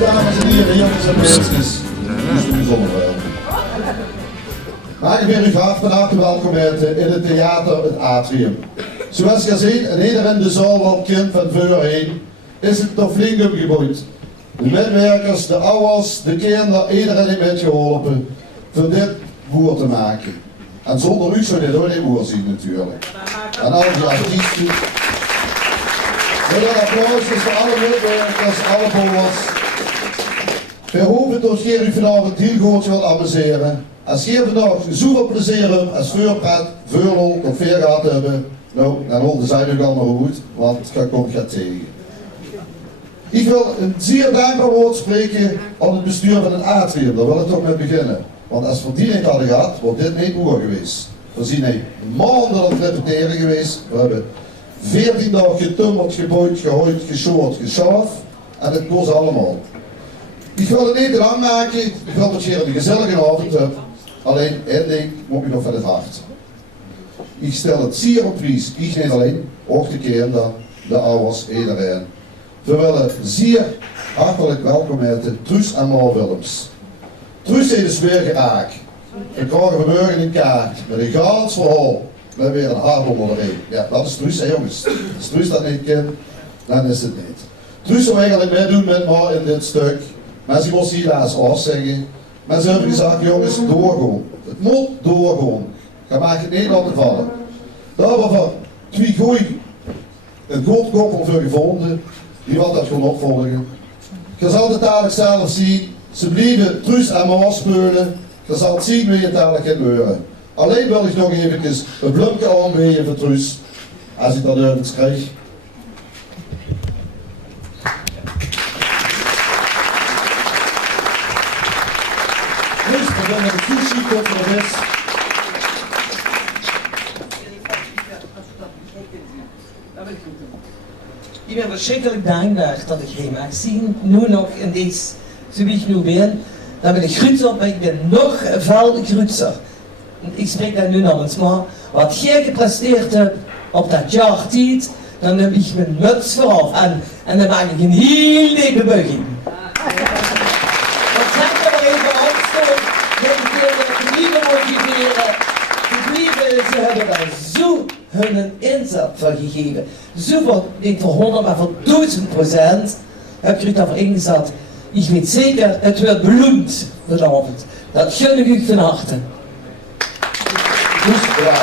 Dames en heren, jongens en meisjes, bijzonder wel. Mag ik weer u graag van harte welkom heten in het theater Het Atrium. Zoals je ziet, en ieder in de zaal wat kind van voorheen, is het nog flink opgebouwd. De medewerkers, de ouders, de kinderen, iedereen heeft metgeholpen voor dit boer te maken. En zonder u zou dit ook niet boer zien natuurlijk. En al die artiesten. Met een applaus voor alle medewerkers, alle boers. We hopen dat je vanavond heel goed wilt amuseren. Als je vandaag zoveel plezier hebt als voorpret, voorlol of veel gehad hebben, nou, dan houden zij ook allemaal goed, want dat komt gaat tegen. Ik wil een zeer dankbaar woord spreken aan het bestuur van het Atrium, daar wil ik toch mee beginnen. Want als we die niet hadden gehad, wordt dit niet boer geweest. We zijn maanden aan het repeteren geweest, we hebben 14 dagen getummeld, gebouwd, gehooid, geshoord, geschaafd en het kost allemaal. Ik wil het niet te lang maken, ik wil dat je een gezellige avond hebt. Alleen één ding moet je nog van het hart. Ik stel het zeer op prijs, ik niet alleen, ook de kinderen, de ouders, iedereen. We willen zeer hartelijk welkom heten Truus en Mar Willems. Truus heeft dus weer geraakt. We krijgen vanmorgen een kaart met een gans verhaal. Met weer een hart onder erin. Ja, dat is Truus, hè jongens. Als Truus dat niet kent, dan is het niet. Truus zou eigenlijk meedoen met Mar in dit stuk. Maar ze moest helaas afzeggen. Maar ze hebben gezegd, jongens, doorgaan. Het moet doorgaan. Je mag het niet laten vallen. Daar hebben we twee goeie, een goed koppel voor gevonden. Die wil dat gewoon opvolgen. Je zal het dadelijk zelf zien. Ze blijven Truus en Mar spelen. Je zal het zien wie je dadelijk gaat leuren. Alleen wil ik nog even een bloemke aanbieden voor Truus. Als ik dat ergens krijg. Truus, we gaan met de sushi-conferentie. Ik ben verschrikkelijk dankbaar dat ik hier mag zien, nu nog in deze, zoals ik nu ben. Dan ben ik grutser, maar ik ben nog veel grutser. Ik spreek dat nu namens maar. Wat jij gepresteerd hebt op dat jaar tijd, dan heb ik mijn muts vooraf en dan maak ik een heel diepe buiging. Dat zeg ik er even opstaan, de lieve motiveren. Ze hebben daar zo hun inzet van gegeven. Zoveel, niet voor 100, maar voor 1000% heb ik daarvoor ingezet. Ik weet zeker, het wordt beloond vanavond. Dat gun ik u van harte. Dus ja.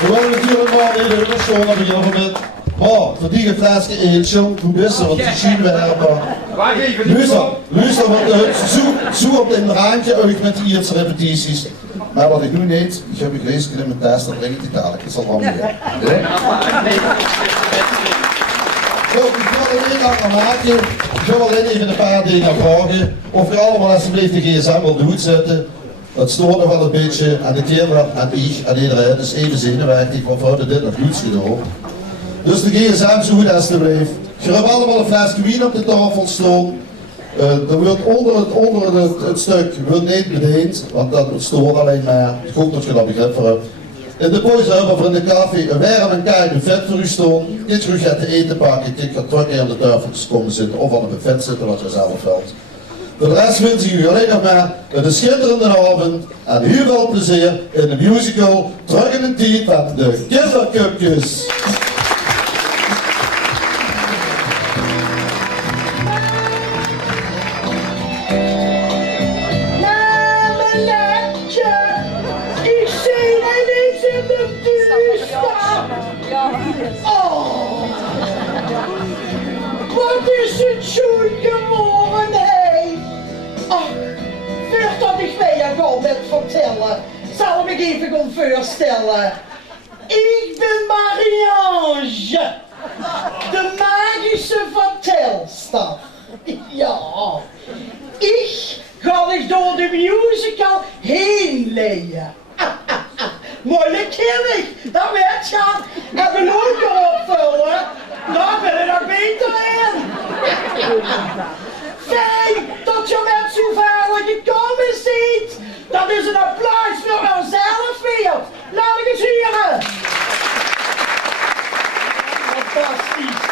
We willen natuurlijk maar even onderzoeken op een gegeven moment. Maar voor die flesje eentje, hoe best want die zien we hebben. Luister, want zo op het randje uit met die eerste repetities. Maar wat ik nu niet, ik heb gelezen in mijn test, dat brengt het dadelijk, het zal wel meer. Zo, ik wil er niet langer maken, ik wil alleen even een paar dingen vragen. Of je allemaal alsjeblieft de gsm op de hoed zetten. Het stoort nog wel een beetje aan de kinderen, aan ik, aan iedereen, dus even zenuwachtig, want we hebben dit nog goed gedaan. Dus de gsm zo goed alsjeblieft. Je hebt allemaal een flesje wien op de tafel staan. Er wordt onder het stuk wordt niet bediend, want dat stoort alleen maar. Ik hoop dat je dat begrip voor hebt. In de pauze hebben we in de café een warm en koud buffet voor u staan. Je terug gaat te eten pakken, je gaat terug aan de tafeltjes komen zitten of aan een buffet zitten wat je zelf wilt. Voor de rest wens ik u alleen nog maar een schitterende avond en heel veel plezier in de musical Terug in de Tijd van de Kindercupjes. Oh, wat is het zoet geworden, hé? Ach, voordat ik mij jou met vertellen, zal me even gaan voorstellen. Ik ben Marie-Ange, de magische vertelster. Ja, ik ga dich door de musical heen leiden. Moeilijk ken ik, dat weet je. En de logo opvullen, daar ben ik nog beter in. Fijn dat je met zoveel gekomen ziet. Dat is een applaus voor onszelf weer. Laat ik eens horen. Fantastisch.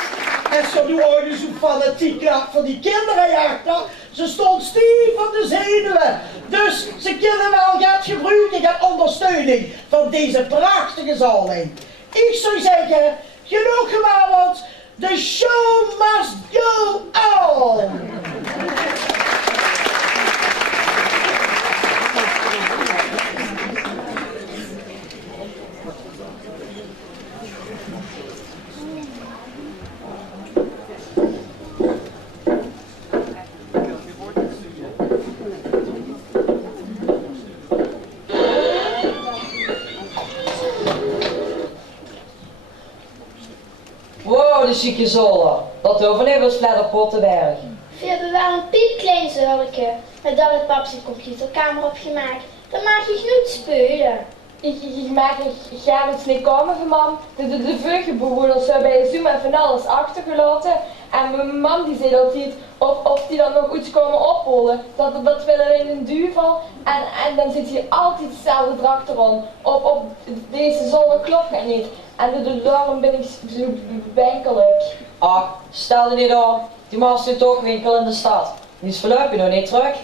En zo doen we zo fanatiek voor die kinderen achter. Ze stond stief van de zenuwen. Dus ze kunnen wel gaan gebruiken, gaan ondersteuning van deze prachtige zaling. Ik zou zeggen, genoeg gewauweld. The show must go on. Wow, de chique zolen. Dat overleven we op Pottenberg. We hebben wel een piepklein zuiltje. En daar heeft pap zijn computerkamer opgemaakt. Dan mag je genoeg spelen. Ik maak ga het niet komen van mam. De vorige bewoners hebben bij Zoom en van alles achtergelaten. En mijn mam die zei altijd of die dan nog iets komen opholen. Dat willen in een duivel. En dan zit hier altijd hetzelfde erachteraan. Op deze zonne klopt niet. En daarom ben ik zo wenkelijk. Ach, stel je niet aan. Die man zit toch winkel in de stad. Die is voorlopig nog niet terug.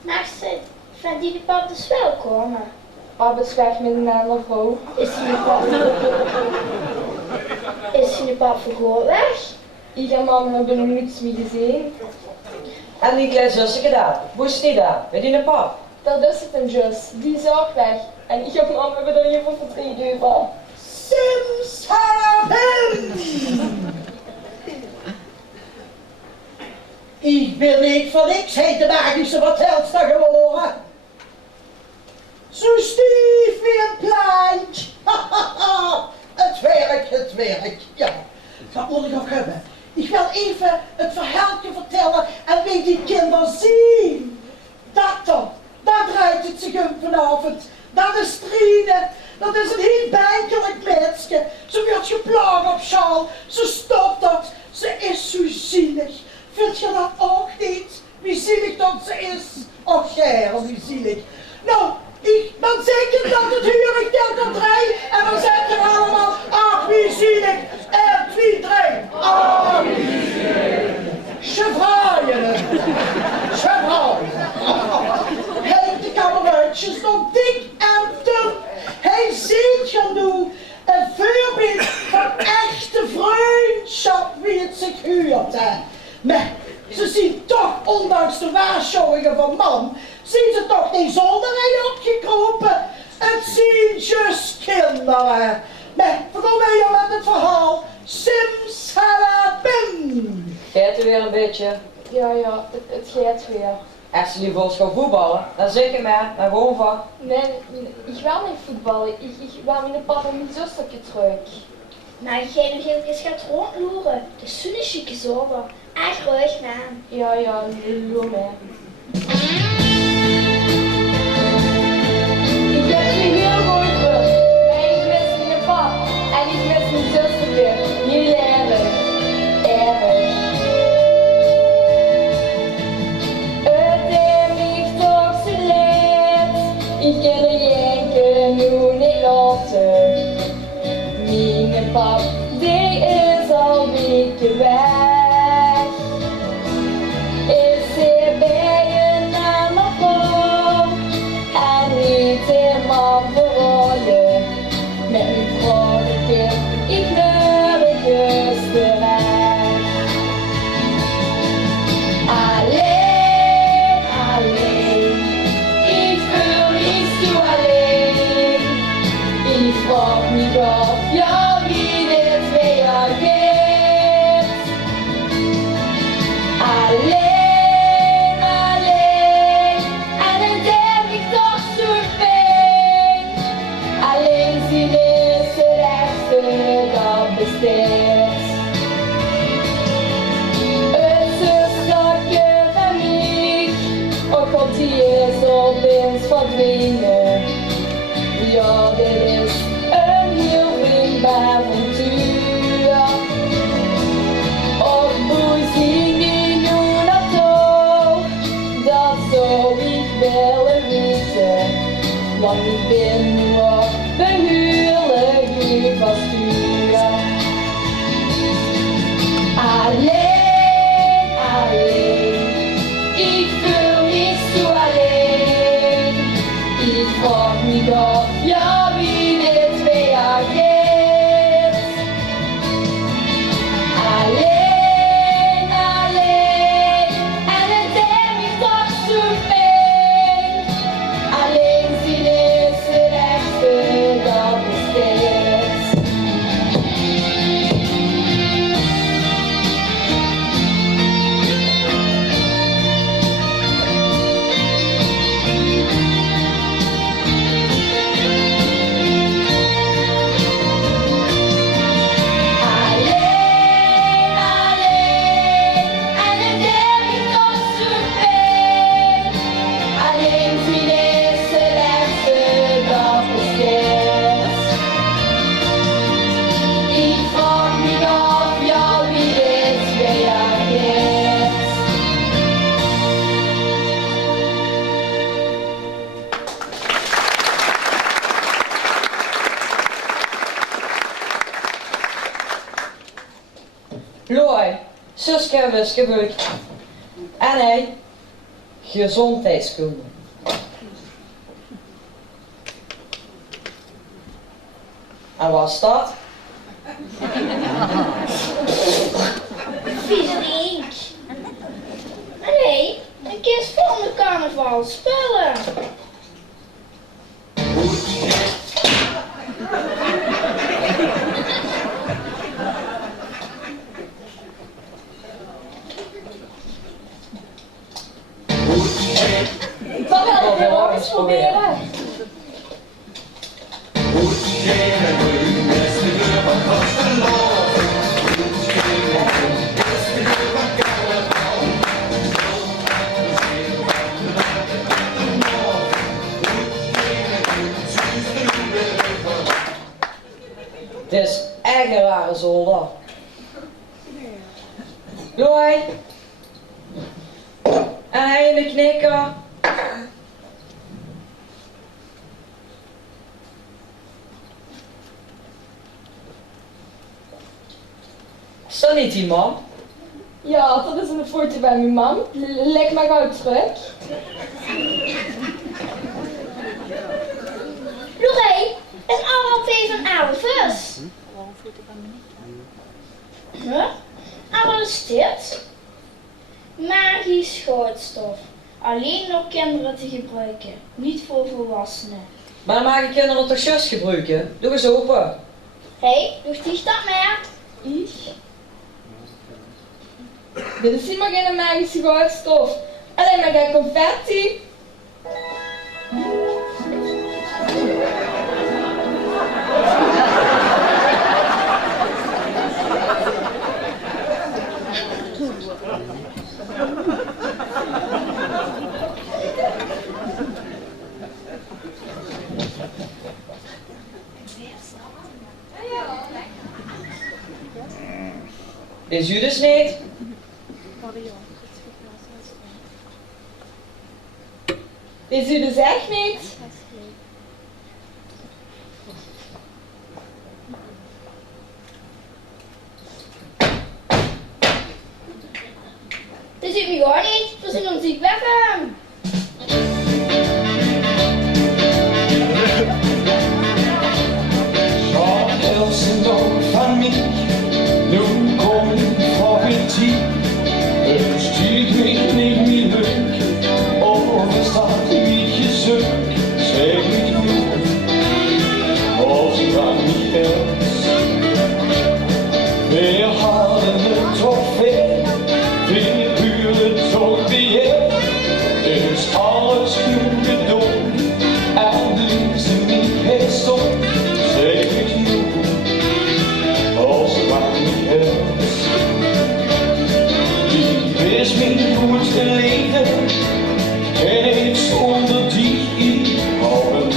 Maar ze van die pap dus wel komen. Pap is weg met een andere vrouw. Is die pap voor weg? Ik en mam hebben hem niets meer gezien. En die kleine zusje gedaan. Hoe is die daar? Bij die pap? Dat is het een Jus. Die is ook weg. En ik en mam hebben er hier voor verdriet over. Simsalabim! Ik ben niet van niks heet de magische vertelster geworden. Zo stief weer een plaatje. Het werkt, ja. Dat moet ik nog hebben. Ik wil even het verhaaltje vertellen en weet die kinderen zien. Daar draait het zich om vanavond. Dat is Trine. Dat is een heel bijkelijk meisje. Ze wordt geplaagd op schaal. Ze stopt dat. Ze is zo zielig. Vind je dat ook niet? Wie zielig dat ze is? Och, Gerel, wie zielig. Nou, dan zeg je dat het hurig telt op 3 en dan zeg je allemaal, ach, wie zielig. 1, 2, 3. Ach, wie zielig. Chevraaien. Hey, de kameruitjes nog dik en dun. Hij ziet je nu een voorbeeld van echte vriendschap wie het zich huurt. Maar ze zien toch, ondanks de waarschuwingen van mam, zien ze toch niet zonder hij opgekropen. Het zien just kinderen. Maar verdomme je met het verhaal. Simsalabim. Gaat u weer een beetje? Ja, het gaat weer. Als je liever gaan voetballen, dan zeg je maar gewoon van. Nee, ik wil niet voetballen. Ik wil mijn papa en mijn zustertje terug. Maar jij nog heel eens gaat rondloeren. De zo'n chique zomer. Echt ruig man. Ja, loer mij. Ik heb je heel goed terug. Maar ik mis mijn pap. En ik mis mijn zustertje. Heel erg. Het heeft me toch zo leid. Ik kan er jenken nu niet laten. Mijn pap, die is al weken weg. Is hij bij een andere vrouw en niet helemaal verrooien. Met mijn vrolijke, ik nergens terecht. Alleen, ik voel me zo alleen. Ik vraag me af, ja wie dit weer geeft. ja, dit is een heel vreemd avontuur. Och, hoe zien die nu naartoe? Dat zou ik willen weten, want ik ben nu op de huwelijk van stuur. Alleen, alleen, ik voel me zo alleen. Ik vraag me af, ja, wie dit bij jou is. Alleen, alleen, en het deed me toch zo pijn. Alleen zien is het echte dat bestaat. Looi, Suske Wiskebuik en hij gezondheidskunde. En wat is dat? Vieze ink. Nee, een kist vol met carnavalspullen. Dat wil ik weer ook eens proberen. Het is echt een rare zolder. Looi. En hij in de knikker. Is dat niet die man? Ja, dat is een foto bij mijn mam. Leg maar gauw terug. Loré, is allemaal twee van Elvis. Huh? En wat is dit? Magisch goudstof. Alleen door kinderen te gebruiken, niet voor volwassenen. Maar dan mag ik kinderen toch juist gebruiken? Doe eens open. Hé, doet die dat maar? Ik? Dit is helemaal geen magische goudstof. Alleen maar geen confetti. Is u dus niet? Is u dus echt niet? Dit doet me gewoon niet, we zien ons niet weg. Hälsning familj, nu kommer favorit. Styrt mig ner min rygg och besatt mitt sök. Säkert nog, och sprang i ös. Men jag hade inte tagit fel, vet hur det tog begär. Det stars gjorde då, är du som min häst och säkert nog. Och sprang i ös. Wees min goed gelegen, en heeft zonder die in houden.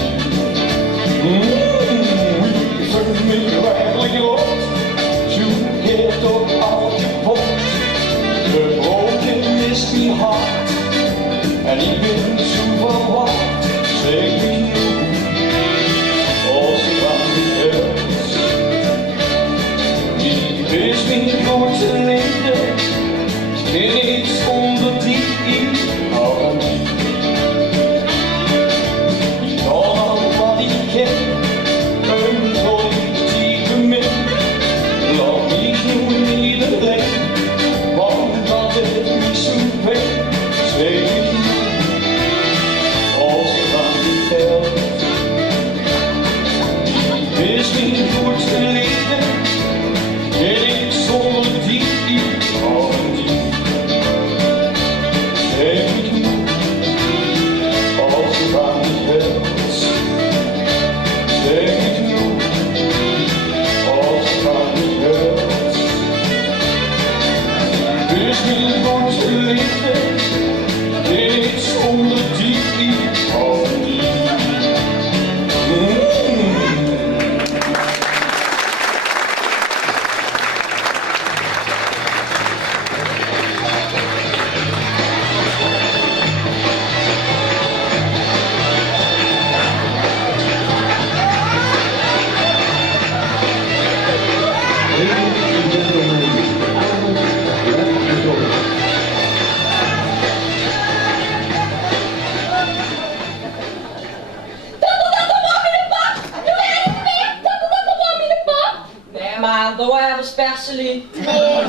man, dat waren Sperselie. Nee,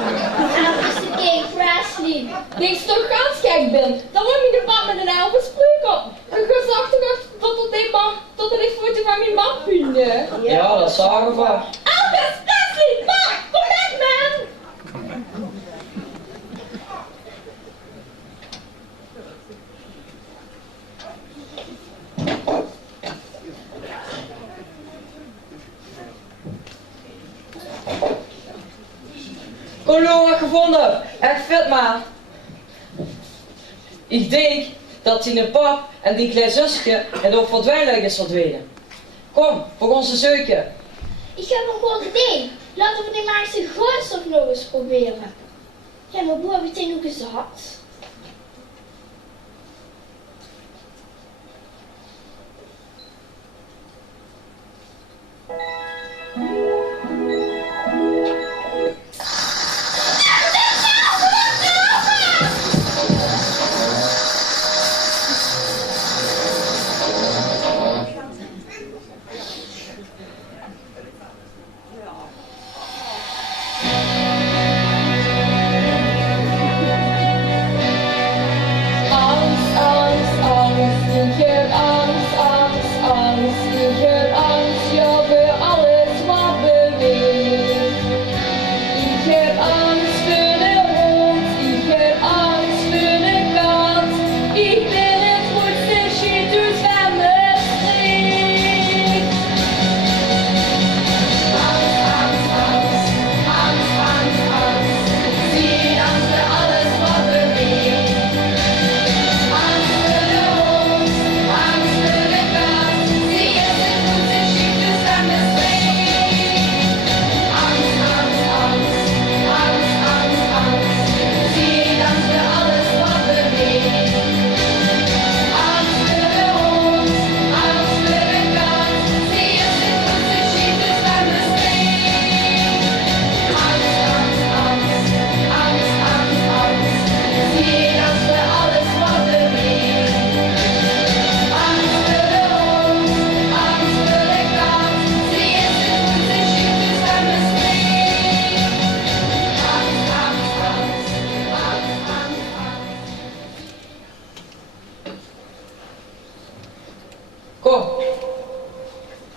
dat is de King Presley. Die is toch ganz gek ben. Dan word ik de man met een Elvis spreuk op. En je zag toch tot er dit foto van mijn man vinden. Ja, dat zagen we. Elvis Presley, man, kom back man. Kom wat gevonden, echt vet man. Ik denk dat die pap en die kleine zusje het op verdwijnlijk is verdwenen. Kom, begon ze zoeken. Ik heb een goed idee. Laten we die Maarse gootstof nog eens proberen. Ja, maar hoe heb je het nu gezegd?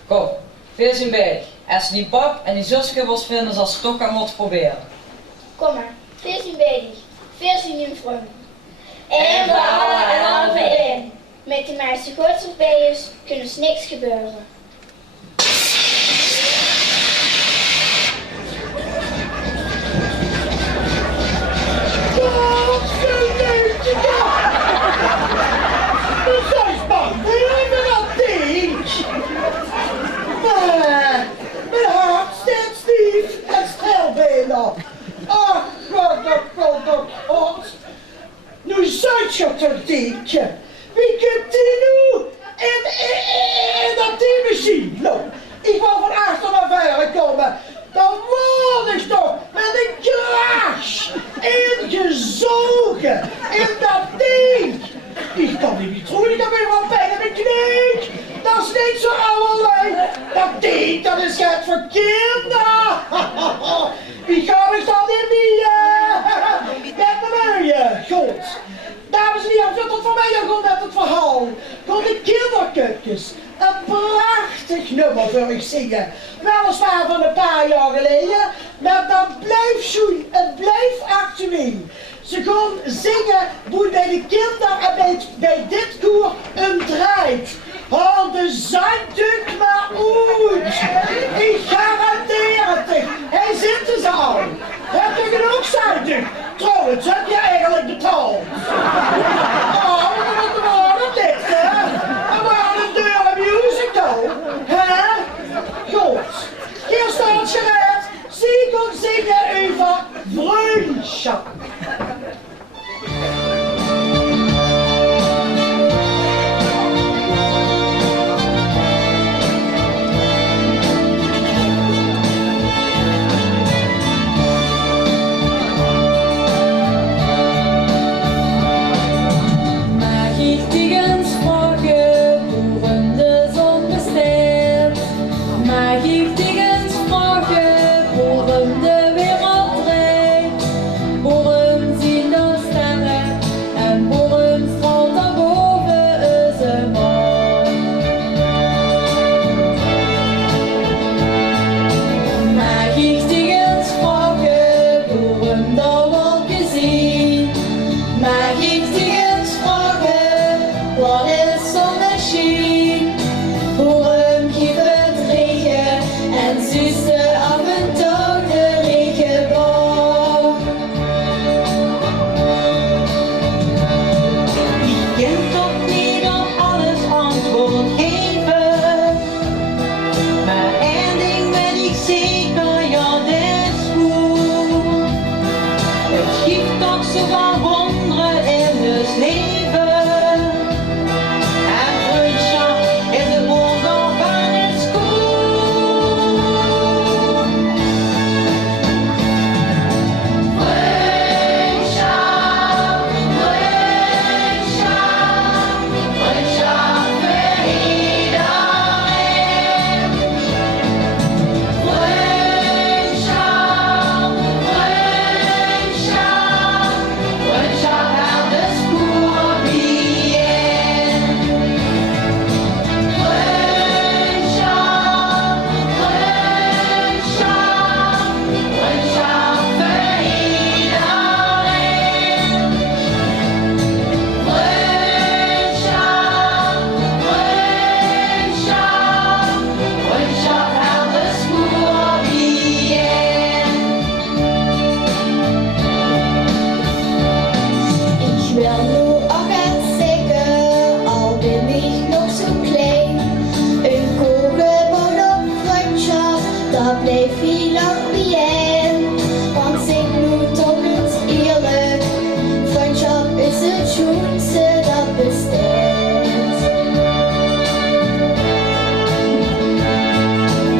Kom, wees in bij. Als die pap en die zusje was vinden, zal ze toch aan moeten proberen. Kom maar, 14 bij 14 in vriend. En voor alle en alle voor één. Met die Maarse gootstof bij is, kunnen er niks gebeuren. Mijn hart staat stief en stelbenen. Ach, God. Nu zat je te denken. Wie kunt die nu in dat die machine? Nou, ik wou van achter naar veilig komen. Dan word ik toch met een crash ingezogen in dat ding. Ik kan niet meer doen, ik heb weer wel pijn in mijn knie. Dat is niet zo allerlei. Dat ding, dat is het voor kinderen. Ik ga me dan in met de mooie. Goed. Dames en heren, vindt het voor mij ook goed met het verhaal. Van de kinderkukjes. Een prachtig nummer wil ik zingen. Weliswaar van een paar jaar geleden. Maar dat blijft zoen. Het blijft actueel. Ze gaan zingen hoe bij de kinderen en bij dit koor een draait. Haal de zanddoek maar uit. Ik garandeer het. Hij zit er zo al. Heb je genoeg zanddoek? Trouwens, heb je eigenlijk betaald? Oh, wat waren dit, hè? En waar een dure musical? Hè? Goed. Hier staat gereed. Zie ik ons zingen over vriendschap. Mag ik tegen vragen, maar blijf heel lang bij. Want zeg nu toch eens eerlijk, vriendschap is het schoonste dat bestaat.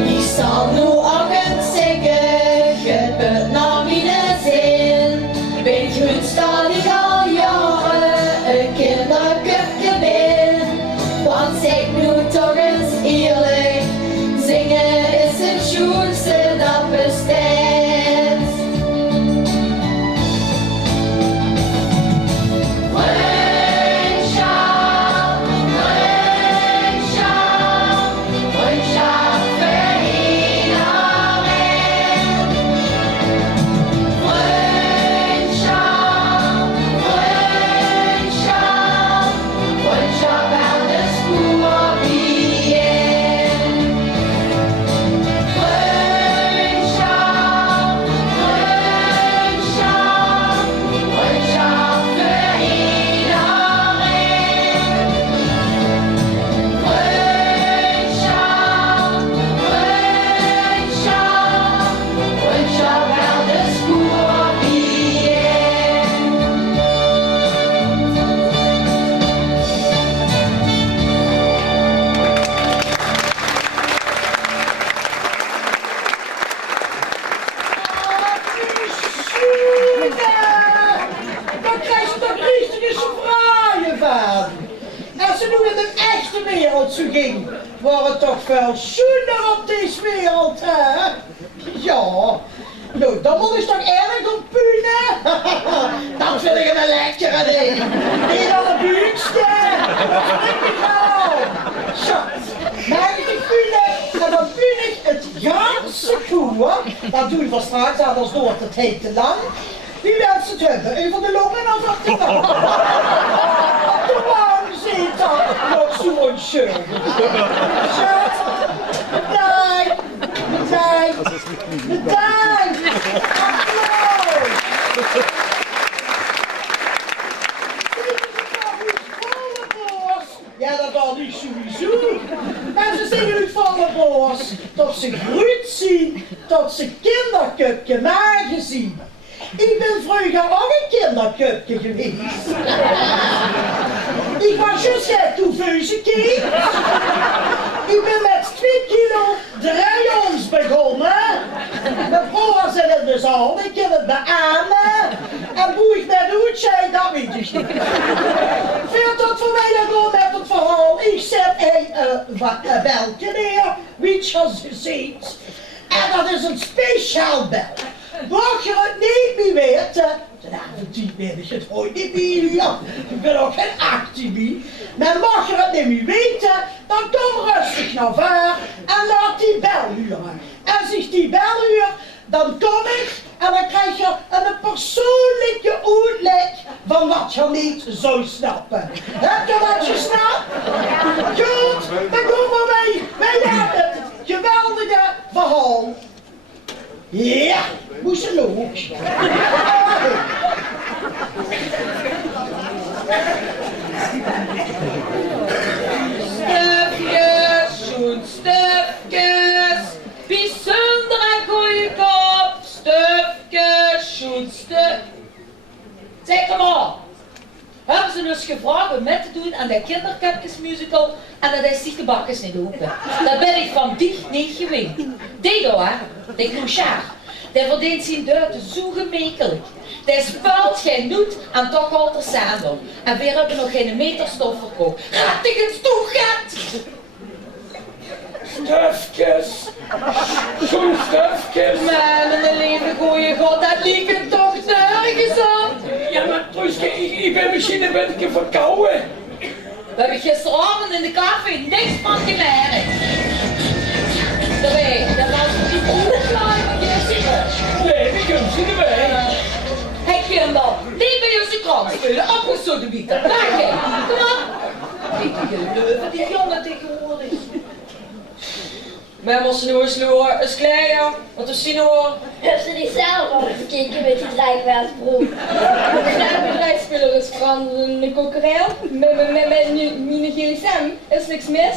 Ik zal nu ook eens zeggen, het bent naar mijn zin. Ben gunstadig al jaren een kinderkupje ben. Want zeg nu toch eens eerlijk, zingen is het schoonste dat bestaat. Waar het toch veel schoener op deze wereld, hè? Ja, nou, dan moet ik toch erg op punen. Dat vind ik een lekkere ding. Niet aan de buurtje. Dat vind ik wel. Schat, mag ik punen? En dan pun ik het ganse koe. Dat doe ik van straks, anders wordt het heet te lang. Wie wil het hebben? Een van de longen of op de wang? Op de wang zit dat nog zo'n schön. Schat, bedankt, bedankt, bedankt. Applaus. Ja, dat al niet sowieso. Maar ze zeggen uit volle borst dat ze groeit zien, dat ze kinderkupje nagezien. Ik ben vroeger ook een kinderkupje geweest. Ik was juist net toen veuze kind. Ik ben met 2 kilo 3 ons begonnen. Mijn broer zit in de zaal, ik kan het beamen. En hoe ik met hoe het zei, dat weet ik niet. Veel tot voor mij dan door met het verhaal. Ik zet een beltje neer, weet je als je ziet. En dat is een speciaal bel. Mocht je het niet meer weten, dan ben ik het ooit niet meer. Ik ben ook geen 18 meer. Maar mocht je het niet meer weten, dan kom rustig naar voren en laat die bel huren. En als ik die bel huur, dan kom ik en dan krijg je een persoonlijke uitleg van wat je niet zou snappen. Heb je wat gesnapt? Goed, dan komen wij met het geweldige verhaal. Ja, moest je lopen. Stufjes, zo'n stufjes, bijzonder en goeie kop. Stufjes, zo'n stuf. Zeg maar, hebben ze dus gevraagd om mee te doen aan de kinderkapjesmusical en dat is zich de bakjes niet open. Dat ben ik van dicht niet gewend. Die hoor, de clochard, die verdient zijn duiten zo gemekelijk. Die spuilt geen noet en toch altijd sandel. En weer hebben nog geen meter stof verkocht. Gaat tegen het stoel, gaat! Stufjes. Zo'n stufjes. Mijn lieve goeie god, dat liep het toch nergens aan. Ja, maar Truske, ik ben misschien een beetje verkouden. We hebben gisteravond in de café niks van gemerkt. Dat was die oerklein gisteren. Nee, die komt ze erbij. Hé kinder, die bij onze krant spelen, opgezoden bieten. Dank je. Kom op. Die leuven, die jongen tegenwoordig. Maar moesten nu eens kleien, wat we zien hoor. Heb ze die zelf al gekeken met die drijfwaardbroek? De bedrijfsspeler is veranderd in een kokerij. Met mijn gsm is niks mis.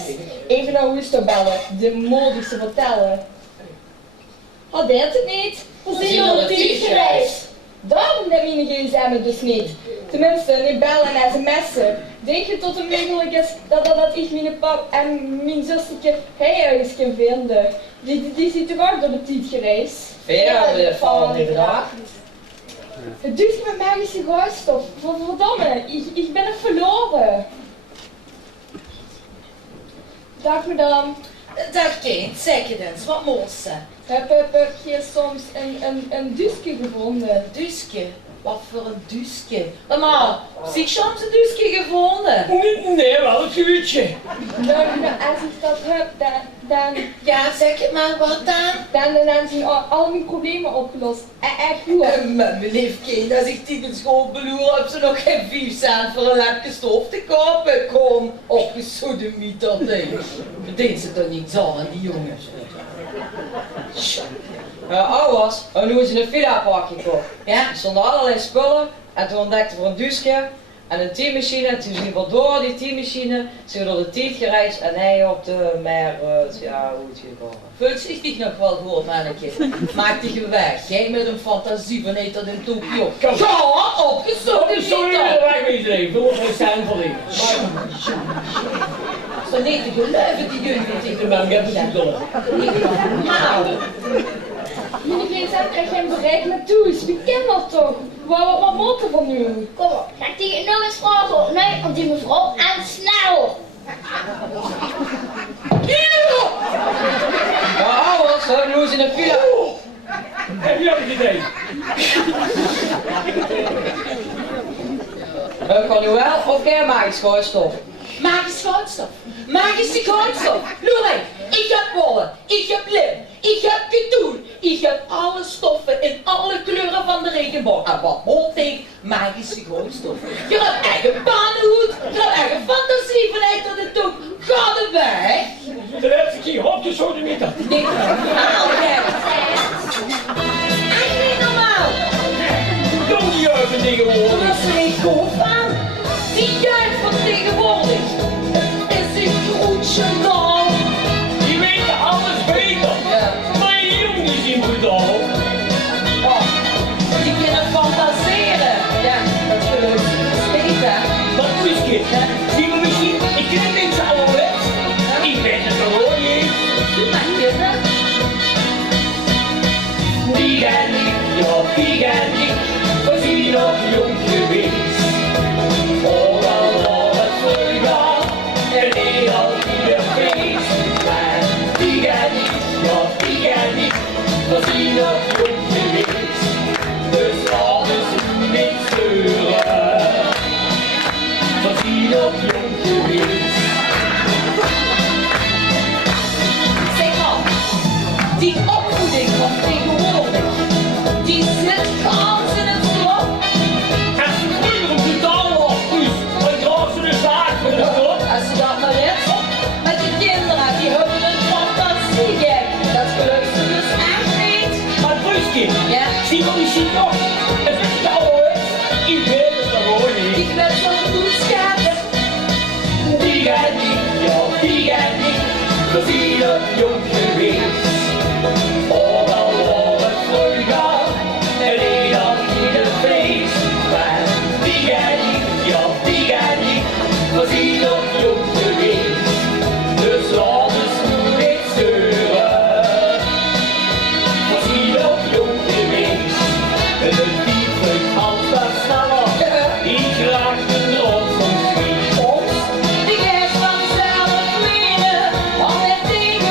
Even naar Woester bellen, de modische vertellen. Wat deed het niet? We zien al de tijd gereisd. Daarom neem je een gsm dus niet. Tenminste, niet bellen en sms'en. Denk je tot het mogelijk is dat ik mijn pap en mijn zusje ergens kan vinden? Die ziet toch ook door de tijd gereisd? Veel van die dag. Het duurt met magische gooistof. Verdomme, ik ben er verloren. Dag madame. Dag kind, zeg het eens, wat moest ze? Heb je soms een dusje gevonden? Duske? Wat voor een duske? Maar, zie ik soms een duske gevonden? Nee, wel een vuurtje. Nou, als ik dat heb, dan Ja, zeg het maar, wat dan? dan zijn al mijn problemen opgelost. Echt goed. Mijn lief kind, als ik tegen school beloer, heb ze nog geen 5 cent voor een lapje stof te kopen. Kom, opgesodemiet dat ding. Verdient ze toch niet aan, die jongens. Ouders, nu is in een villa-park gekocht. Ja? Er stonden allerlei spullen en toen ontdekten we een douche en een teammachine. En toen zijn we door die teammachine, zijn we door de tijd gereisd en hij op de meer, ja, hoe het gekomen. Voelt zich dich nog wel goed, mannetje? Maak dich weg. Jij met een fantasie van dat in Tokio. Ja, opgesodemiet Sorry, dan. dat lijkt me niet even. Voor geen zijn van die. Zo niet te geloven die jullie tegen De man, ik heb het niet door. Nou, Mijn gsm krijgt geen bereik met toes. Wie kent dat toch? Wat moet er van nu? Kom op, ga ik die nog eens vragen? Nee, want die mevrouw en snel. Ja, ouders, nu is in een villa. Heb je ook het idee? Kan u wel of geen magisch gooistof? magische goudstof. Magische goudstof. Loei, ik heb wollen, ik heb lim, ik heb katoen, ik heb alle stoffen in alle kleuren van de regenboog. En wat moet ik? Magische goudstof. Je hebt eigen pannenhoed, je hebt eigen fantasie vanuit tot de toek. Ga er weg. De laatste keer op je sodemieter. Niet normaal, hè? Echt niet normaal. Doe die juichen tegenwoordig. Dat is er niet goed van. Die jeugd van tegenwoordig is een groetje dan. Die weten alles beter. Ja. Maar die jongens zien brutaal. Oh, die kunnen fantaseren. Ja, dat geloof ik steeds, hè. Wat is dit? Zie je misschien? Ik ken deze ouderwets. Ik ben het gewoon niet. Doe maar kinderen. Die en ik, ja die en ik, we zien nog jong geweest. Vooral al het vleugaal en in al ieder feest. Maar die en ik, ja die en ik, we zien nog jong geweest. Dus alles moet niet zeuren. We zien nog jong geweest. Zeg maar, die opvoeding van tegenwoordig, die zit gans in het slop. En ze vroeger op de tafel af, dus een grassende zaak voor de kop. Als je dat maar weet, met die kinderen, die hebben een fantasie gek. Dat gelukt ze dus echt niet. Maar Bruski, Ja, zie je misschien nog? Het is de ouderwets. Ik weet het gewoon niet. ik ben zo'n goed schat. Die en ik, ja die en ik, we zien het jong geweest. Overal waar het vleugaal en in al ieder feest. Maar die en ik, ja die en ik, we zien het jong geweest. Dus alles moet niet zeuren. We zien het jong geweest. En de diep vlucht altijd sneller, die grachten ons ontglipt. Die geest van zelf leren, al het tegen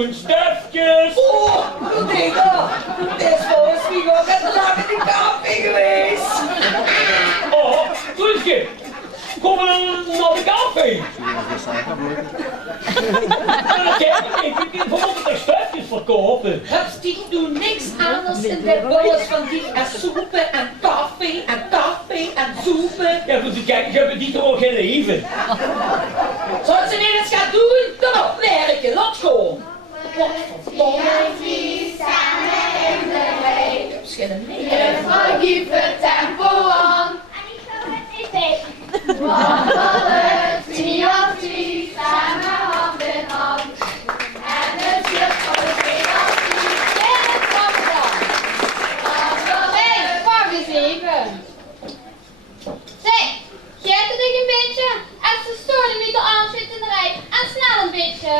zo'n stufjes. Oh, Rodrigo, dit is volgens mij ook het lang in de camping geweest. Oh, Truusje, kom we naar de café. Ik kan bijvoorbeeld de stufjes verkopen. Hups, die doen niks anders in de bolles van die en soepen en koffie en soepen. Ja, goed, kijk, ik heb die toch geen leven. Zoals ze niet eens gaat doen, dan op werken, laat gewoon. Juffrouw, geef het tempo aan. Wandelen, 2 op 2, samen hand in hand. En het juffrouw 2 op 3, in het kapsel. Hey, wacht eens even. Zeg, geeft het een beetje? En ze storen niet de aanzet in de rij. En snel een beetje.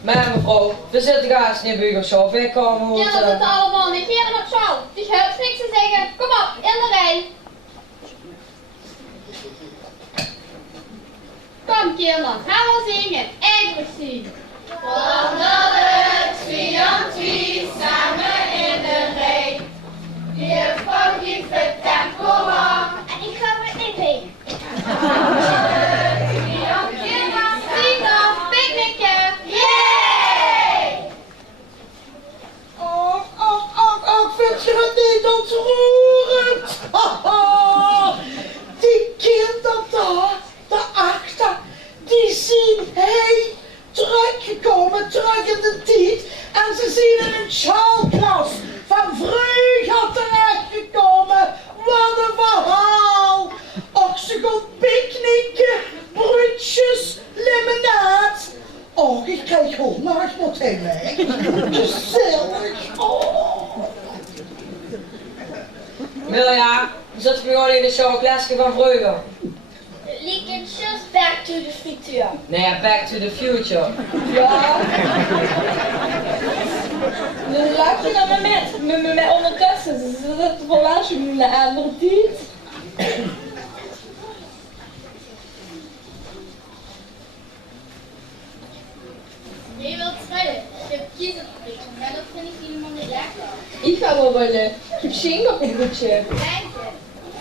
Maar mevrouw, we zitten gaas niet bij zo ver komen. Ja, dat zitten allemaal niet hier op school. Dus je hebt niks te zeggen. Kom op, in de rij. Kom kinderen, gaan we zingen. Eigenlijk zien. Wandelen, 2 op 2, samen in de rij. Juffrouw geeft het tempo aan. En ik ga met niet heen. Wandelen, 2 op 2, zie dan, picknicken. Yay! Och, vind je het niet ontroerend? Die kinderen daar, daarachter, die zien teruggekomen, terug in de tijd. En ze zien in een schaalklas van vroeger terechtgekomen. Wat een verhaal! Och, ze gaan picknicken, broodjes, limonade. Och, ik krijg honger, ik moet heen weg. Gezellig. Oh. Milja, zitten we gewoon in de showklasje van vroeger. Leak it just back to the frituur. Nee, back to the future. Ja. Dus laat je dan met ondertussen. Ze zitten volgens mij in een andere tijd. Je wilt strijden. Je hebt kiezengeprikt. Maar dat vind ik helemaal niet lekker. Ik ga wel willen. Ik heb zin op een goedje. Danke.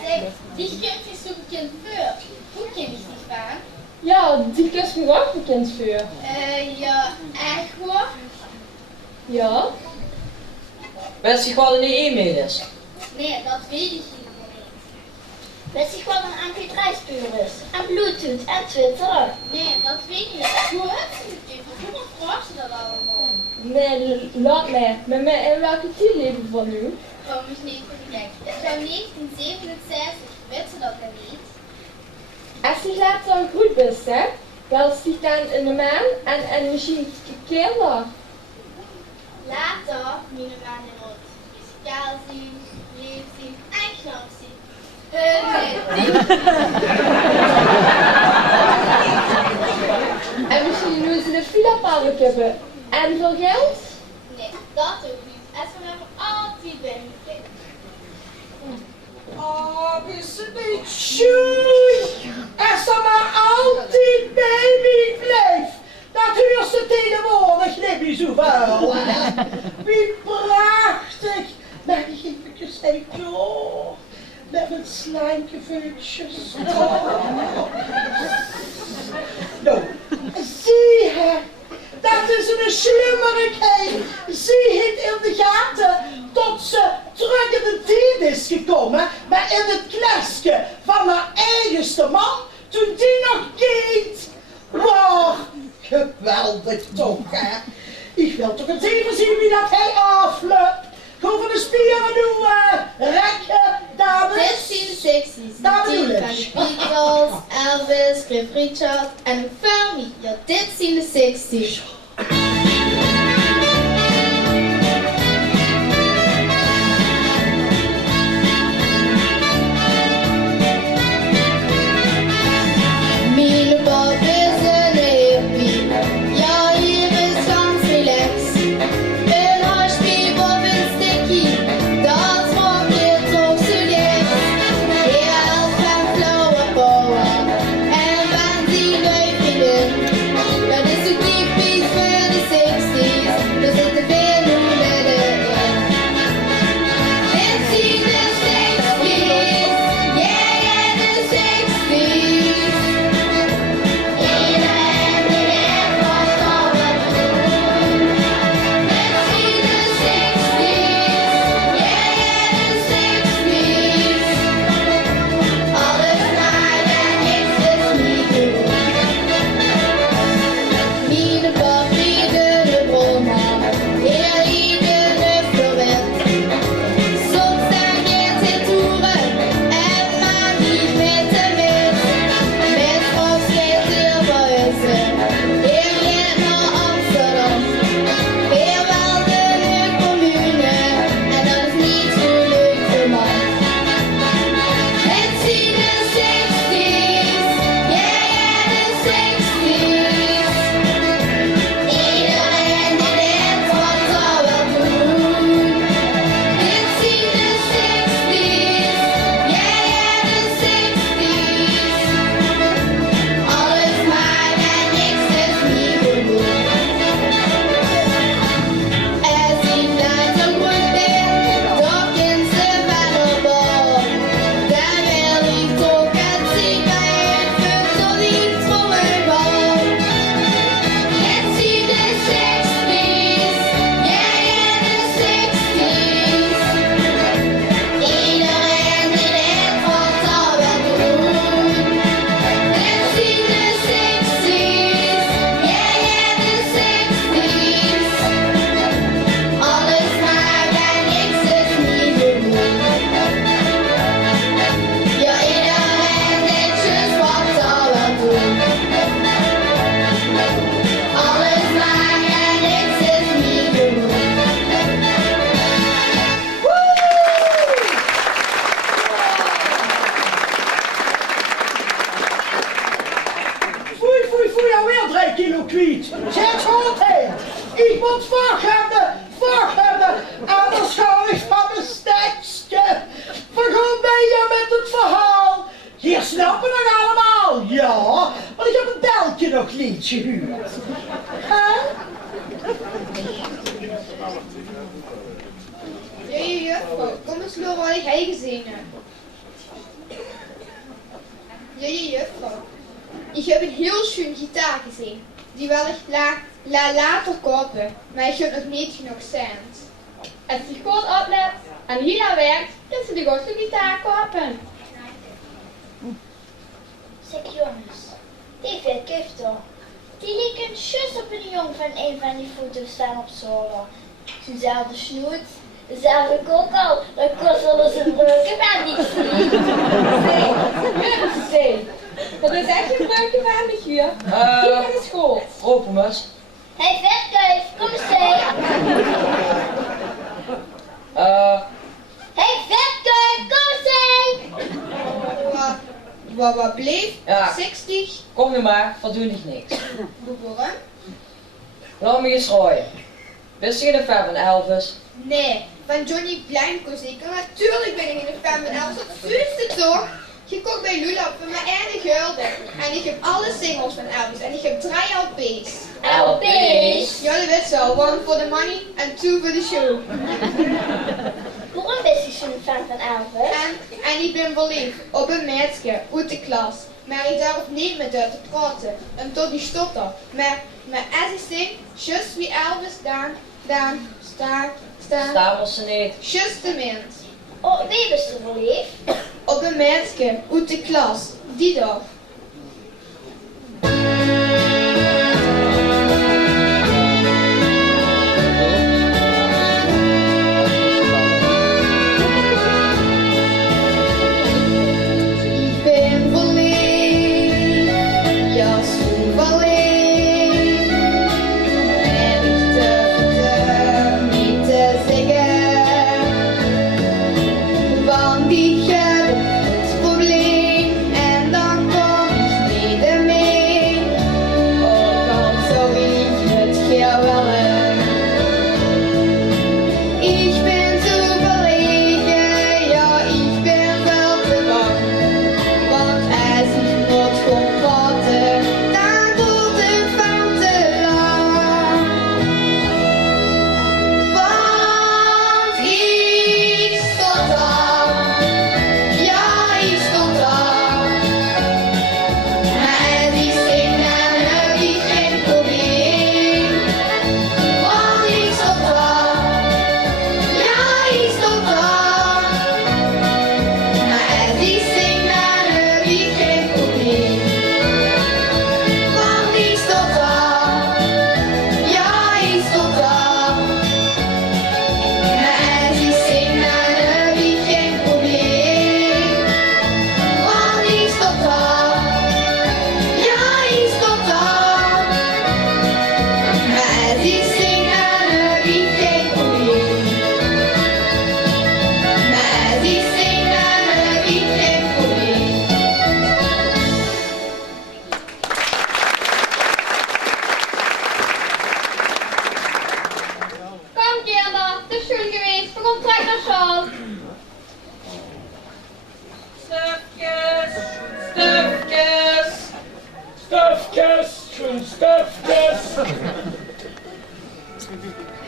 Zeg, die kind is zo bekend voor. Hoe ken ik die van? Ja, die is me ook bekend voor. Ja, echt hoor. Ja. Weet je gewoon in die e-mail is? Nee, dat weet ik helemaal niet. Weet je wat een MP3-speler is? En Bluetooth en Twitter? Nee, dat weet ik niet. Hoe heb je het even? Hoe vraag je dat allemaal? Nee, laat mij. Met mij en welke tijd leven van nu? Kom eens niet voor de gek. Het is van 1967. Weet ze dat dan niet? Als je later goed bent, hè, dan zit dan in de maan en misschien kinderen. Later, mijn man in rood. Muzikaal zien, leef zien en knap zien. En misschien doen ze de filapark hebben. En veel geld? Nee, dat ook niet. En ze hebben altijd bij me gekeken. Oh, is het niet schoei? Als ze maar altijd bij me blijft. Dat huurt ze tegenwoordig niet meer zo vuil. Wie prachtig. Mag ik eventjes even door? Met mijn slanke voetjes. Nou, zie je. Dat is een slimmerigheid. Zie het in de gaten tot ze terug in de tijd is gekomen, maar in het klasje van haar eigenste man, toen die nog kind. Wow, geweldig toch, hè? Ik wil toch eens even zien wie dat hij afloopt. Gewoon van de spieren doen, rekken, dames. Dit zien de 60's. Dat bedoel Van ik. de Beatles, Elvis, Cliff Richard en Fermi. Ja, dit zien de 60's. Mijn pap is een hippie. Ja, hier is ganz relax. Een hartspiep of een stikkie. Dat smaakt toch zo licht. Je helft van flauwe bouwen. En van die neufje. Dat is zo typisch nog niet gehuurd? Jee, juffrouw, kom eens loren wat ik gezien heb. Jee, juffrouw, ik heb een heel schoon gitaar gezien. Die wil ik later kopen, maar ik heb nog niet genoeg cent. Als je goed oplet en hier aan werkt, dan zul je ook zo'n gitaar kopen. Zeg jongens, die vindt giftig. Die leek een zus op een jong van een van die foto's staan op zolder. Zo'nzelfde snoet, dezelfde kokkel, dat kost wel eens een breukenbaan niet zien. Zee, dat is echt een breuken van me hier. Hier naar de school. Openmus. Hey vetkuif, kom eens heen. Hey vetkuif, kom eens heen. Wat bleef? Ja. 60. Kom nu maar, verdoe ik niks. Waarom? Laat me eens rooien. Wist je de fan van Elvis? Nee, van Johnny Blanco zeker. Natuurlijk ben ik in de fan van Elvis. Dat vuurste toch? Gekocht bij Lula voor mijn ene gulden. En ik heb alle singles van Elvis. En ik heb 3 LP's. LP's? Ja, dat weet zo. 1 for the money en 2 for the show. Waarom is je zo'n fan van Elvis? En ik ben verliefd op een meisje uit de klas. Maar ik durf niet met haar te praten. En tot die stotter. Maar als ik zing, just wie Elvis staan. Staan was ze niet. Just de mens. Oh, wie bist du verliefd? Op een meisje uit de klas. Die dag. Ik ben verliefd, ja zo verliefd. En ik durf niet te zeggen, want ik heb het probleem en dan kom ik niet mee. Ook al zou ik het graag willen. Ik ben zo verlegen, ja ik ben wel te bang. Want als ik moet gaan praten, dan duurt het veel te lang. Want ik stond daar, ja ik stond daar. Maar als ik zing, dan heb ik geen probleem. Want ik stond daar, ja ik stond daar. Maar als ik zing, dan heb ik geen probleem. Want ik stond daar, ja ik stond daar. Maar als ik zing, dan heb ik geen probleem. Want ik stond daar, ja ik stond daar. Maar als ik zing, dan heb ik geen probleem. Maar als ik zing, dan heb ik geen probleem. Kom kinderen, het is schoon geweest. We gaan terug naar school. Stufjes, stufjes, stufjes, schoon stufjes.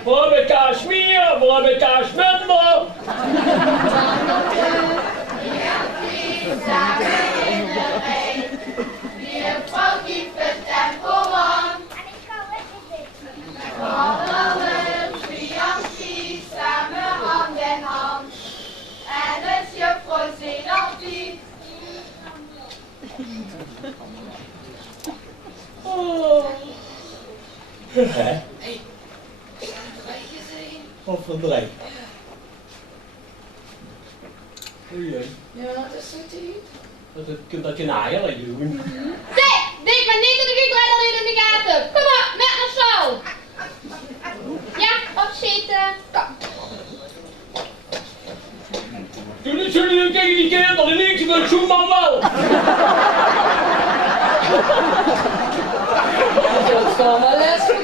We hebben kaas meer, we hebben kaas minder. Hè? Wat voor drie? Oei, Ja, dat is zo te dat je naaien doen. Zeg, denk maar niet dat ik u draai alleen in de gaten. Kom op, met naar school. Ja, opzitten. Kom. Jullie zullen tegen die kinderen niks met zo'n man wel. Dat is gewoon wel les voor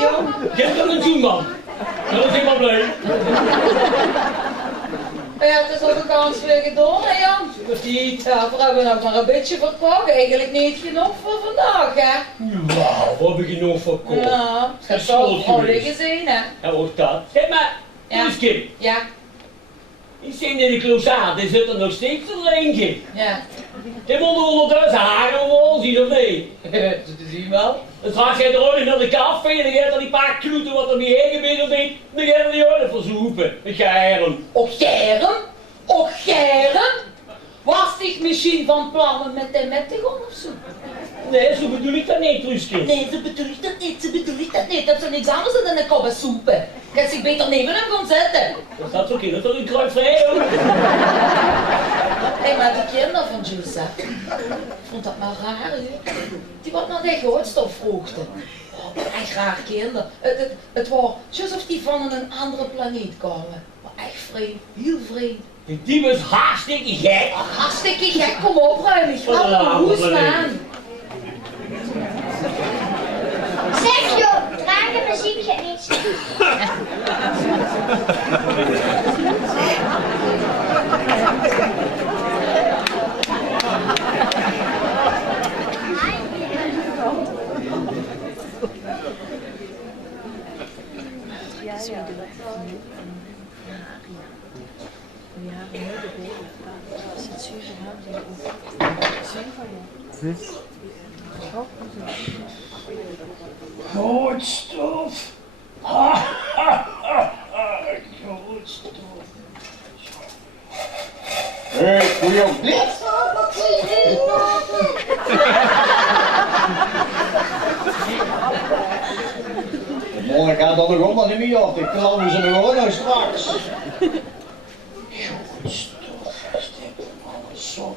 jong. Kinderen en zo'n man. Dat is helemaal blij. Maar ja, het is ook een kans weer gedaan, hè Jan? Die tafel hebben we nog maar een beetje verkocht. Eigenlijk niet genoeg voor vandaag, hè? Wauw, we hebben genoeg verkocht. Ja, ik heb is het al slot al geweest. gezien, hè? En ook dat. Zeg maar, Ja. Truusje, Ja, die zin in de closet, zit er nog steeds te drinken. ja. Die moet ondertussen haren wel zien of niet? Dat zie je wel. Dan straks gaat er ook naar de café en dan gaat er die paar kloeten wat er niet heen gebeurt of niet. Dan gaat er die ook verzoepen. Met geiren. Och Gerren? Och Gerren? Was ik misschien van plannen met de mettegon of zo? Nee, zo bedoel ik dat niet, Truusje. Nee, ze bedoel ik dat niet, ze bedoel ik dat niet. Dat is niks anders dan een kop soepen. Gaat zich beter nemen hem gaan zetten. Dat staat zo kind, dat is een kruid vrij hoor. Hé, maar de kinderen van Jules, hè? Ik vond dat maar raar, hè? Die wat naar de grootstof vroegden. Oh, echt raar kinderen. Het was alsof die van een andere planeet kwamen. Maar echt vreemd, heel vreemd. Die was hartstikke gek. Hartstikke gek, kom op, ruimig. Van een andere Hoe planeet. staan? Zeg joh, trage muziek gaat niet. Goedstof. Ha, ha, ha, ha. Goedstof. Hé, goeie op dit. Morgen gaat dat nog allemaal niet meer op. Ik geloof ze nog gewoon nou straks. Goedstof, is dit alles op?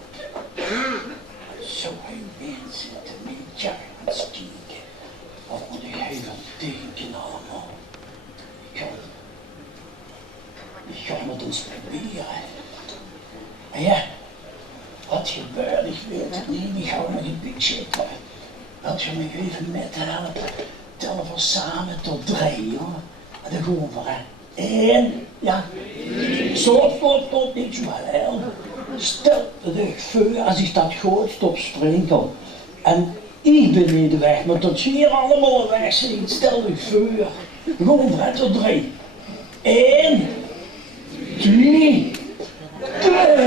Zo een mensen te niet aan stieken. Wat moet ik even denken allemaal? Ik ga met ons proberen. En ja, wat gebeurt, ik weet het niet. Ik ga nog een beetje eten. Wilt je me even met helpen? Tellen we samen tot 3, hoor. En dan gaan we, hè. 1, ja. Stop, niet zo heel. Stel de vuur als ik dat gooit op sprinkel. En ik ben niet de weg, maar tot hier allemaal weg zijn. Stel de vuur. Gewoon voor tot 3. 1, 2, 3.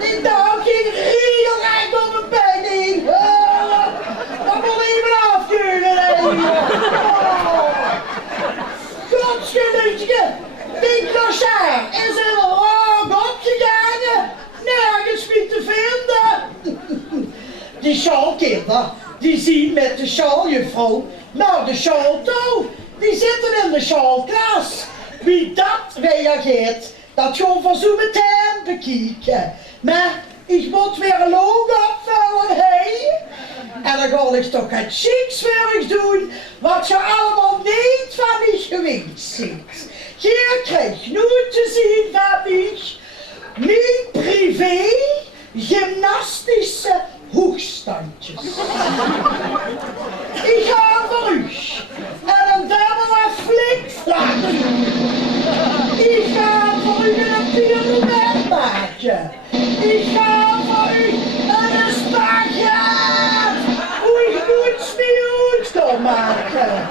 Die dag ging regelrecht op mijn been heen. Dat moet even afkeuren, hè. Godsgelukkige, die clochard is in een rang opgegaan. Nergens meer te vinden. Die sjaalkinder, die zien met de sjaaljuffrouw naar de sjaal toe. Die zitten in de sjaalklas. Wie dat reageert, dat gewoon van zo meteen bekijken. Maar ik moet weer een logo opvullen, hé. En dan ga ik toch het chicswerk doen, wat je allemaal niet van mij gewend ziet. Je krijgt nu te zien van mij mijn privé gymnastische hoogstandjes. Ik ga voor u en een dubbele flikvlak doen. Ik ga voor u een pirouette maken. Ik ga voor u een spagaat. Hoe ik moet smieuwt maken.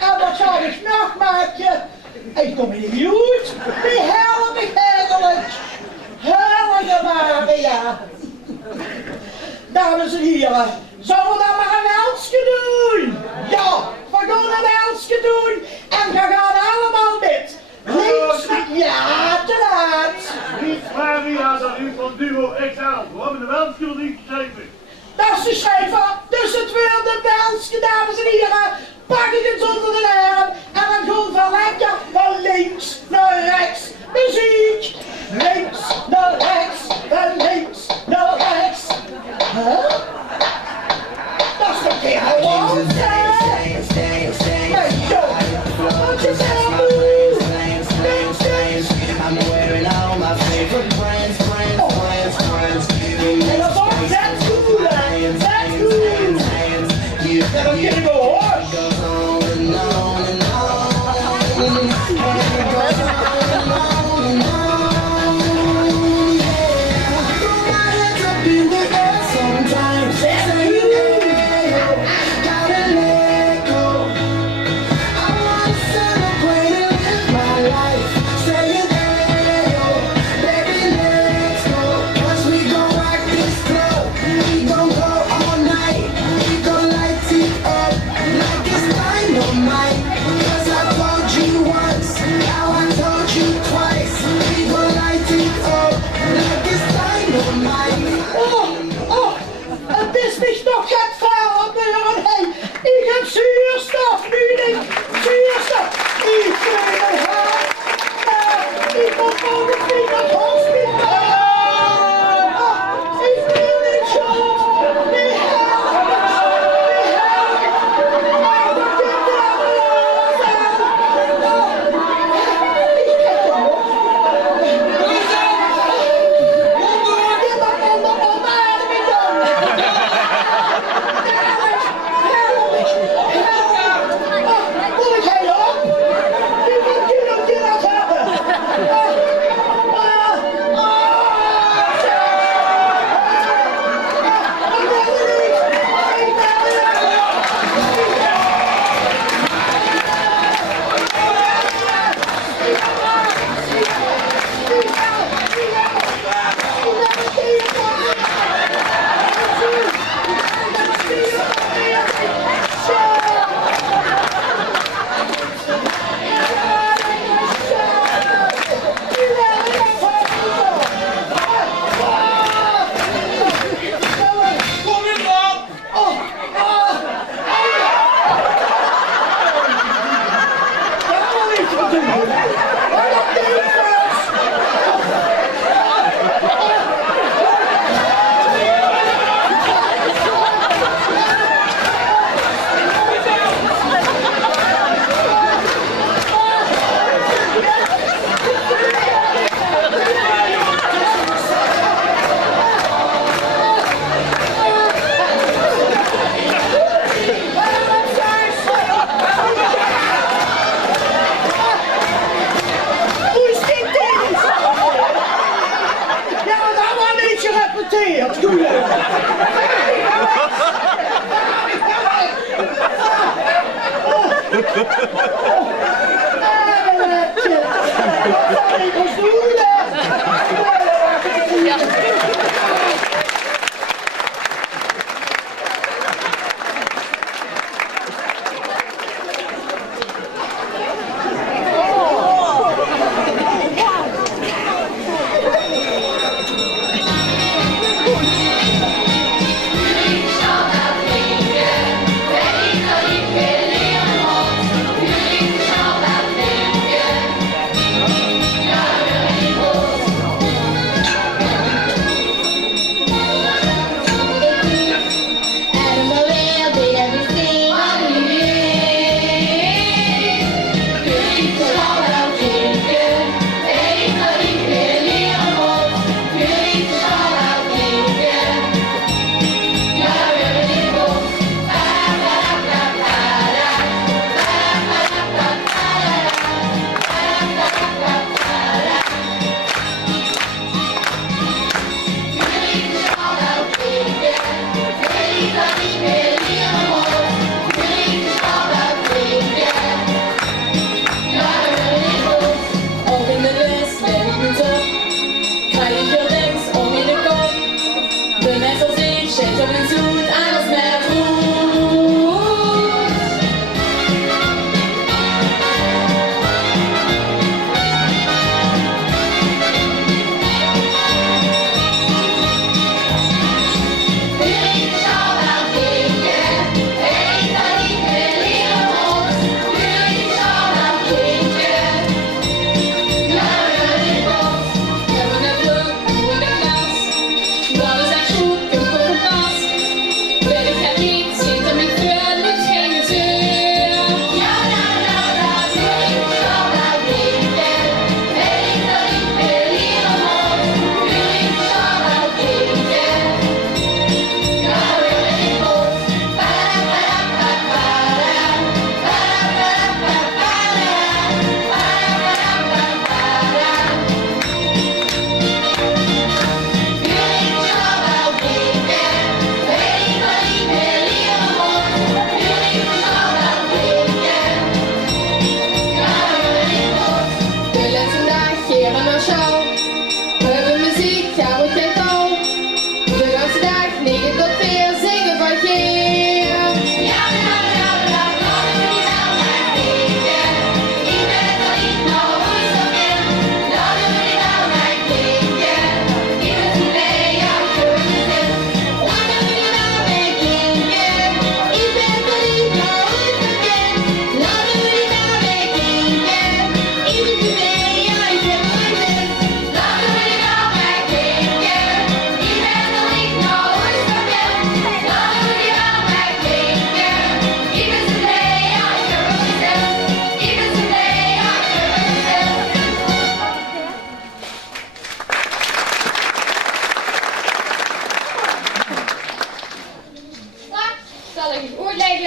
En wat zou ik nog maken? Ik kom in de buurt. Die help ik eigenlijk. Helge Maria. Dames en heren, zullen we dan maar een welsje doen? Ja, we gaan een welsje doen en we gaan allemaal met. Links met, ja, te laat. Niet Maria, dat u van Duo XL. We hebben de welsje nog niet geschreven. Dat is de schrijver, dus het wilde welsje, dames en heren. Pak ik het onder de arm en dan gaan we lekker van links naar rechts. Muziek! Links naar rechts, van links naar rechts. Huh? Dat is toch heel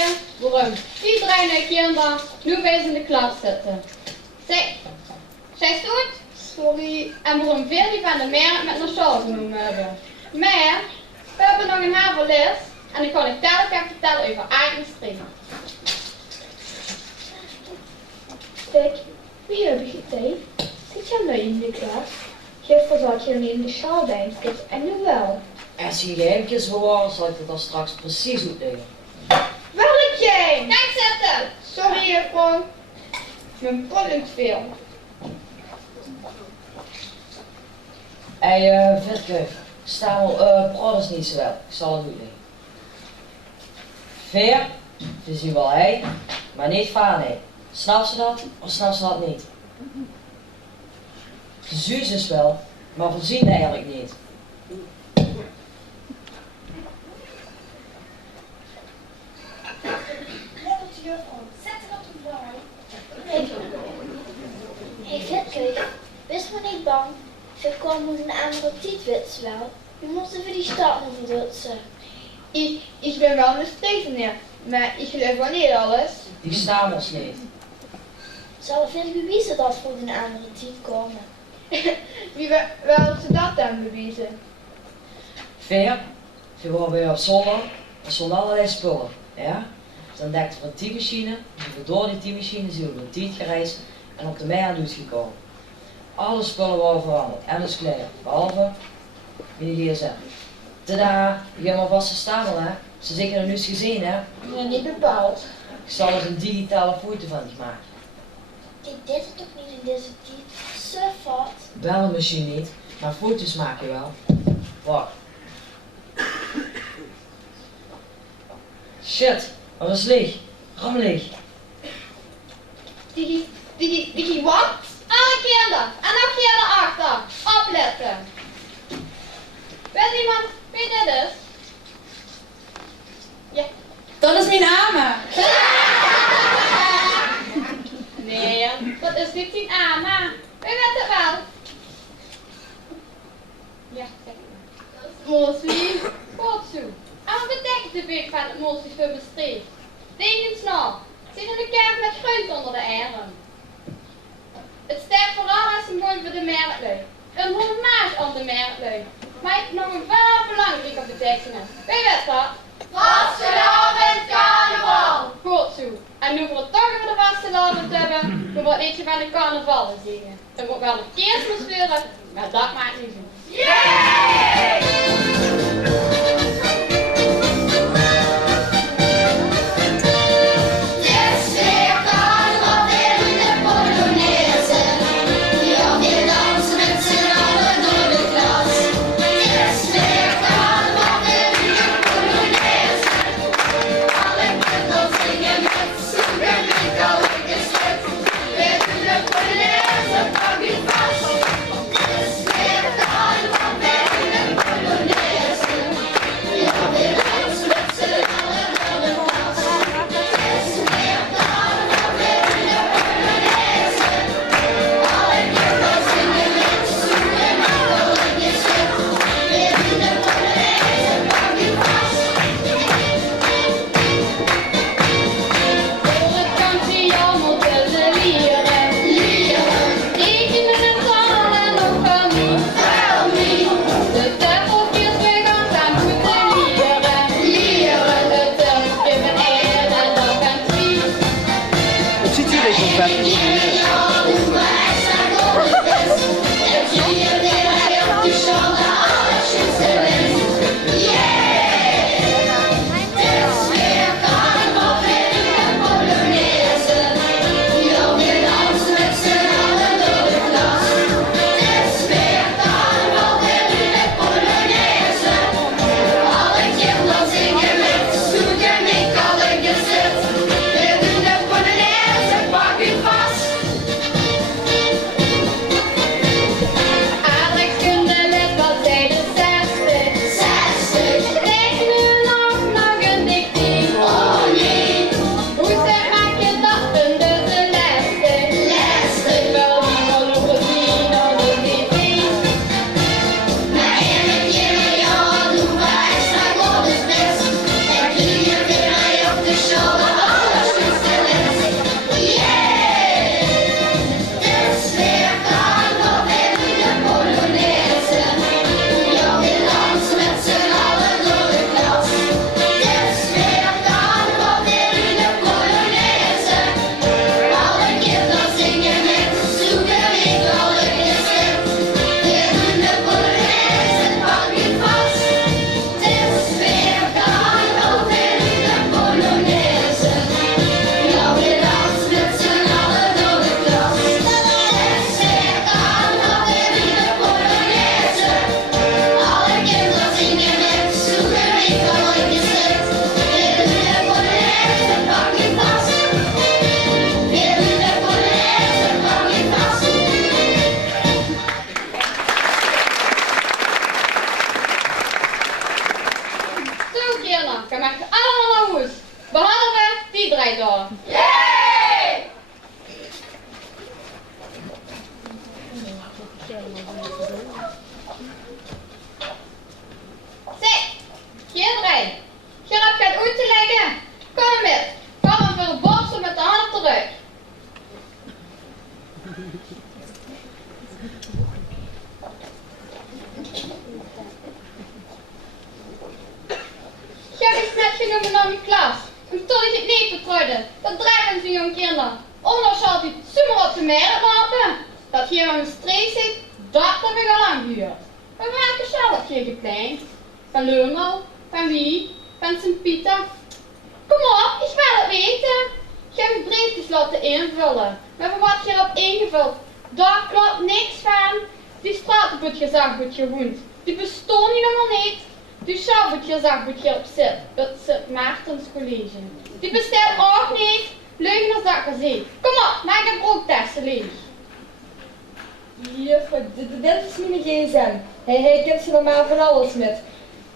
uitleggen waarom die 3 nieuwe kinderen nu bij ons in de klas zitten. Zij stoot? Sorry. En waarom veel die van de meer met naar school genoemd hebben. Maar, we hebben nog een haverles en ik kan ik telkens vertellen over eigen stream. Kijk, wie heb ik tijd? Zit jij nou in de klas? Gisteren zat je niet in de schaalbijntjes en nu wel. Als je geheimjes hoort, zal ik het dan straks precies uitleggen. Welkje! Kijk zitten! Sorry juffrouw. Mijn product veel. Hey, Vitke, Stamel, praat is niet zo wel. Ik zal het uitleggen. Veer, dus u wel hij, maar niet vaar nee. Snap ze dat of snap ze dat niet? Zuus is wel, maar voorzien eigenlijk niet. Hey Vitke, wees maar niet bang. Ze komen een andere tijd wel. Je moet even die stad nog verdutsen. Ik ben wel een steveneer, maar ik geloof wel niet alles. Die Stamels niet. Zal er veel bewijzen dat voor een andere tijd komen? Wie wil ze dat dan bewijzen? Veer, we waren bij op zolder, er stonden allerlei spullen. Ja? Dan dekte we een teammachine, we door die teammachine zijn we door de tijd gereisd en op de mei aan het gekomen. Alle spullen waren veranderd en dus kleden, behalve die gsm. Tada, je hebt maar vast gestaan hè? Ze zeker nog niet gezien hè? Ja, niet bepaald. Ik zal er een digitale foto van maken. Dit is toch niet in deze tijd? Surfat. Bellen misschien niet, maar foto's maken wel. Wacht. Shit, wat is leeg? Rammelig. Die wat? Alle kinderen en nog hier achter. Opletten. Weet iemand wie dit is? Ja. Dat is mijn ama. Nee, dat is niet die ama. Wie weet het wel? Ja, zeg maar. Mooslie. Goed zo. En wat betekent de week van het mooslie voor bestreed? Denk eens na. Zit in de kerk met groent onder de eieren. Het staat vooral als symbool voor de merklui. Een hommage aan de merklui. Maar het heeft nog een veel belangrijke betekenis. Wie weet dat? Vastelavond carnaval! Goed zo. En nu we het toch over de vastelavond hebben, we wat eentje van de carnaval zingen. Er wordt wel een kerstmis vuren, maar dat maakt niet zo. Polonaise. kinderen, gaan met allemaal naar huis. Behalve die drie daar. Zeg, kinderen, Gerard gaat uit te leggen. Kom met, kom hem voor de borstel met de hand op de rug. Gerard is net genoemd naar mijn klas. En tot ik het niet vertrouwde, dat dreigen ze jong kinderen. Ondanks zal hij zomaar op de meiden laten. Dat hier aan een streek zit, dat heb ik al lang gehuurd. We maken zelf hier gepland. Van Leumel, van Wie, van Sint-Pieter. Kom op, ik wil het weten. Ik heb mijn briefjes laten invullen. Maar voor wat je erop ingevuld, daar klopt niks van. Die straat op het gezag wordt gewoond. Die bestond helemaal niet. Die shop op het gezag wordt hier op Sint Maartens College. Die bestaat ook niet. Leugeners dat gezien. Kom op, maak de broektesten leeg. Juffrouw, dit is mijn gsm. Hij kent ze normaal van alles met.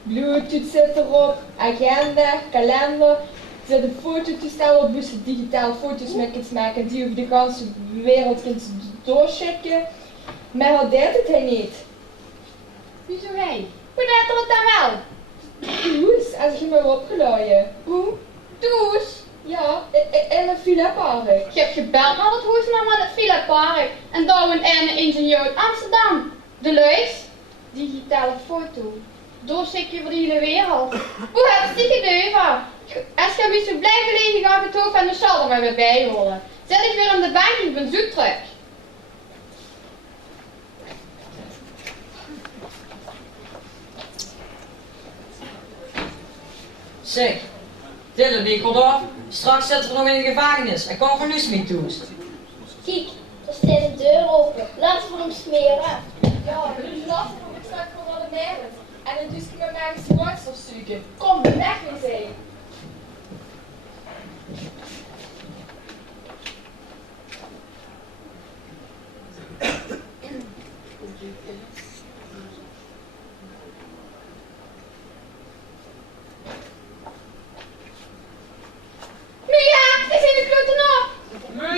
Bluetooth zit erop, agenda, kalender. Er zit een fototoestel op, dus je digitaal foto's mee kunt maken die over de ganse wereld kunt doorschikken. Maar dat deed het hij niet. Wieso hij? Hoe deed er het dan wel? Does, als je me opgelooien. Hoe? Does? Ja, in een Philippark. Je hebt gebeld naar het huis naar het Philippark. En daar woont een ingenieur uit Amsterdam. De Luis? Digitale foto. Doorschikken voor de hele wereld. Hoe heb je die gedaan? Als je me zo blijven liggen, ga ik het hoofd van de schalder maar weer bijholen. Zet ik weer aan de bank en ik ben zo terug. Zeg, Dylan, die komt af. Straks zetten we nog in de gevangenis en kan van nu niet toe. Kijk, er staat een deur open. Laten we hem smeren. Ja, we doen lastig om ik straks gewoon naar de nergens. En dan doe ik met mij een woordstof zoeken. Kom, weg weer zijn.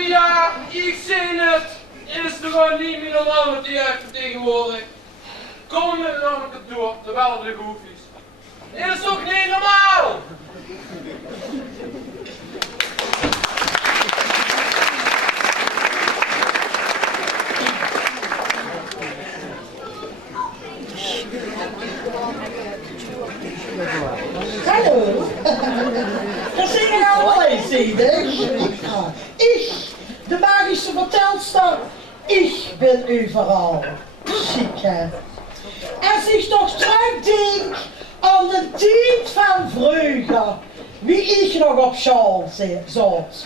Ja, ik zie het. Is er gewoon niet meer normaal met die uit tegenwoordig. Kom met naar mijn kantoor, terwijl het de hoef is. Dit is toch niet normaal? Hallo. Dat zie je nou wel eens, zie je? Ik, de magische vertelster, ik ben overal. Ziek, hè? Als ik toch terugdenk aan de tijd van vroeger, wie ik nog op school zat.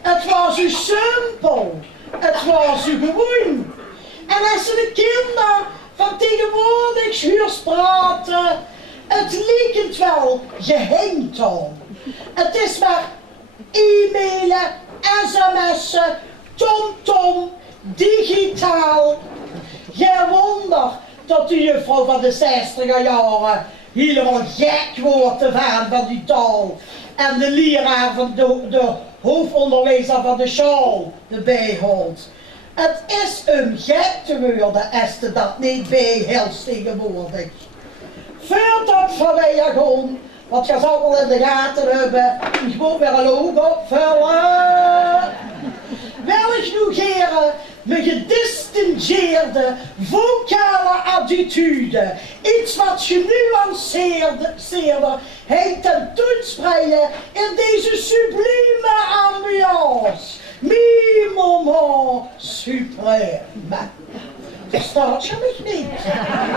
Het was zo simpel, het was zo gewoon. En als de kinderen van tegenwoordig schuurs praten, het lijkt wel gehengd aan. Het is maar e-mailen, sms'en, TomTom, digitaal. Geen wonder dat de juffrouw van de 60er jaren helemaal gek wordt van die taal. En de leraar van de hoofdonderwijzer van de school erbij houdt. Het is een gek te worden als je dat niet bijhoudt tegenwoordig. Voordat voorbij gewoon, want je zal wel in de gaten hebben, ik moet weer een logo opvullen. Welk nogeren mijn gedistingeerde vocale attitude, iets wat genuanceerder heet tentoonspreiden in deze sublieme ambiance. Mi moment suprême. Verstaat je mich niet?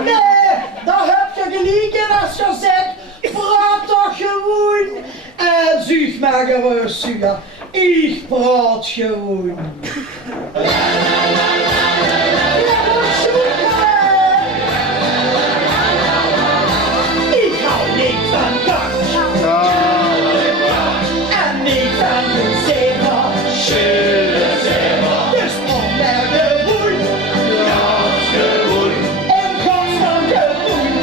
Nee, daar heb je gelijk in als je zegt, praat toch gewoon en zuig maar gerust zuur. Ik praat gewoon. Ik hou niet van kans. En niet van de zeeman. Dus kom maar gewoon. En godsnaam gewoon.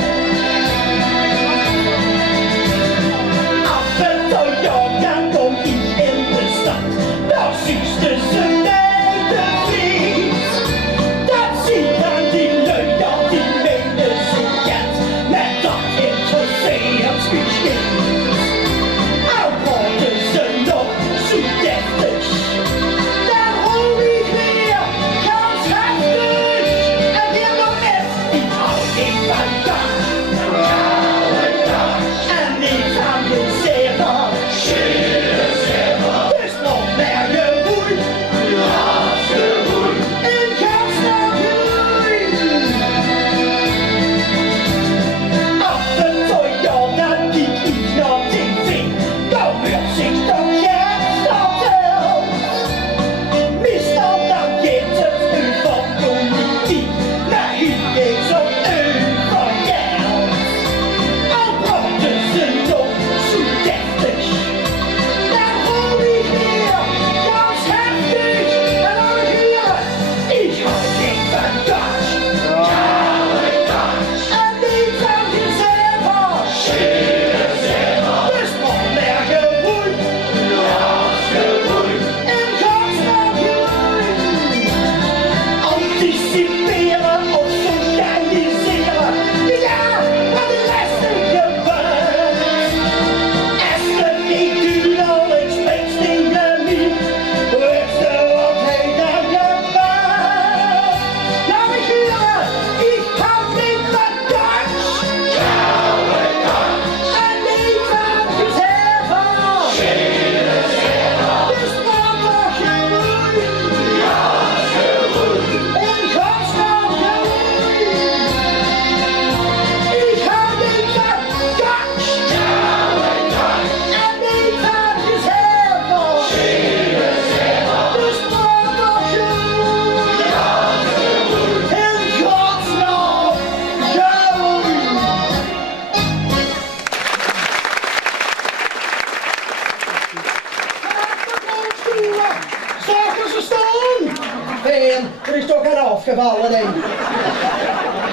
ben, er is toch geen afgevallen, nee.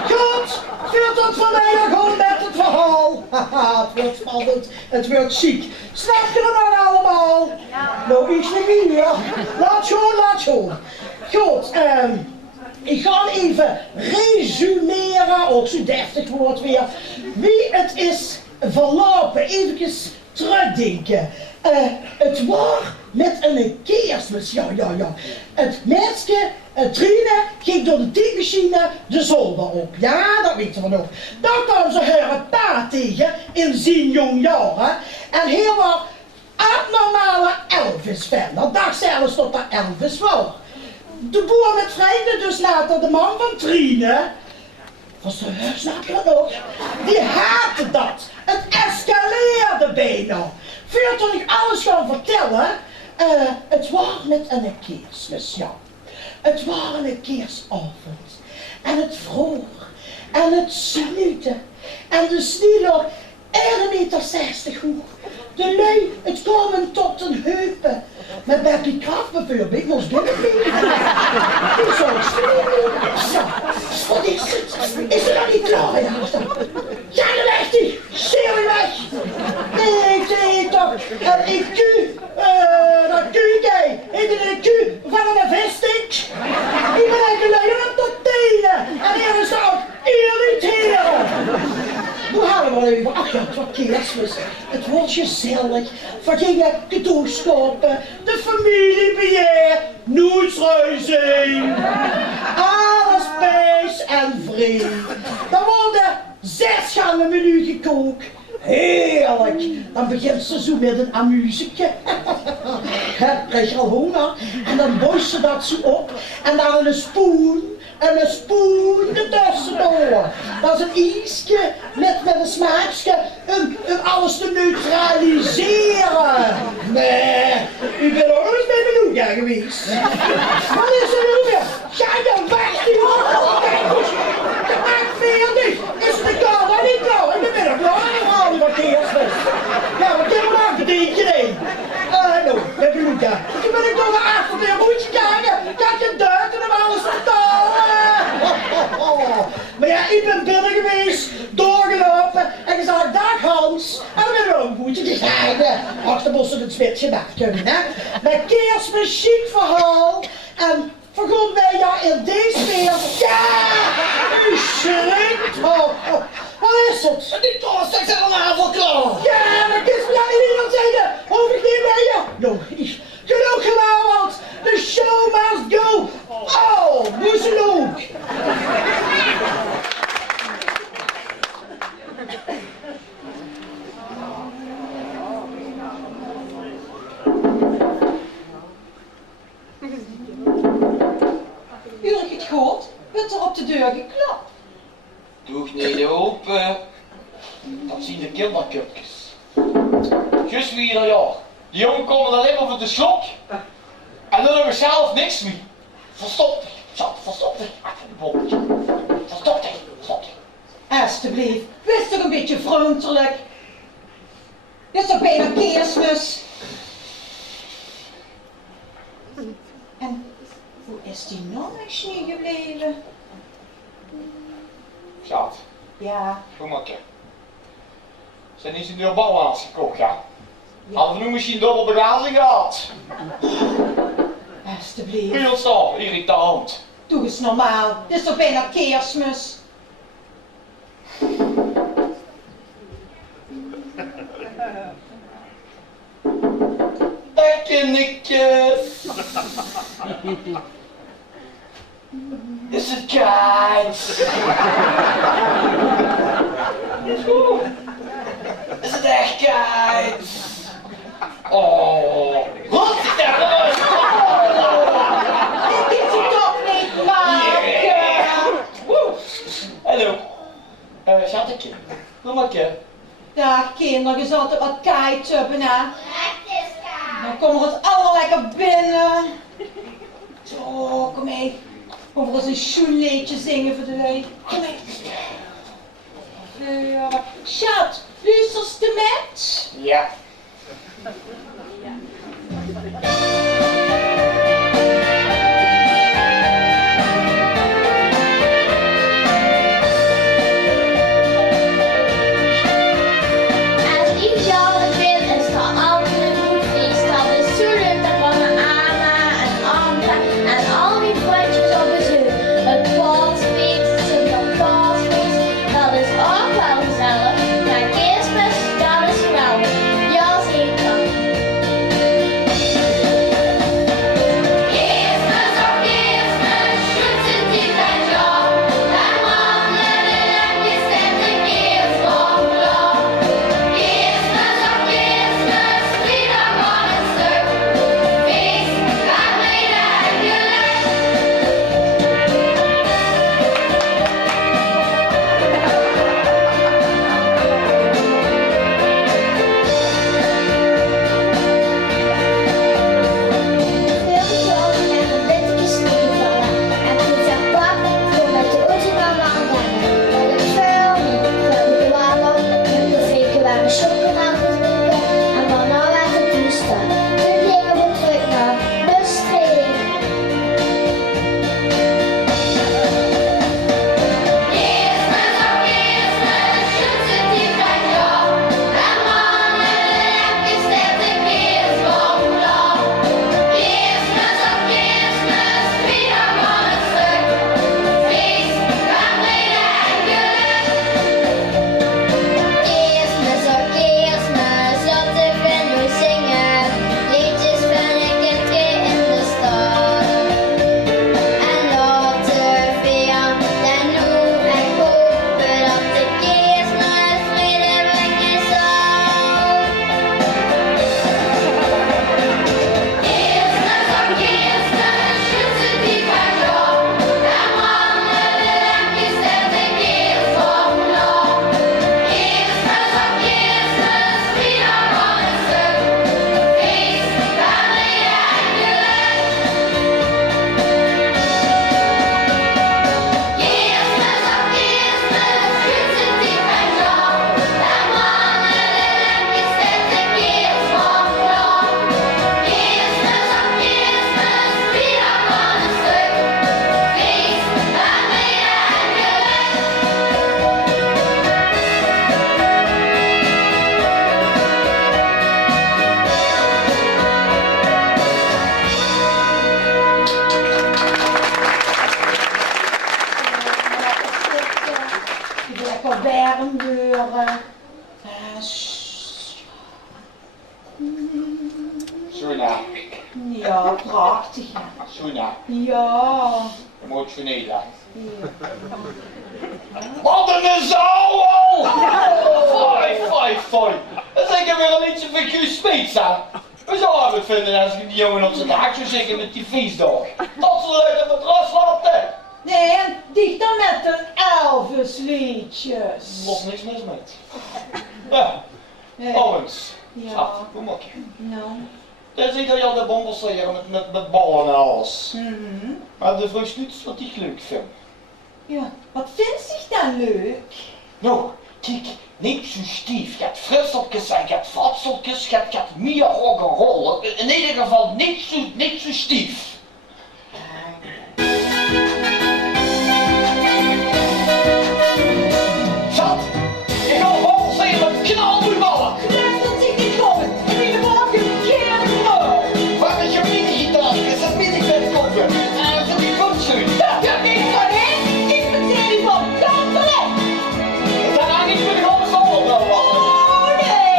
Goed, speelt dat van mij dan gewoon met het verhaal. Haha, het wordt spannend, het wordt chic. Snap je er dan allemaal? Nou, iets niet meer. Laat gewoon. Goed, ik ga even resumeren, ook zo'n deftig woord weer, wie het is verlopen. Even terugdenken. Het was met een kerstmis, ja. Het meisje, Trine, ging door de typemachine de zolder op. Ja, dat weten we nog. Dan kwam ze haar pa tegen in zijn jong jaren. En hij was abnormale Elvis-fan. Dat dacht zelfs dat dat Elvis was. De boer met vrienden, dus later de man van Trine. Snap je dat nog? Die haatte dat. Het escaleerde bijna. Voordat ik alles ga vertellen, het was met een kerstmis, ja. Het was een kerstavond. En het vroeg. En het snuitte. En de sneeuw lag 1,60 meter hoog. De lui, het kwamen tot een heupen. Met Beppie Kraft bijvoorbeeld, moest binnenvliegen. Die zou zo, wat is het? Is er nog niet klaar? Ja, dan weg die! Schreeuw je weg! Nee, toch! En ik dat kuike! Ik ben een ku van een vesting! Ik ben een geleden op de tenen! En hier is ook irriteren! Hoe hadden we even? Ach ja, het was kerstmis. Het was gezellig. We gingen cadeaus kopen. De familie beheer. Noetsreuzing. Alles pees en vrede. Er worden 6 gangen menu gekookt. Heerlijk. Dan begint ze zo met een amusetje. Krijg je al honger. En dan boist ze dat zo op. En dan een spoen. En een spoen ertussendoor. Dat is een ijsje met een smaakje om alles te neutraliseren. Nee, u bent ook eens bij mijn moeder geweest. Wat is er nu weer? Ga je weg, die hoor! Kijk eens, de maakt 40. Is het klaar? Dat niet klaar. Ik ben er klaar. Ik haal niet wat kerstmis. Ja, wat kunnen we nog verdienen? Nee. Nou, met mijn moeder. Toen ben ik door de achterdeur. Moet je kijken. Kijk je duit en hem alles vertalen. Maar ja, ik ben binnen geweest, doorgelopen en gezegd, dag Hans. En dan ben ik ook een goedje gegaan. Achterbossen het zwitje weg kunnen, hè. Met kerstmis chic verhaal. En vergon mij ja in deze wereld. Ja, u schrikt. Wat is het? Die toast is vanavond klaar. Ja, maar dit is ja iedereen zeggen. Hoef ik niet mee, ja. Nou, genoeg gedaan, want the show must go. Oh, moeseloek. Jullie het gehoord? Werd er op de deur geklapt? Doe niet open. Dat zien de kinderkupjes. Just wie er ja. Die jongen komen alleen maar voor de slok. En dan hebben we zelf niks meer. Verstop dich. Verstop dich. Verstop dich. Alsjeblieft, wees toch een beetje vriendelijk. Dit is toch bijna kerstmis. En hoe is die nou niet gebleven? Schat. Ja. Kom maar kijken. Zijn die door balans gekocht, ja? Hadden we nu misschien dubbel bagage gehad? Alsjeblieft. Heel snel, irritant. Doe eens normaal, dit is toch bijna kerstmis. Kindertjes. Is het kijk? Is het echt kijk? Oh, wat is dat? Dit is het toch niet maken? Hallo. Schatje. Kom maar keer. Dag kinderen, je zult er wat kijken, hè? Dan komen we het allemaal lekker binnen. Zo, kom mee. Of we eens een schoenleedje zingen voor de lui. Kom mee. Schat, luisterst de met? Ja. Ja, prachtig. Suna, Ja. emotioneel. Wat een zaal! Fai. Dan zeg ik weer een liedje van Guus Smeets aan. We zouden het vinden als ik die jongen op zijn dak zou zingen met die feestdag. Dat ze uit het matras laten. Nee, en dichter met de Elvis-liedjes. Er was niks mis met. Ja, Owens. Ja. Schat, hoe maak je? Nou. Dan zie je al de bombels leren met ballen en alles. Maar de vrouw Snuits wat ik leuk vind. Ja, wat vindt zich dan leuk? Nou, kijk, niet zo stief. Je hebt frisseltjes en je hebt vatseltjes, je hebt meer rock'n'roll. In ieder geval niet zo stief. Schat, ik ga wel zeggen met knalvoetballen. Dat zie ik niet komen. En in de morgen keer de Waar is je mini-gitaar? Is dat mini-bed kopen? En van die kunststuur? Dat heb ik van hem. Ik vertel die van Kantelet. Dat hangt niet meer gewoon zo op. Oh nee.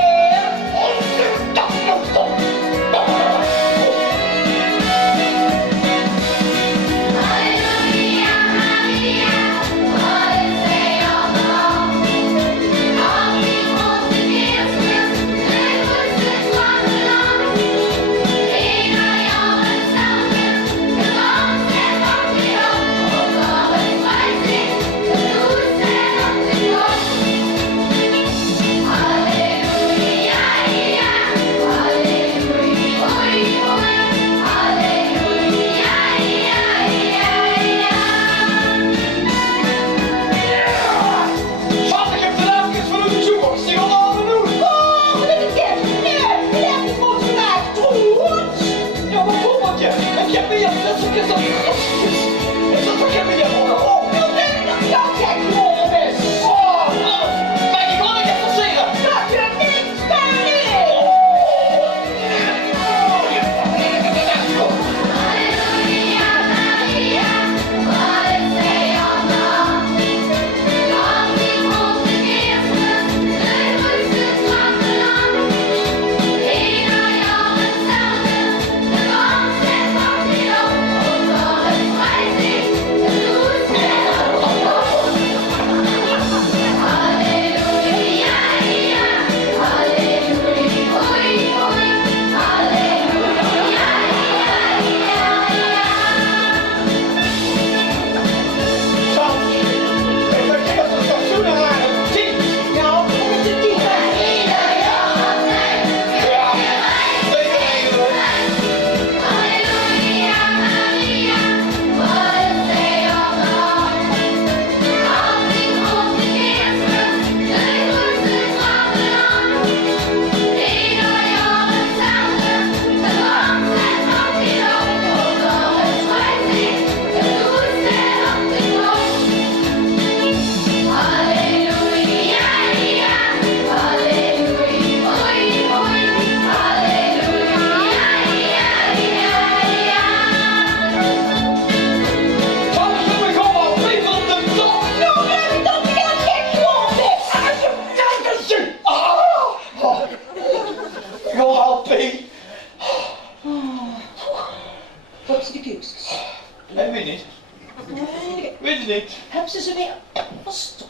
Heb ze ze weer?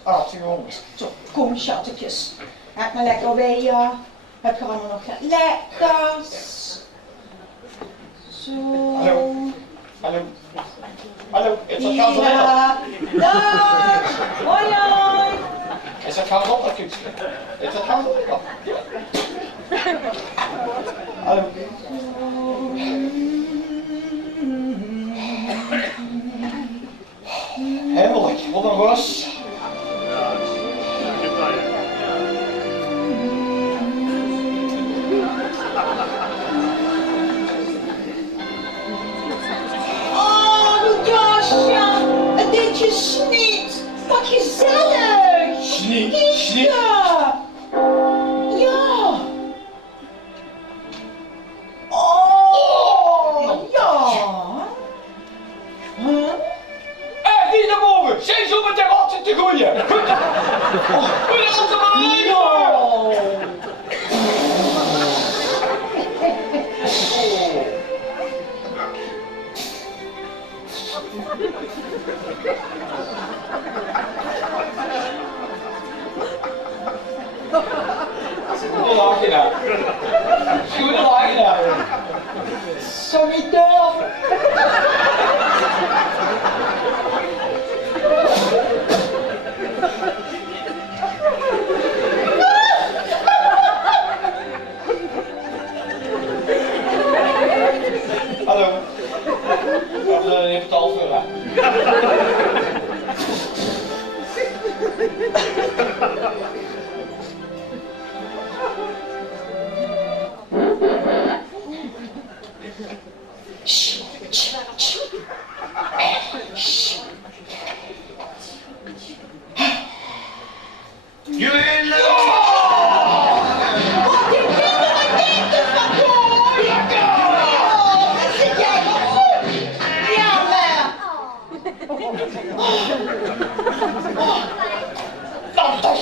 Aardige jongens. Zo, kom schattetjes. Heb maar lekker bij je. Heb je allemaal nog lekkers? Zo. Hallo, is dat gaan Ja. Dag. Hoi hoi. Is dat gaan op, dat kunstje? Is dat gaan op? Ja. Hallo. Heerlijk, wat een rust. Oh, Jasja, het deed je sniet. Wat gezellig. Sniet? Ja. Ja. Goede lachen. Sorry, Dove. Hallo. Wat je betaald voor, hè?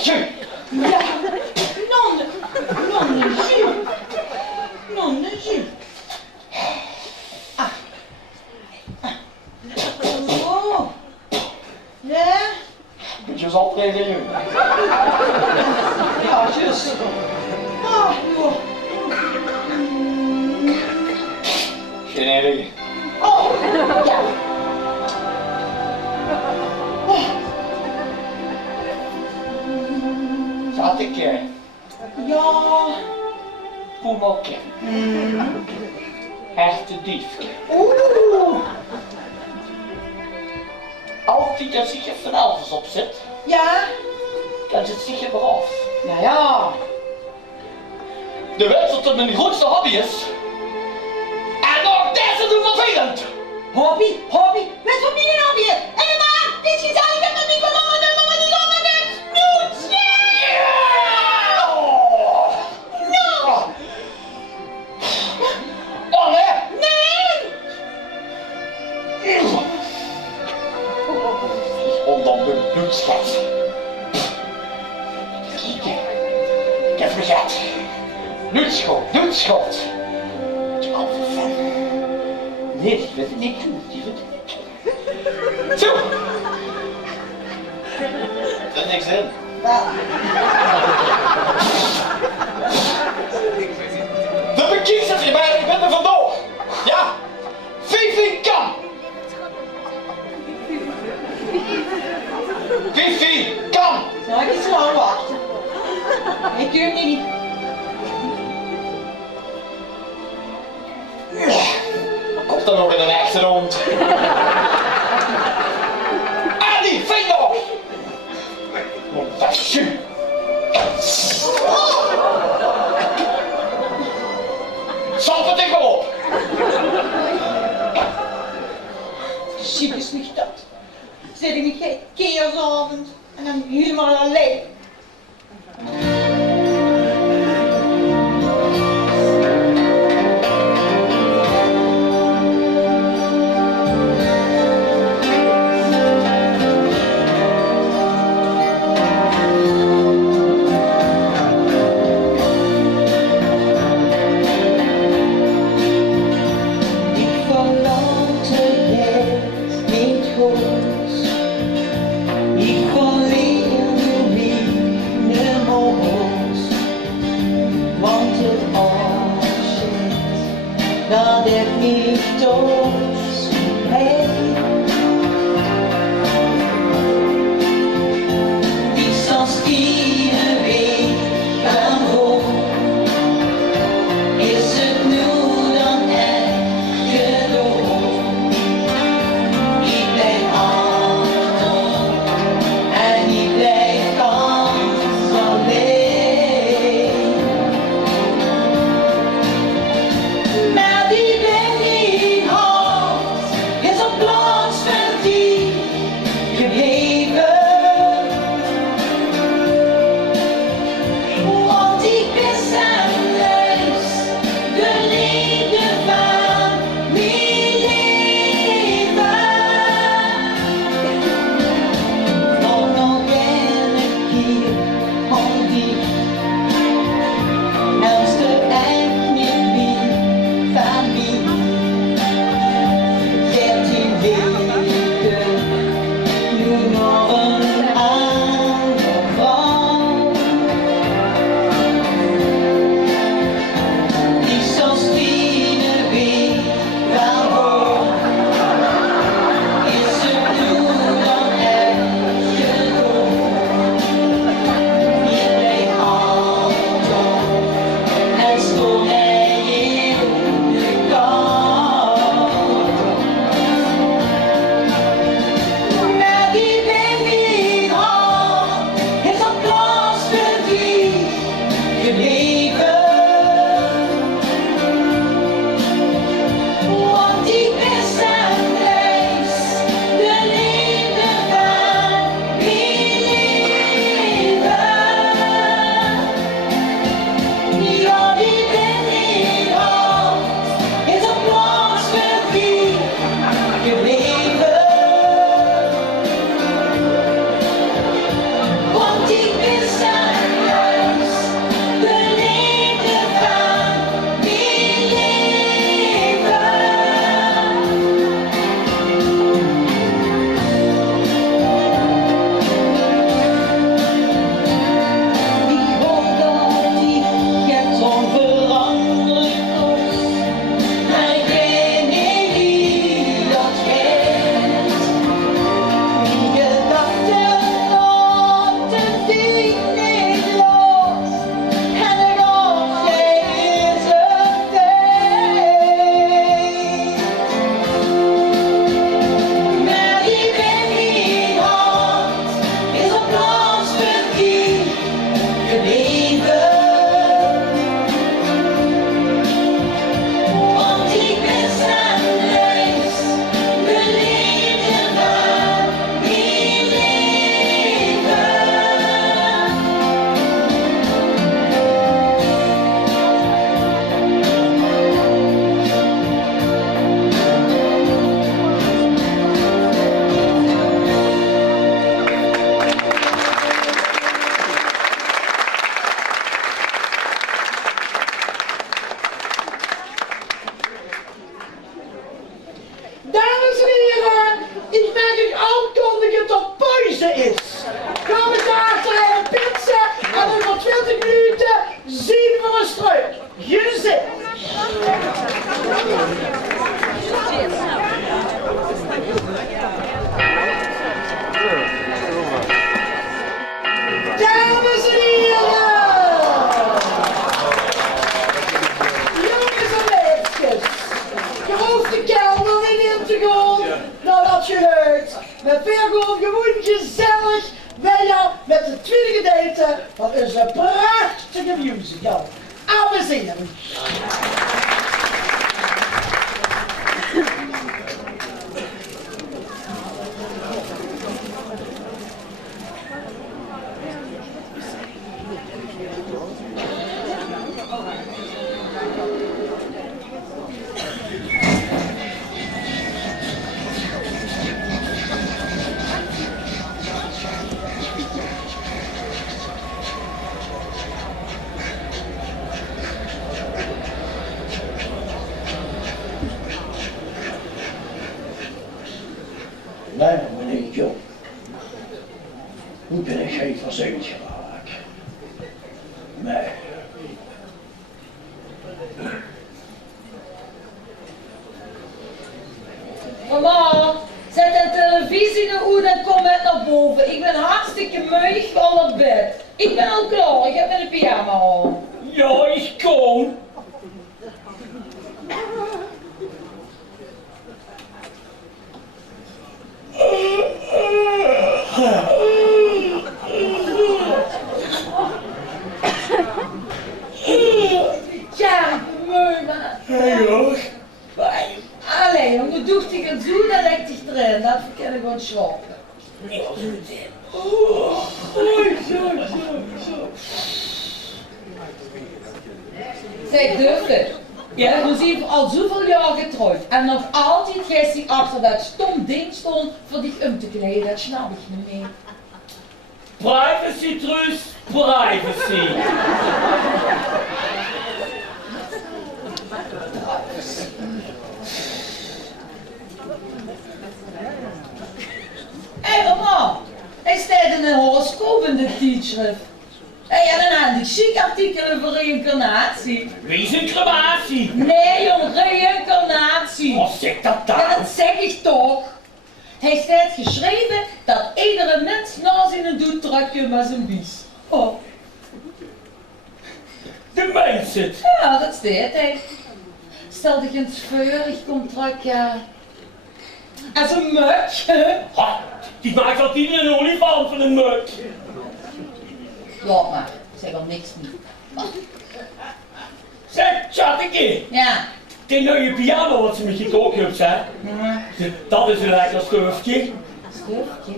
Ja, nonne Jules. Nonne Jules. Oh. Ja? Beetje zat tegen. Ja, juist. Oh, joh. Geen idee. Oh, ja. Zat ik Ja. poemelke. Echte diefke. Oeh. Altijd als ik er van alles op zit, Ja. dan zit zich er af. Ja, ja. De weet dat het mijn grootste hobby is. En nog deze doen vervelend. Hobby. Wat voor mij een hobby is? En maar, dit is gezellig dat we niet van alle nummer wat niet onder het snoetje. Oh nee. Nee. Onder mijn bloedschat. Kijk, ik heb me gehad. Bloedschot. Nee, die wil het niet doen. Zo. Er zit niks in. De bekiezers in mij, ik ben er vandoor. Ja. Fifi kan. Fifi kan. Zal ik eens lang wachten? Ik doe het niet. Komt er nog in een echte hond? Adi, vinger op! Montage! Zalf het ding op! Ziek is niet dat. Zit ik niet keersavond en dan helemaal alleen. dat ik niet dood ben. Die zoals iedere week gaan horen, is het nu dan echt gedaan. Ik blijf achter en ik blijf ganz alleen. Maar die ben niet hard. applaudisseren. Nee, meneer John. Hoe ben ik geen verzekerd geraakt? Nee. Mama, zet de televisie nou uit en kom met naar boven. Ik ben hartstikke muig al op bed. Ik ben al klaar, ik heb mijn pyjama al. Ja, ik kom. Ja, ik ben moe, maar... Ja. Allee, om de doek te gaan doen, dan leg ik erin. Dat kan ik gewoon slapen. Zeg, Duffer. Ja, we zijn al zoveel jaar getrouwd. En nog altijd gist hij achter dat stom ding stond voor dich om te kleden. Dat snap ik niet meer. Privacy, Truus, privacy. Hé mama, hij staat in een horoscoop in de tijdschrift. Hij had een handig chic artikel over reïncarnatie. Wie is een crematie? Nee jong, reïncarnatie. Wat zegt dat dan? Ja, dat zeg ik toch. Hij staat geschreven dat iedere mens na zijn doet terugkomt met zijn bies. Oh. De mens het. Ja, dat staat hij. Stel dich eens voor, ik kom terug, ja. Als een muk. Ha, die maakt altijd een olifant van een muk. Laat maar, ik zeg al niks niet. Zeg, Tjatteke. Ja. Die nieuwe piano wat ze met je kook hebt, hè? Dat is een lekker stufje. Stufje?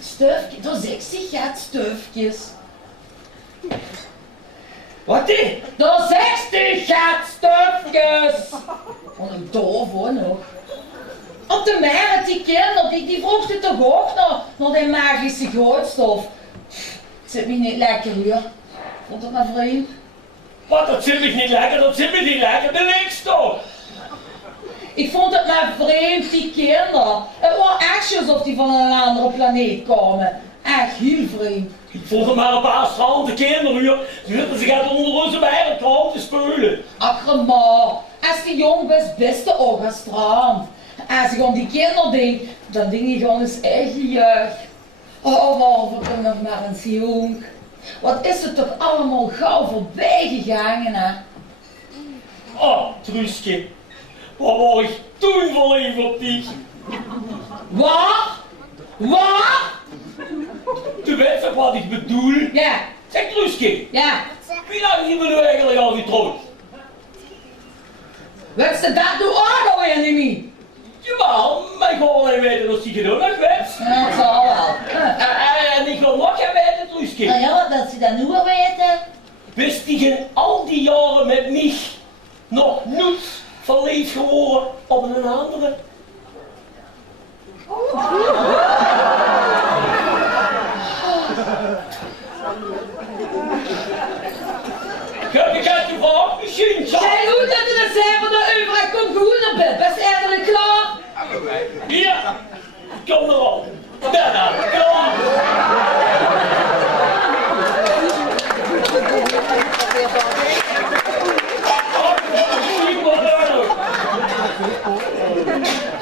Stufje? Dat zeg ik, ja, stufjes. Wat die? Dat zegt hij, gaat stufjes. Wat een doof hoor nog. Op de mer, die kinderen, die vroegen toch ook naar die magische gootstof. Het zit me niet lekker hier. Vond het maar vreemd. Wat, dat zit me niet lekker, dat zit me niet lekker, de links toch? Ik vond het maar vreemd, die kinderen. Het was echt alsof die van een andere planeet komen. Echt heel vreemd. Ik vond er maar een paar stralende kinderen hier. Ze zitten zich uit onder onze wereld te spelen. Ach, maar, als je jong bent, best je ook aan strand. Als je aan die kinderen denkt, dan denk je gewoon eens eigen jeugd. Oh, waarom ik nog maar eens jong. Wat is het toch allemaal gauw voorbij gegaan, hè? Oh, Truusje. Wat word ik toen verliefd op die? Wat? Wat? Tu weet toch wat ik bedoel? Ja. Zeg Truusje. Ja. Wie lang zijn we nu eigenlijk al getrouwd? Weet ze dat doen ook alweer niet meer? Jawel, maar ik wil alleen weten of die gedaan heeft, weet. Ja, dat zal wel. En ik wil nog gaan weten, Truusje. Nou ja, wat wil ze dat nu al weten? Wist die in al die jaren met mij nog niet verliefd geworden op een andere? Ik heb je vraag misschien, ja? Jij doet dat je dat zei van de overheid komt goed naar bed. Best eigenlijk klaar? Hier, kom erop. Daarna, kom.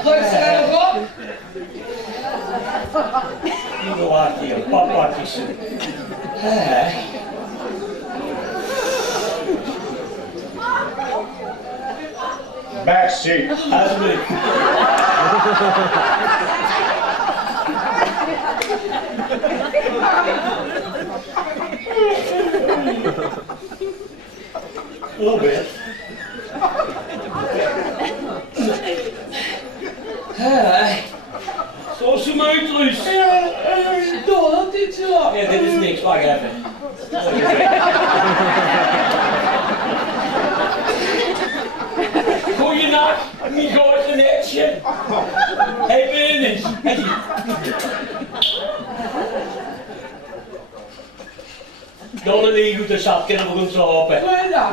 Druk ze er nog op. Nu laat hier, papakjes. Merci. Alsjeblieft. Robert. Zoals je me uitrust. Ja, dat is zo. Ja, dit is niks, wacht even. Goeienacht, mijn grote netje. Hey, binnen. Hey. Dan een heel goede zat, kunnen we goed slapen. Goeiedag.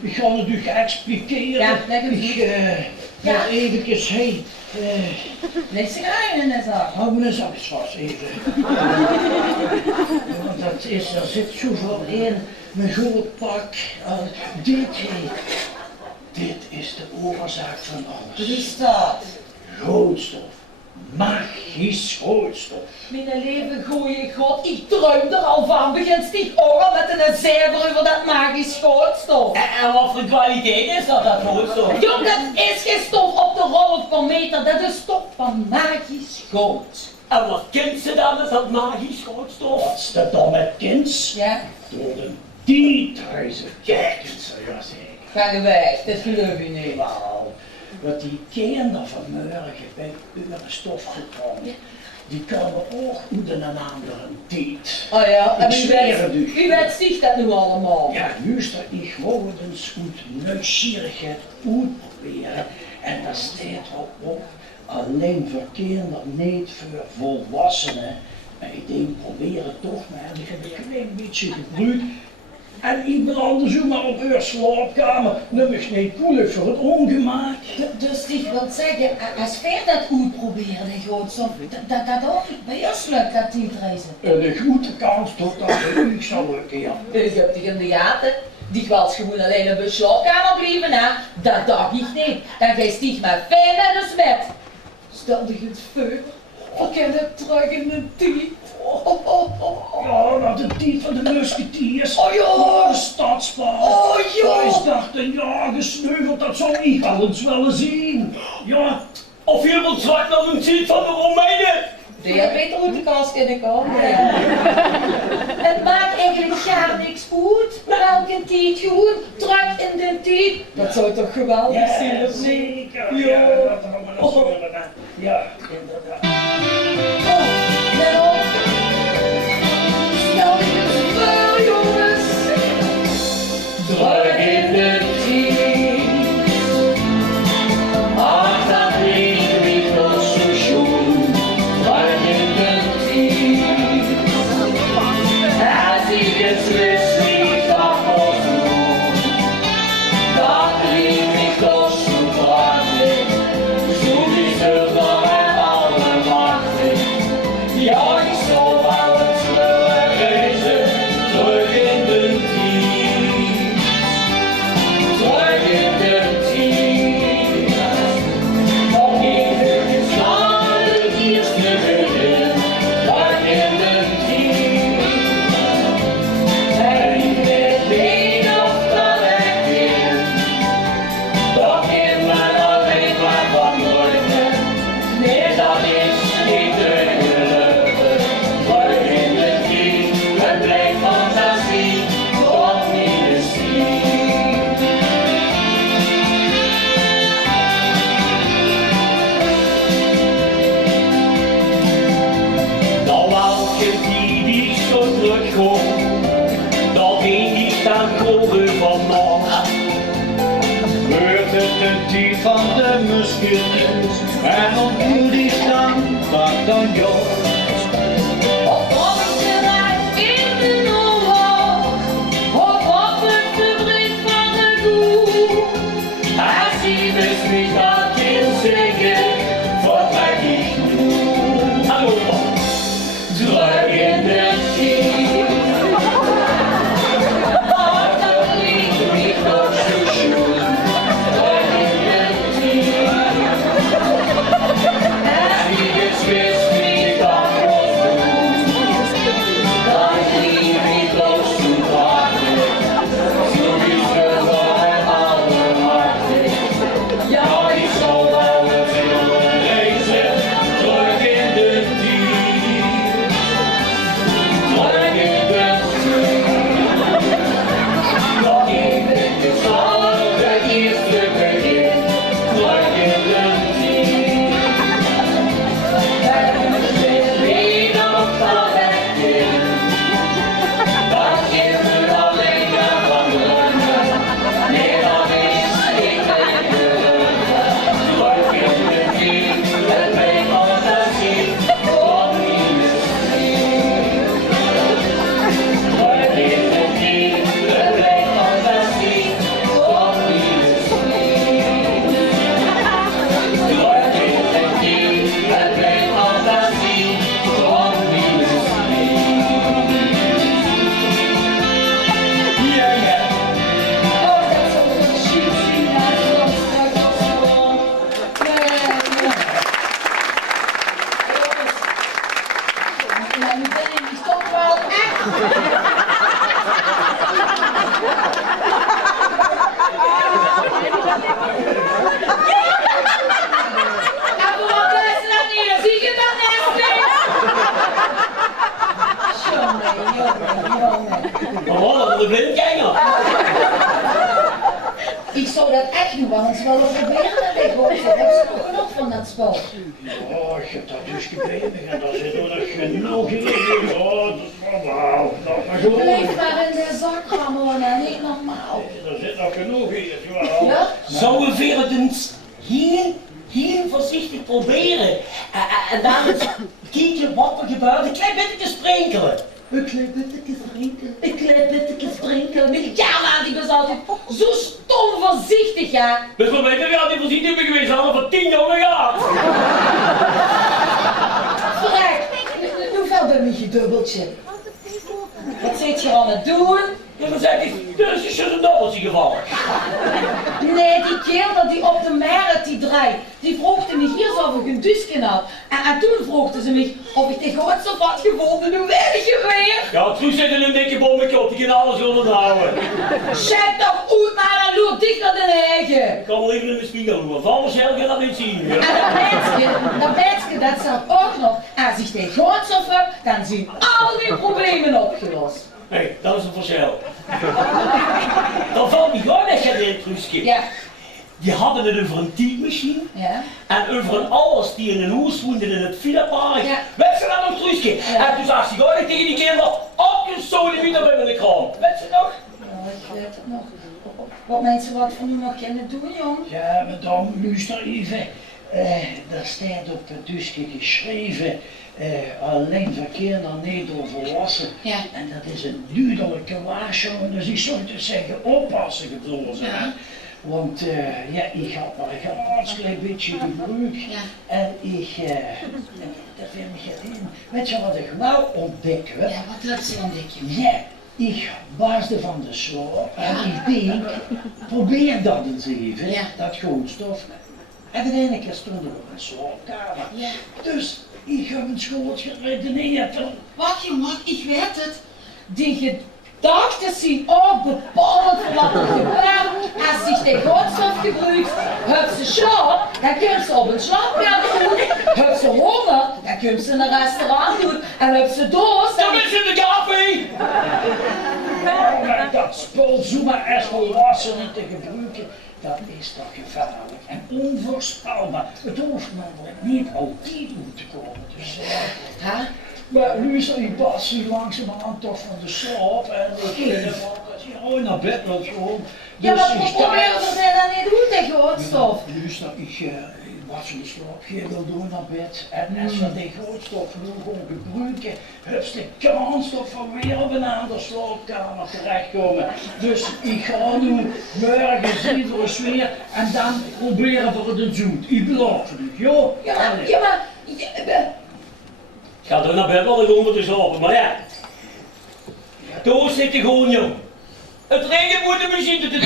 Ik ga het u expliceren. Ja, lekker Ja, eventjes, hé. Leg ze graag in de zak. Hou me eens vast even. Want dat is, er zit zoveel in. Mijn groot pak. Dit is de oorzaak van alles. Wat is dat? Goudstof. Magisch goudstof. Mijn leven, goeie god, ik druim er al van. Begint die oren met een zever over dat magisch goudstof. En wat voor kwaliteit is dat goudstof? Jong, dat is geen stof op de rol per meter, dat is stof van magisch goud. En wat kent ze dan met dat magisch goudstof? Wat is dat dan met kind? Ja? Door de tienduizend kijkers, zou je zeggen. Ga weg, dat geloof je niet. Wel, wat die kinderen vanmorgen bij uw stof gekomen, die komen ook uit een andere tijd. Oh ja, en wie weet zich dat nu allemaal? Ja, luister, ik wou het eens uit nieuwsgierigheid uitproberen. En daar staat wel op, alleen voor kinderen, niet voor volwassenen. Maar ik denk, probeer het toch maar, ik heb een klein beetje gebruikt. En ik belandde zo maar op uw slaapkamer, nummers niet koelig voor het ongemak. Dus ik wil zeggen, als ver dat goed proberen, de grootstof, dat ook bij ons lukt dat tijdreizen. Een goede kans tot dat het u zal lukken, ja. Ik heb dich in de gaten. Die was gewoon alleen op de slaapkamer blijven, hè? Dat dacht ik niet. Dan geest dich maar fijn naar de zwet. Stel je het voor, we kunnen terug in de tijd. Ja, naar de tijd van de musketiers. Oh ja. De stadspaal. Oh ja. Hij is dacht een jaar gesneuveld, dat zou ik al eens willen zien. Ja. Of iemand zwart naar een tijd van de Romeinen. Die had beter hoe de kast kunnen komen. Het maakt eigenlijk gar niks uit. Welke tijd gewoon terug in de tijd. Dat zou toch geweldig zijn, of niet? Zeker. Ja. Dat gaan we nog zullen, hè. Ja, inderdaad. Nou, stel je eens voor, jongens. Terug in de tijd. ziet van de musketeers en opnieuw die staan, dat dan joh. Of op het terrein in de oorlog, of op het fabriek van de koe. Als sie bis mich dat kind zingen, vertrek ik nu. Hallo, druk in de zee. Want dat liegt niet op de schoen. Druk in de zee. Als sie bis mich dat was doen, dan lief ik los zu warten, so wie ze waren alle harten. Ja, ik zal wel het willen reizen, terug in de tijd. Terug in de tijd. Nog even is alles het eerste begin. Terug in de tijd. En we weer op dat weg. Dat kinderen alleen maar van dromen. Nee, dat is ik niet geloven. Terug in de tijd. En mijn fantasie voor nieuwe steen. Terug in de tijd. En mijn fantasie voor nieuwe steen. Terug in de tijd. En mijn fantasie voor nieuwe steen. Ja, ja. Oh, dat zal wel chic zien als dat straks gewoon. Ja, nu ben ik die toch wel echt. En wat is dat hier? Zie je dat net niet? Maar wat, dat is een blindganger. Ik zou dat echt nog wel eens willen proberen en ik hoop dat heb ze nog genoeg van dat spel. Oh, ik heb dat dus gebeden en daar zit er nog genoeg in. Oh, dat is wel wauw. Maar gewoon. Blijf maar in de zak rammelen, niet normaal. Er zit nog genoeg in, jawel. Ja? Zouden we het eens heel voorzichtig proberen. En dan eens kijken wat er gebeurt. Een klein beetje sprinkelen. Een klein beetje sprinkelen. Een klein beetje sprinkelen. Ja, maar die was altijd zo stom voorzichtig, ja. Dus we weten wel die voorzichtig hebben geweest, hadden voor 10 jaar gehad. Verrek, nu valt bij mij een dubbeltje. Wat zit je aan het doen? Ja, dan zei hij, dus is er een dobbeltje gevallen. Nee, die kerel die op de meret die draait, die vroeg me hier zo of ik een dusje had. En toen vroeg ze me of ik tegen God zo wat gevonden, nu weet je weer. Ja, toen zit er een dikke bommetje op, die kan alles onderhouden. Schep toch uit naar en loop dicht naar de eigen. Ik kan wel even in de spiegel doen, want anders kan je dat niet zien. Ja. En dat meisje, dat zegt ook nog, als ik tegen God zo heb, dan zijn al die problemen opgelost. Nee, dat is een verschil. Dan valt die gewoon echt in Truusje. Ja. Die hadden het over een typemachine. Ja. En over een alles die in een huis woonden in het Villapark. Ja. Weet ze dat nog, Truusje? Ja. En toen zag ze gewoon tegen die kinderen, op je sodemieter in de kraan. Weet ze nog? Ja, ik weet het nog. Wat mensen wat van u nog kunnen doen, jong? Ja, madame, luister even. Daar staat op het dusje geschreven, alleen verkeer dan niet door volwassen. Ja. En dat is een duidelijke waarschuwing, dus ik zou dus zeggen, oppassen geblazen. Ja. Want ja, ik had maar een ganz klein beetje gebruikt Ja. en ik, dat wil ik in. Weet je wat ik nou ontdek? Ja, wat heb ze ontdekt? Ja, ik baasde van de slaap en ik denk, probeer dat eens even, Ja. dat grondstof. En de ene keer stond er op een slaapkamer. Ja. Dus ik heb een schooltje geredeneerd. Wacht, jong, wacht, ik weet het. Die gedachten zien ook bepaald wat er gebeurt als zich de grondstof gebruikt. Heb ze slaap, dan kun ze op een slaapkamer doen. Heb ze honger, dan kun ze in een restaurant doen. En heb ze dorst, Dan is het de koffie! Oh, maar dat spul zomaar als volwassenen te gebruiken, dat is toch gevaarlijk en onvoorspelbaar. Het hoeft namelijk niet altijd goed te komen. Dus, Huh? maar nu is die Bassie langzamerhand toch van de slaap en ik vind het wel dat gewoon naar bed wil gewoon. Ja, Dus maar ik proberen ze dat niet doen tegen grootstof. Luister, ik was in de slaap, je wil doen naar bed. En als we die grootstof nu gewoon gebruiken, heeft de kans dat we weer op een andere slaapkamer terechtkomen. Dus ik ga nu morgen zien we eens weer en dan proberen we het te doen. Ik beloof het, joh. Ja, maar... Ik ga er naar bed wel gewoon voor te slapen, maar ja. Toen zit je gewoon, joh. Het regent moet de machine te doen.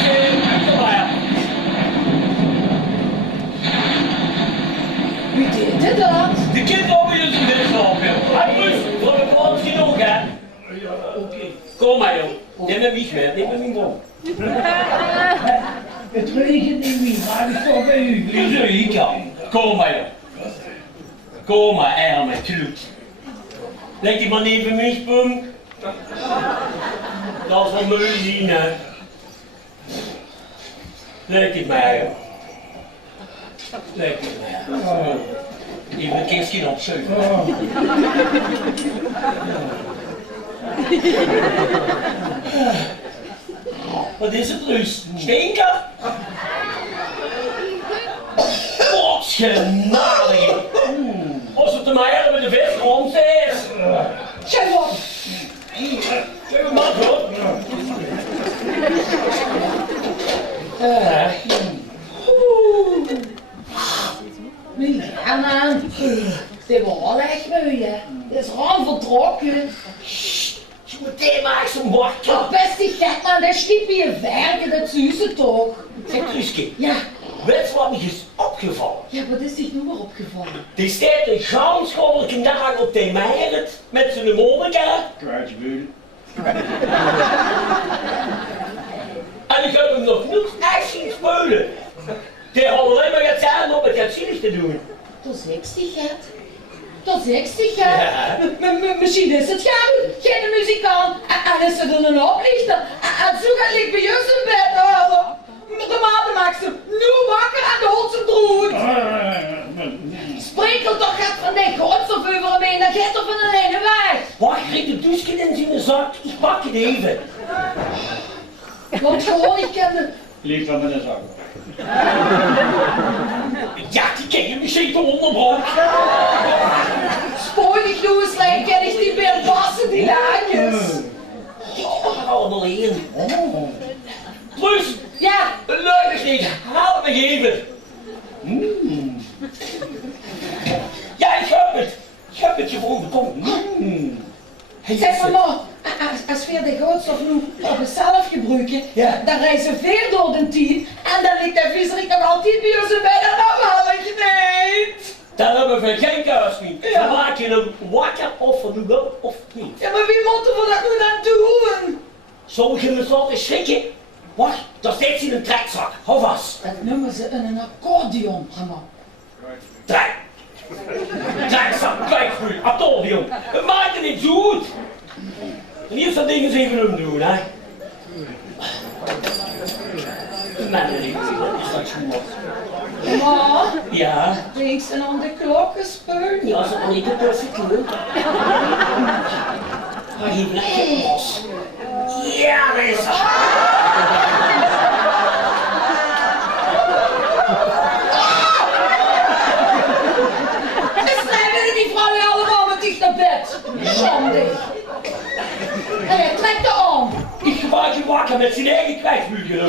Wie deed het dat? De kinderen hebben je bed slapen, joh. Hij moest, voor de vakantie ook, hè. Kom maar, joh. Neem me niet mee, neem me niet om. Het regent niet meer, maar ik sta bij u. Ik kan. Kom maar, joh. Kom maar, arme kloot. Leg die maar even mijn spunk. Dat is van mijn zien, hè. Leg het maar, joh. Leg het maar. Even het kindje opzuigen. Wat is het, Ruus? Stinker? Wat genade! Als het te mij hebben met de vis rond is. Zeg op! Zeg maar, hoor. Anna, dit was wel echt mooi, hè? Het is ruim vertrokken. Je meteen maak zo'n wakker. Oh, beste gek, man, dat is niet meer werken, dat zie ze toch? Zeg, Truusje. Ja. Weet je wat me is opgevallen? Ja, wat is zich nu weer opgevallen? Die staat een ganschommelijke dag op de meijert met zijn monica. Kwijtjeburen. En ik heb hem nog niet echt zien spelen. Die had alleen maar het zijn om het gaat zielig te doen. Dat is heksigheid. Dat is heksigheid. Misschien is het geen muzikant. En is het een oplichter. En zo gaat ik bij jou zijn bed halen. De maanden maakt ze nu wakker en de hond ze droet. Sprekel toch gaat van die grootstof over hem heen. Dan gaat er van alleen weg. Wacht, ik de douche in zijn zak. Ik pak het even. Want gewoon, ik ken de... Lief van mijn zak. Ja, die ken je misschien van onderbroek. Spoor die gloes lijkt, ken ik die weer wassen, die laagjes. Die waren allemaal in. Plus, ja, leuk is niet. Haal me even. Ja, ik heb het. Ik heb het gewoon bekomen. Zeg maar, als we de grootstof nu op zelf gebruiken, dan reizen we weer door de tien en dan ligt de viezerik nog altijd bij ons bij en dan haal ik niet. Dan hebben we geen keus meer. Dan maak je hem wakker of we doen wel of niet. Ja, maar wie moeten we dat nu dan doen? Sommigen moeten altijd schrikken. Wacht, daar steekt ze in een trekzak. Hou vast. Dat noemen ze een accordeon, Ramon. Trek. Trekzak, kwijtgroei, accordeon. Het maakt het niet goed. En hier dat ding eens even omdoen, hè. Nee, dat is straks goed. Maar, Ja? links en aan de klokken spelen. Ja, ze kan niet de perfect doen. Maar hier blijft het los. Ja, dat is het. Schandig. Hé, trek de arm. Ik maak je wakker met zijn eigen kwijtbuur.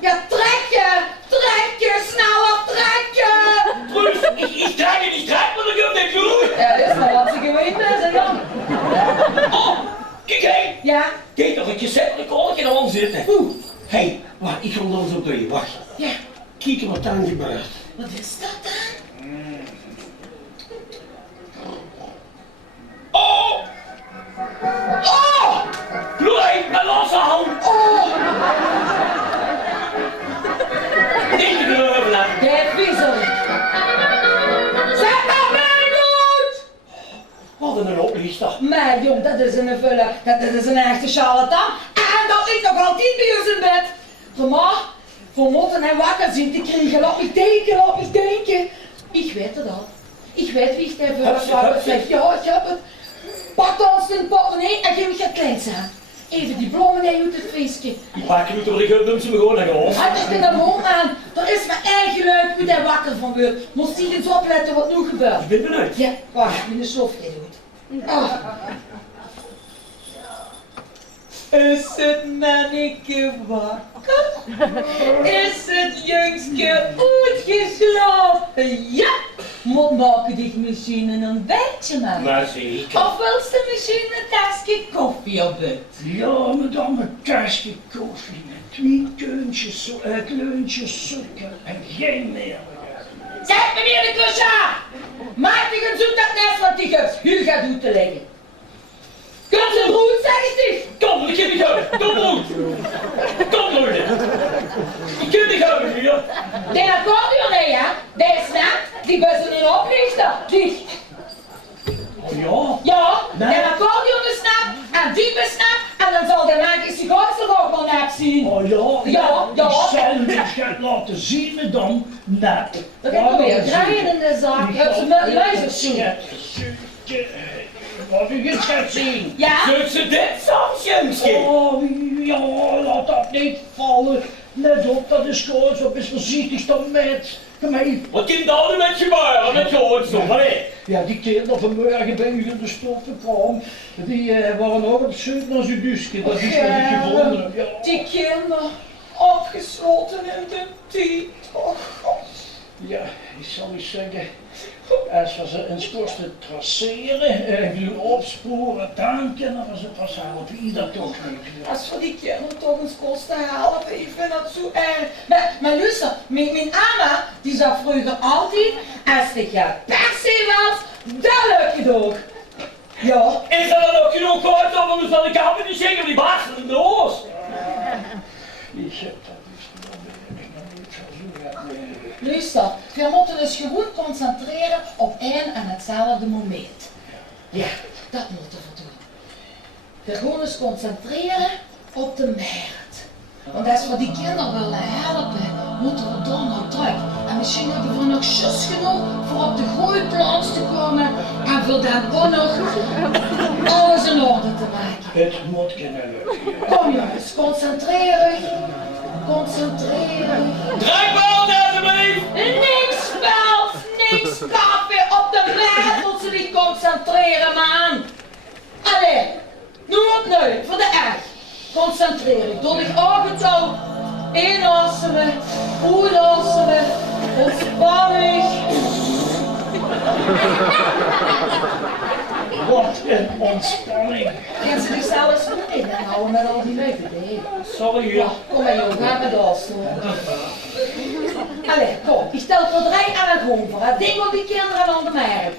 Ja, trekken, sneller trekken. Bruce, ik trek het, maar dan kun je het doen. Ja, dat is nou wat ze geweten zijn, Jan. Oh, kijk heen. Ja? Kijk nog, een cassette recorder in de hand zitten. Hé, wacht, ik ga dan zo bij je, wacht. Ja. Kijk wat dan gebeurt. Wat is dat dan? Oh! Oh! Bloei, mijn losse hand! Oh! Niet te geloven, hè? De viezer! Zet dat mij goed! Wat een oplichter. Maar jong, dat is een vuller. Dat is een echte charlatan. En dat ligt nog altijd bij ons in bed. Maar, voor moeten en wakker zien te krijgen, laat ik denken. Ik weet het al. Ik weet wie ik tegen vuller zegt. Ja, ik heb het. Pak ons een portemonnee en geef ik het kleins aan. even die bloemen uit het feestje. Die pakken nu toch de gun, ze me gewoon naar af. Had ik er gewoon aan, er is mijn eigen luid, moet hij wakker van wordt. Moest hij eens opletten wat nu gebeurt. Ik ben benieuwd. Ja, wacht, mijn softje doet. Ah. Is het manneke wakker? Is het jongske uitgeslapen? Ja! Moet maken die misschien een ontbijtje maken? Maar zeker. Of wil ze misschien een tasje koffie op het? Ja, madame, een tasje koffie met 2 kleuntjes suiker en geen meer. Zeg meneer de Clochard! Maak die een zoet dat nest wat die Hugo gaat doen te leggen. Kom ze brood, zeg eens niet! Kom, ik heb niet houden. Kom brood. Kom brood. Ik heb niet houden hier. De accordeon, hè? Die snap, die best een oplichter. Die... Oh ja? Ja, Nee. de accordeon is snap en die besnap en dan zal de magische godsel ook wel nep zien. Oh ja? Ja, ja. Ik zal u eens gaan laten zien, madame. Nep. Dan ga ik weer draaien in de zaak. Heb ze met luisterzoen. Wat u iets gaat zien. Ja? Zult ze dit soms, jongske? Oh ja, laat dat niet vallen. Let op, dat is gewoon zo, is voorzichtig dan met. Kom mee. Wat kind daar nu met gebeuren, met je hoortsom, hè? Ja, die kinderen vanmorgen bij u in de stoffen kwam, die waren ook op zoek naar zijn dusje. Dat is wat ik gevonden heb. Ja. Die kinderen opgesloten in de tijd. Oh god. Ja, ik zal u zeggen, als we ze eens kosten traceren, doen opsporen, dan kunnen we ze pas helpen. Ieder toch niet. Als voor die kinderen toch eens kosten helpen, ik vind dat zo erg. Maar luister, mijn ama, die zag vroeger altijd, als ik ja per se was, dan lukt het ook. Ja. Is er dan ook genoeg gehoord om ons aan de kamer te zeggen, die barsten in de oors? Ik heb dat dus nog niet zo goed. Luister, we moeten dus gewoon concentreren op één en hetzelfde moment. Ja, dat moeten we doen. We gaan eens concentreren op de markt. Want als we die kinderen willen helpen, moeten we dan nog druk. En misschien hebben we nog juist genoeg voor op de goede plaats te komen en voor dan ook nog alles in orde te maken. Het moet kunnen lukken. Kom jongens, concentreer u. Concentreer u. Drankbal, alsjeblieft! Niks spels, niks koffie op de markt, moet ze niet concentreren, man. Allee, nu opnieuw, voor de echt. Concentreer je, door de ogen toe. Inademen, uitademen, ontspanning. Wat een ontspanning. Gaan ze zichzelf eens goed in en houden met al die leuke dingen. Sorry, Ja, kom maar joh, ga met afslaan. Allee, kom, ik stel voor 3 aan het grond voor. Het ding op die kinderen aan de markt.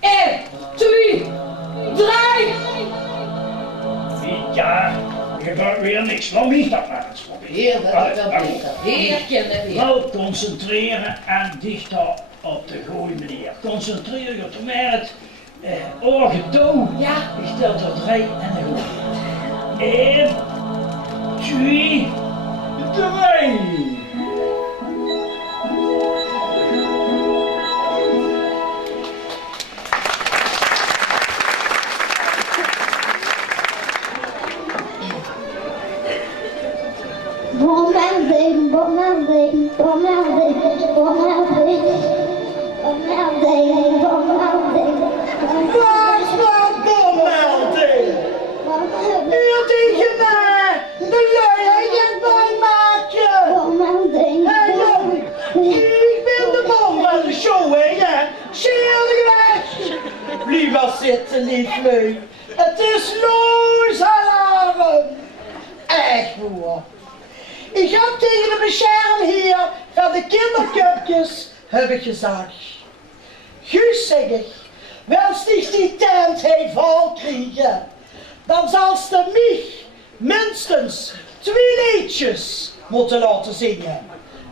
1, 2, 3. Ja, er gebeurt weer niks. Nou, wie is dat maar eens proberen? Heer, dat is wel beter. Heer, kinderen, heer. Nou, concentreren en dichter op de gooi, meneer. Concentreer je op de markt. Ogen toe. Ja. Ik stel er 3 en een gooi. 1, 2, 3. Bombarding, bombarding, bombarding, bombarding, bombarding, bombarding. Waar is mijn bommelding? Hier tegen mij, de lui gaat mij maken. Bombarding. Hé jong, ik ben de bom van de show, hè, ja. Zeer geweest. Blijf maar zitten, lieflijk. Het is loosalarm. Echt hoor. Ik heb tegen de bescherm hier van de kindercupjes heb ik gezegd. Guus zeg ik, wens die tent heeft vol krijgen, dan zal ze mij minstens 2 liedjes moeten laten zingen.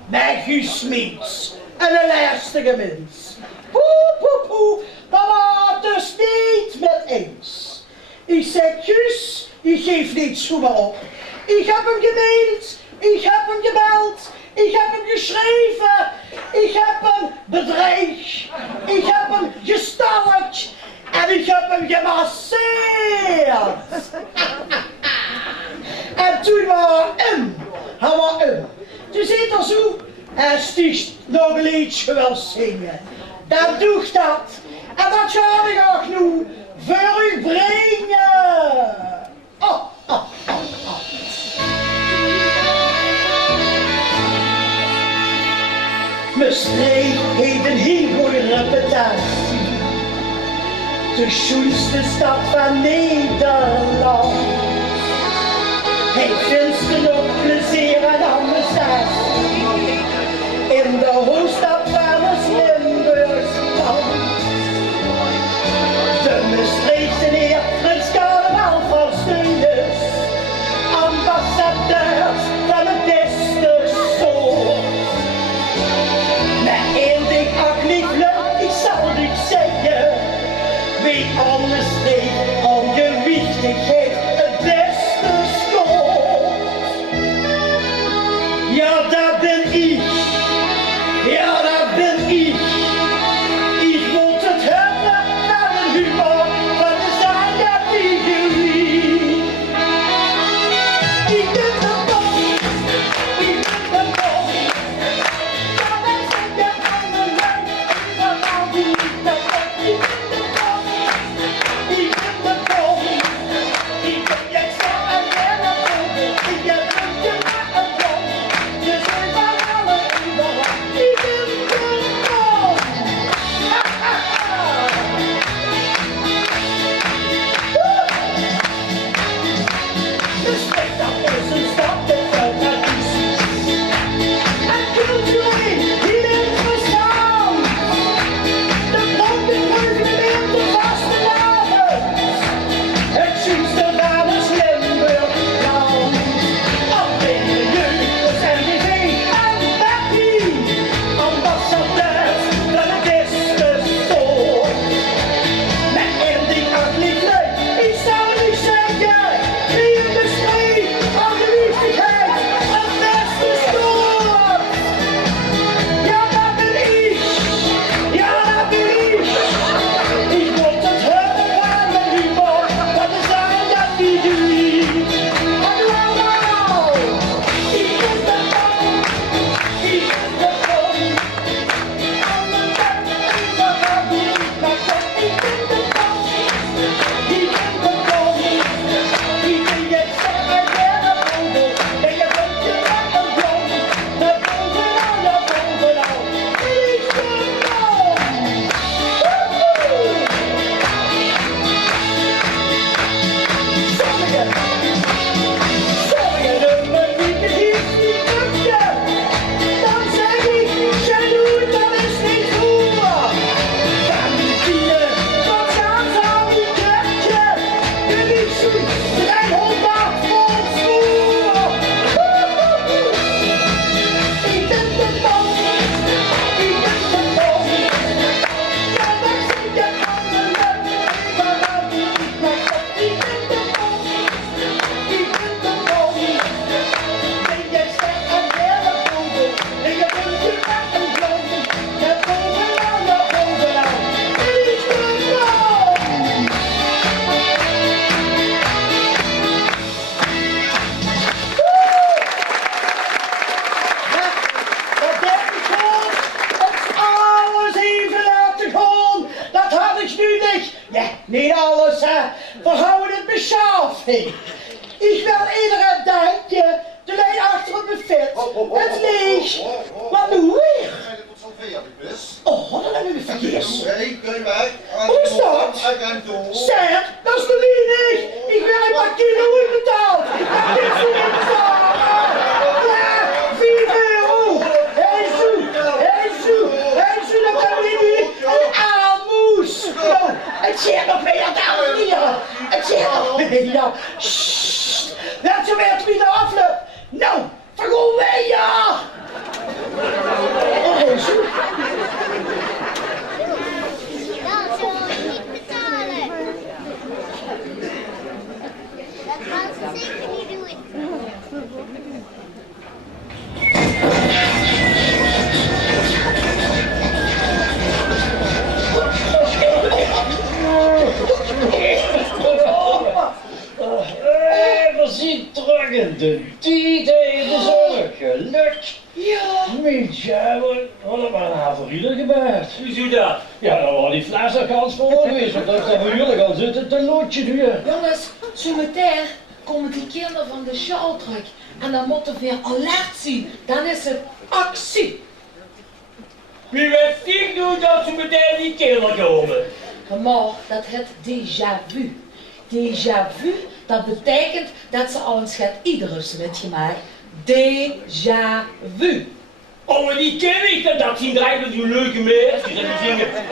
Met Guus Smeets en een lastige mens. Poe, poe, poe, dat was dus niet met eens. Ik zeg, Guus, ik geef niets voor me op. Ik heb hem gemaild, ik heb hem gebeld, ik heb hem geschreven, ik heb hem bedreigd, ik heb hem gestalkt en ik heb hem gemasseerd. je wel zingen. Dan doe ik dat. En dat ga ik ook nu voor u brengen. Oh, oh, oh, oh. Mijn streek heeft een heel goede reputatie. De schoonste stad van Nederland. Hij vindt genoeg plezier en amusatie. In de hoofdstad van het Limburgsland. De Maastrichtse heer Prins Carnaval van Steunus. Ambassadeurs van het beste soort. Met één ding ook niet leuk, ik zal niet zeggen. Wie anders deed ongewichtigheid het beste scoort. Ja, dat ben ik. Ja, dat ben ik. Ik moet het hebben van een humor van de zaak-categorie. Ik ben de bom. Ik ben de bom. Ja, wij zijn de allemaal. Dat al die niet dat ik ben de bom. Ik ben de bom. Ik ben jij zelf en jij de bom. Ik heb een je maar een bom. Je zijn van alle überal. Ik ben de bom. Ha ha ha. Respect dat is een stap te veel tradities. En cultureel heel interessant. De brandingbruggen weer de vaste namen. Het schoonste van het Limburgland. Alleen de jeugd, NVV en Beppie. Ambassadeurs van het beste soort. Met één ding ook niet leuk, ik zou niet zeggen. Die industrie, aan de wichtigheid, het beste soort. Ja, dat ben ik. Ja, dat ben ik. Ik moet het hebben van mijn humor, dat is aan dat figuur. Allemaal. Ik ben de bom. Ik ben de bom. Alle mensen überhaupt niet meer kom. Ik ben de bom. Ik ben de bom. Ik ben je zelf en jij de vogel. En je bent je maar een bom. De bovenal, ja bovenal. Ik ben de bom. Sommigen noemen niet de hief niet lukje. Dan zeg ik, jaloers, dat is niet goed. Van die tienen, wat gaan ze aan die klepje? De liefzoen, 300 vol spoor. Ik ben de bom. Ik ben de bom. Ja, daar zit je aan de lucht. Maar dan niet meer op. Ik ben de bom. Ik ben de bom. Ben jij sterk en jij de vogel. En je bent je maar een bom. Ja, bovenal, ja bovenal. Ik ben de bom. Dat heb ik gehoord. Het alles even laten gaan. Dat had ik nu niet. Ja, niet alles hè. We houden het beschaving. Ik wil iedereen danken. De lijn achter het buffet. Het leeg. Wat doe ik? Oh, dat heb ik vergist. Hoe is dat? Zeg, dat is te weinig. Ik werk maar kilo betaald. Ik heb dit voor niet betaald. Ja, 4 euro. Hé, zo, dat kan niet. Een aalmoes. Nou, het zegt nog meer, dames en heren. Het zegt nog meer. Sssst. Laat je weer weer aflopen. Nou, vergoed mee, ja. Oh, hé, zo. Dat zullen we niet betalen. Dat gaan ze zeker niet doen. We zien terug in de tijd, het is ook gelukt. Ja. Met jou, wat een avond. Wieso dat? Ja, dan was die fles al kans voor geweest, want dan hebben jullie gaan zitten te loodje duur. Jongens, zometeen komen die kinderen van de sjaal terug. En dan moeten we weer alert zien. Dan is het actie. Wie weet niet doen dat ze meteen die kinderen komen. Maar dat heet déjà vu. Déjà vu, dat betekent dat ze al eens gaat iedere met gemaakt. Déjà vu. Oh, maar die ken ik, dat zien draait met die leuke meisjes. En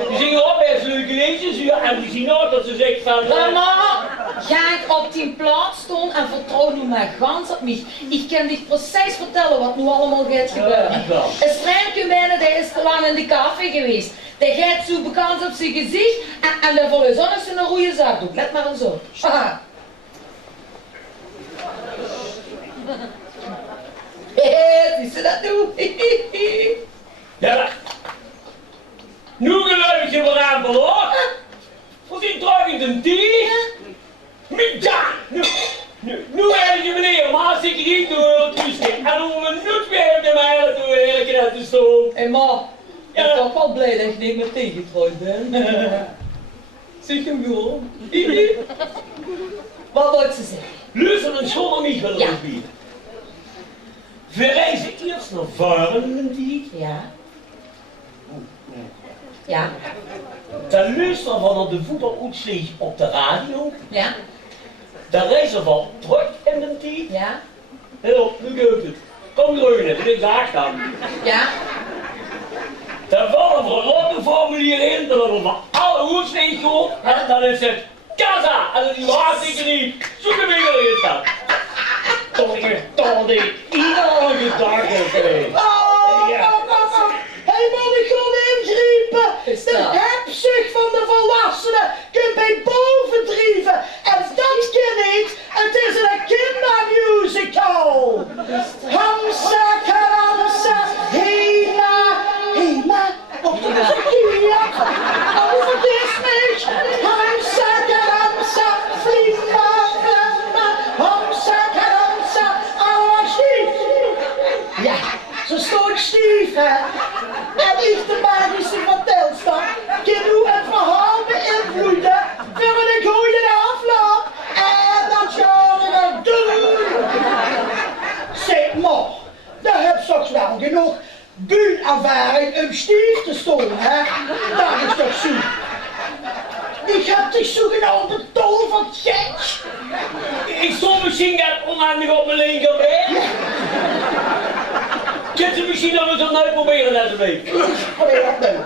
die zingen ook best leuke liedjes. En die zien ook dat ze zegt van... Mama, ga ik op die plaats staan en vertrouw nu maar gans op mij. Ik kan dich precies vertellen wat nu allemaal gaat gebeuren. Een strijntje bijna, die is te lang in de café geweest. Die gaat zo bekend op zijn gezicht en dan voor je zon is een goede zakdoek. Let maar eens op. Haha. Zie je dat nu? Ja, nu geloof je weer aan verloren. We zien terug in de tijd. Ja, nu heb je meneer, maar als ik niet door het toestek. En hoe we nu weer op de mijlen toe werken uit de stoel. Hé ma, ik ben toch wel blij dat ik niet meer tegengetrouwd ben. Zeg hem gewoon. Wat wil ze zeggen? Luister een school niet willen bieden. We reizen eerst naar Varen die. Ja. Ja. Dan luisteren we naar de voetbaluitslag op de radio. Ja. Dan reizen we terug in de tijd. Ja. Heel, nu gaat het. Kom Greunen, dat is daar dan. Ja. Dan vallen we een lottoformulier in, dan hebben we alle uitslag gehoord. En dan is het Casa! En dan is het hartstikke niet. Zoeken we weer is dat. Toch die iedere dag is Hé man, ik ga ingrijpen. De hebzucht van de volwassenen kunt bij boven drijven. En dat ken ik. Het is een kindermusical. Hamsa, karamsa, hema, hema. Op de verkeer. Overgis mich. Hamsa, karamsa, vlima, vlima. Hamsa, karamsa, allergief. Ja, ze stoot stief, hè. En ik, de magische vertelster, kan u het verhaal beïnvloeden voor een goede afloop. En dat gaan we doen. Zeg maar, daar heb je toch wel genoeg bühnenervaring om stief te staan, hè? Dat is toch zo. Ik heb die zogenaamde toverd gek. Ik stond misschien net onhandig op mijn linkerbeen. Kunt u misschien nog eens opnieuw proberen deze week? Probeer opnieuw.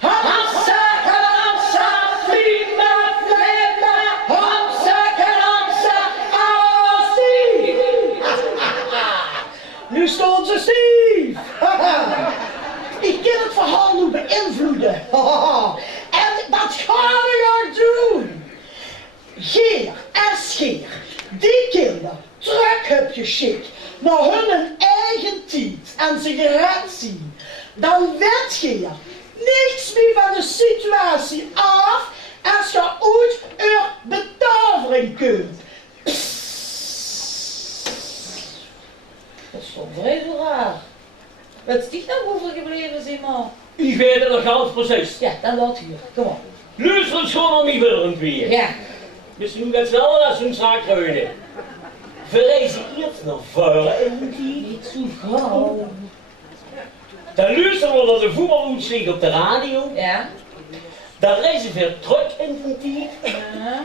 Hamsa, karamsa, vlima, vlima. Hamsa, karamsa, assie. Nu stond ze stief. Ik kan het verhaal nu beïnvloeden. En dat gaan we ook doen. Geer en Scheer, die kinderen terug heb geschikt naar hun eigen tijd en ze gered zien. Dan weet Geer niets meer van de situatie af als je ooit een betavering kunt. Dat is toch vreselijk raar. Wat is die nou overgebleven, zeg maar? Ik weet het nog ganz precies. Ja, dan laat hier. Kom op. Luister het gewoon om niet willen weer. Ja. Misschien gaat sneller als zo'n zaak Greunen. We reizen eerst naar Varen in de tijd. Niet zo gauw. Dan luisteren we naar de voetbaluitslag op de radio. Ja. Dan reizen we weer terug in de tijd. Ja.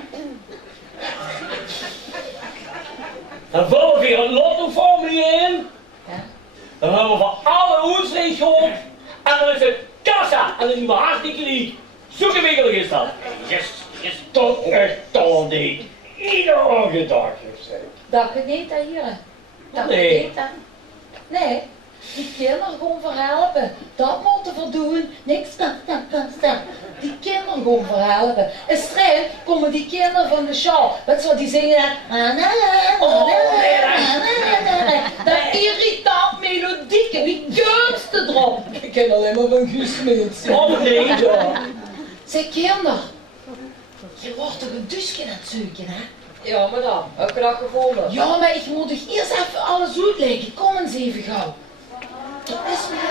Dan vullen we weer een lottoformulier in. Ja. Dan hebben we van alle uitslag gehoord. En dan is het kassa. En dan is het hartstikke lief. Zoeken winkel is dat. Je stond echt al niet. Iedere dag heeft ze. Dacht je niet dat hier? Dacht je Nee. niet dat? Nee. Die kinderen gewoon verhelpen. Dat moeten we doen. Niks. Die kinderen gewoon verhelpen. En straks komen die kinderen van de show. Wat zou die zingen? Dat irritant melodieke. Wie kunst erop? Ik ken alleen maar van Guus Meets. Oh nee. Zeg kinderen. Je wordt toch een dusje aan het zoeken, hè? Ja, madame, heb je dat gevonden? Ja, maar ik moet toch eerst even alles uitleggen. Kom eens even gauw. is me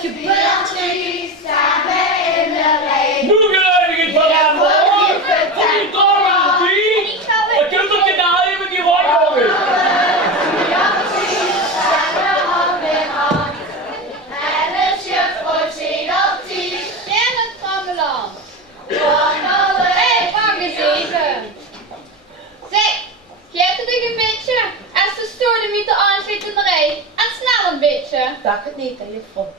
gebeurd iets, staan we in de rij. Nu geluid ik het van hem, hoor! Die trouwen, die! Wat kunt er gedaan met die rotjongen? Ja, precies, staan we hand in hand. En het juffrouw zit op 10. In het trammeland. Hé, wacht eens even. Zeg, geef het een beetje. En ze stoorde met de aansluit in de rij. En snel een beetje. Dacht het niet, hè, juffrouw.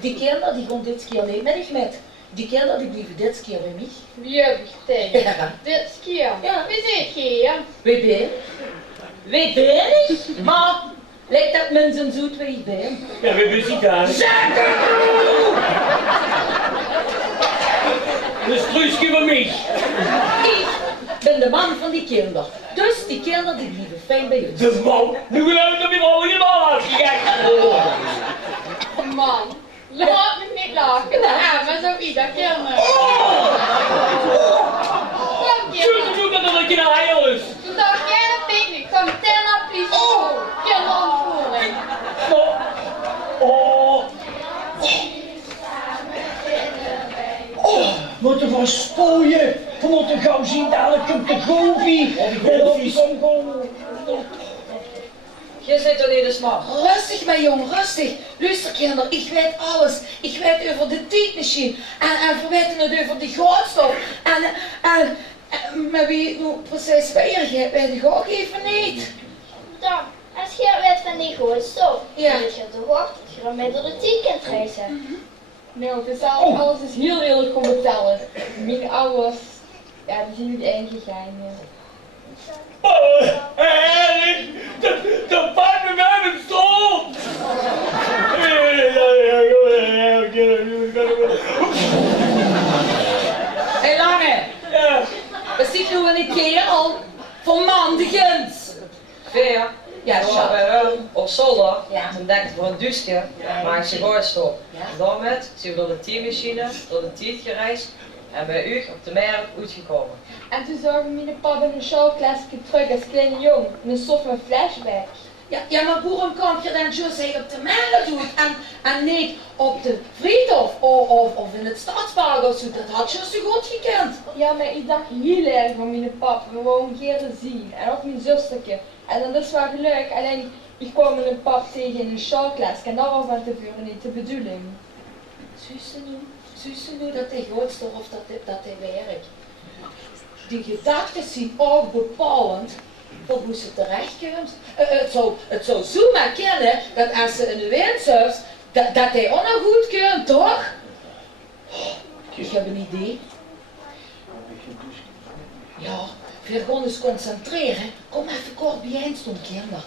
Die kinderen die gaan dit keer niet met ik met. Die kinderen die blijven dit keer bij mij. Wie heb ik tegen? Ja. Dit keer. Ja. Wie zit je? Wie ben? Wie ben ik? Maar, lijkt dat mensen zoet wie ik ben? Ja, wie wist ik daar? Zeker! Dus Truusje van mij. Ik ben de man van die kinderen. Dus die kinderen die blijven fijn bij ons. De man? Nu geluid dat die al helemaal afgegaan. Man, laat me niet lachen. Ja, maar zo ieder kinder. Kom Zullen kinderen. we doen dat het een heil is? Doe toch geen picknick. Kom meteen naar politie. Kinderontvoering. Oh. Moeten we spooien? We moeten gauw zien dadelijk op de golfie. Je zit er niet eens maar. Rustig, mijn jongen, rustig. Luister, kinderen, ik weet alles. Ik weet over de tijdmachine. En we weten het over de goudstof. Maar wie nu precies weer gaat, weet ik ook even niet. Dan, als je weet van die goedstof, Ja. weet je toch ook dat je dan met de routine kunt reizen. Nee, het is alles is heel eerlijk om te tellen. Mijn ouders, ja, die zijn niet één gegaan. De pakt me met mijn stoel! Hé, Lange. Ja. We zitten nu in een kerel van mandigend. Veer. Ja, schat. Op zolder, dan denkt voor een douche, maakt ze goudstof. En daarmee zijn we door de teammachine, door de tijd gereisd en bij u op de meer uitgekomen. En toen zagen mijn papa een showklasje terug als kleine jong. En een soort van flashback. Ja, maar waarom kom je dan zo zeggen op de meer doet en niet op de friedhof of in het stadspark of zo? Dat had je zo goed gekend. Ja, maar ik dacht heel erg van mijn papa. We wouden geen zien. En ook mijn zustertje. En dan is wel leuk. Alleen, ik kwam mijn pap tegen in een showklasje. En dat was van tevoren niet de bedoeling. Zussen nu dat hij goudstof of dat hij werkt. Die gedachten zijn ook bepalend voor hoe ze terechtkomt. Het zou zomaar kunnen dat als ze in de wind surft, dat hij ook nog goed kunt, toch? Ik heb een idee. Ja, we gaan eens concentreren. Kom even kort bij eens doen, kinderen.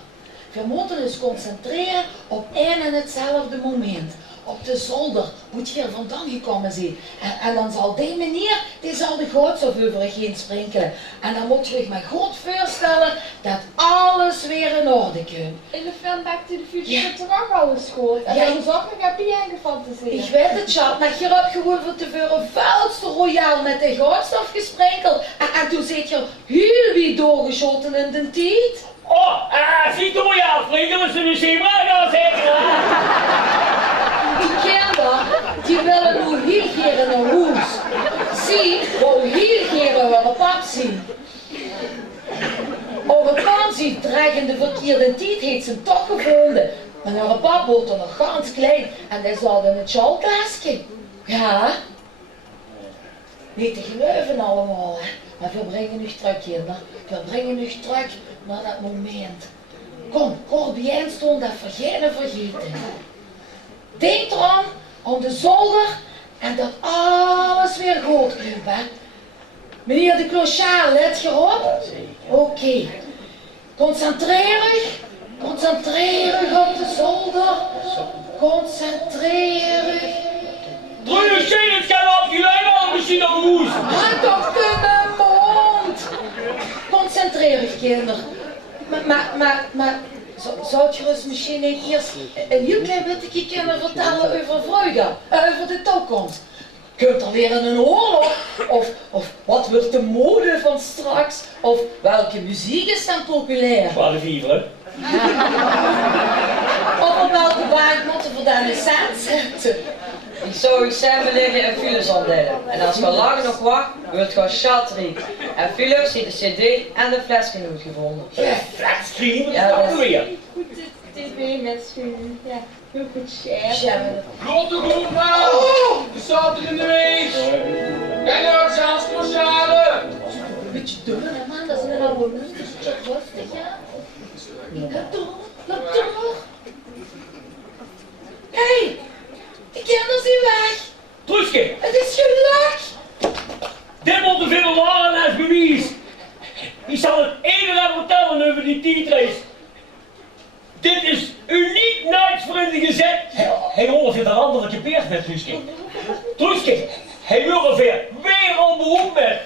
We moeten eens concentreren op één en hetzelfde moment. Op de zolder moet je er vandaan gekomen zijn. En dan zal die meneer, die zal de goudstof over heen sprinkelen. En dan moet je je maar goed voorstellen dat alles weer in orde komt. In de film Back to the Future zit er ook alles goed. En Ja. dan is ook nog happy ingefantaseerd. Ik weet het, schat, maar je hebt gewoon van tevoren vuilste royaal met de goudstof gesprenkeld. En toen zit je heel wie doorgeschoten in de tijd. Zie door je afvliegen, we zullen zien waar gaan zeggen. Die kinderen, die willen nu heel graag in een huis. Zie, wou heel graag wel pap zien. Over kwam ze dreigend de verkeerde tijd, heeft ze toch gevonden. Maar haar pap wordt er nog ganz klein en hij zat in het showklasje. Ja, niet te geloven allemaal, hè. Maar we brengen u terug, kinderen. We brengen u terug naar dat moment. Kom, kort bij stond dat vergeten. Denk erom, om de zolder en dat alles weer goed komt, hè. Meneer de clochard, let je op? Oké. Concentreer u op de zolder. Concentreer u. Doe je zin, het kan op je lijn al misschien nog hoes. Houd toch in mijn mond. Concentreer u, kinderen. Maar zou je ons misschien niet eerst een heel klein beetje kunnen vertellen over vroeger, over de toekomst? Komt er weer een oorlog? Of wat wordt de mode van straks? Of welke muziek is dan populair? Waar de vivre? Of op welke bank moeten we dan een cent zetten? Ik zou ik samen liggen en Philips aandelen. En als je lang nog wacht, wordt het chatriek. En Philips heeft de cd en de flesgenoot gevonden. Ja, flesgenoot? Wat is Ja, dat dat nou is- weer? Goed tv met schoenen. Ja, heel goed chef. Grote groep nou! De staat er in de weeg! Kijk nou, zelfs Rochade! Beetje dunner, hè man, dat is een oude rustig, rustig, ja. Loop door. Hé, de kinderen zijn weg. Truusje, Het is gelukt. dit moet de veel waren als bewijs. Ik zal het even vertellen over die titrace. Dit is uniek Nijtsvrienden gezet. Hij ongeveer de andere gepeerd met Truusje. Truusje, hij wil ongeveer wereldberoemd met.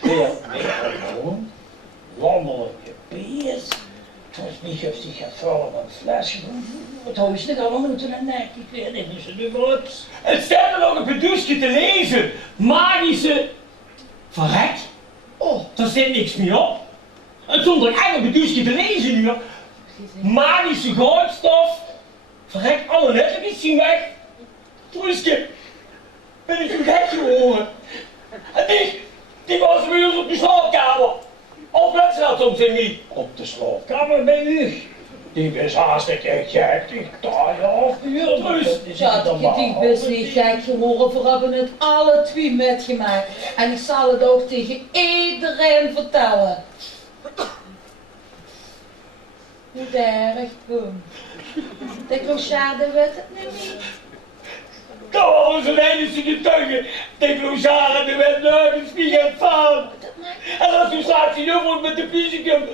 Wereldberoemd? Landelijk gepeerd? Het was niet of die gaat vallen met flesje. Wat hou je nog allemaal moeten een nek? Ik weet niet hoe ze nu wordt. Het staat er nog op het douche te lezen. Magische... Verrek? Oh, daar zit niks meer op. Het stond er eigenlijk op het douche te lezen nu. Magische goudstof. Verrek, alle lettertjes zien weg. Truusje, ben ik een gek geworden. En die was bij ons op de slaapkamer. Of met soms in niet. Op de slaapkamer bij u. Die is hartstikke gek. Ik dacht al 4 uur. Schatje, die best niet gek geworden. We hebben het alle twee metgemaakt. En ik zal het ook tegen iedereen vertellen. Hoe erg, boem. De clochade weet het nu niet. Dat was onze enige getuige. De clochard de wet nergens niet gaat vallen. En als u straks hier wordt met de fysicum,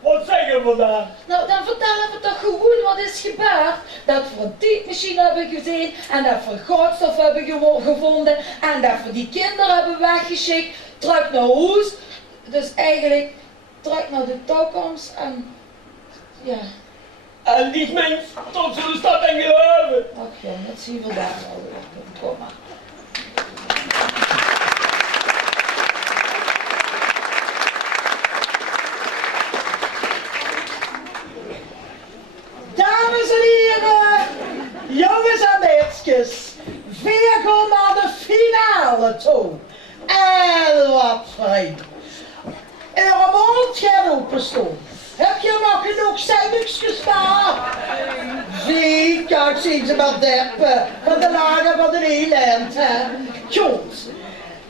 wat zeggen we daar? Nou, dan vertellen we toch gewoon wat is gebeurd. Dat we een typemachine hebben gezien en dat we goudstof hebben gevonden en dat we die kinderen hebben weggeschikt, terug naar huis. Dus eigenlijk terug naar de toekomst en ja. En die mens tot zo'n stad en geloven. Ach ja, dat zien we daar wel weer. Kom maar. Dames en heren, jongens en meisjes, we gaan naar de finale toe. En wat fijn. Uw mond gaat openstaan. Heb je nog genoeg sandwiches gespaard? Zie, kijk, zien ze maar deppen van de lagen van de elend, hè. Goed.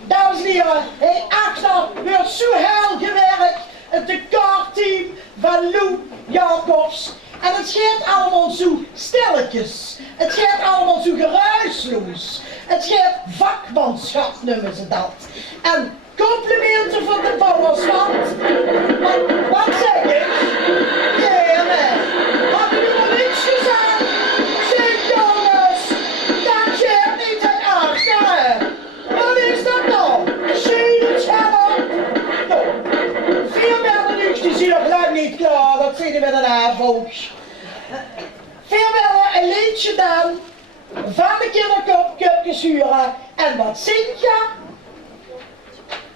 Dames en heren, hij achter wordt zo heel gewerkt. Het decorteam van Lou Jacobs. En het gaat allemaal zo stilletjes. Het gaat allemaal zo geruisloos. Het gaat vakmanschap noemen ze dat. En complimenten voor de bouwersland. Wat zeg ik? Heren, hadden jullie nog niks gezegd? Zeg jongens, dat gaat niet uit achteren. Wat is dat dan? Zie het help? Nou, 4 minuutjes die zijn nog lang niet klaar. Dat zien we met een avond. Veel willen een liedje dan van de kinderkopjes huren. En wat zing je?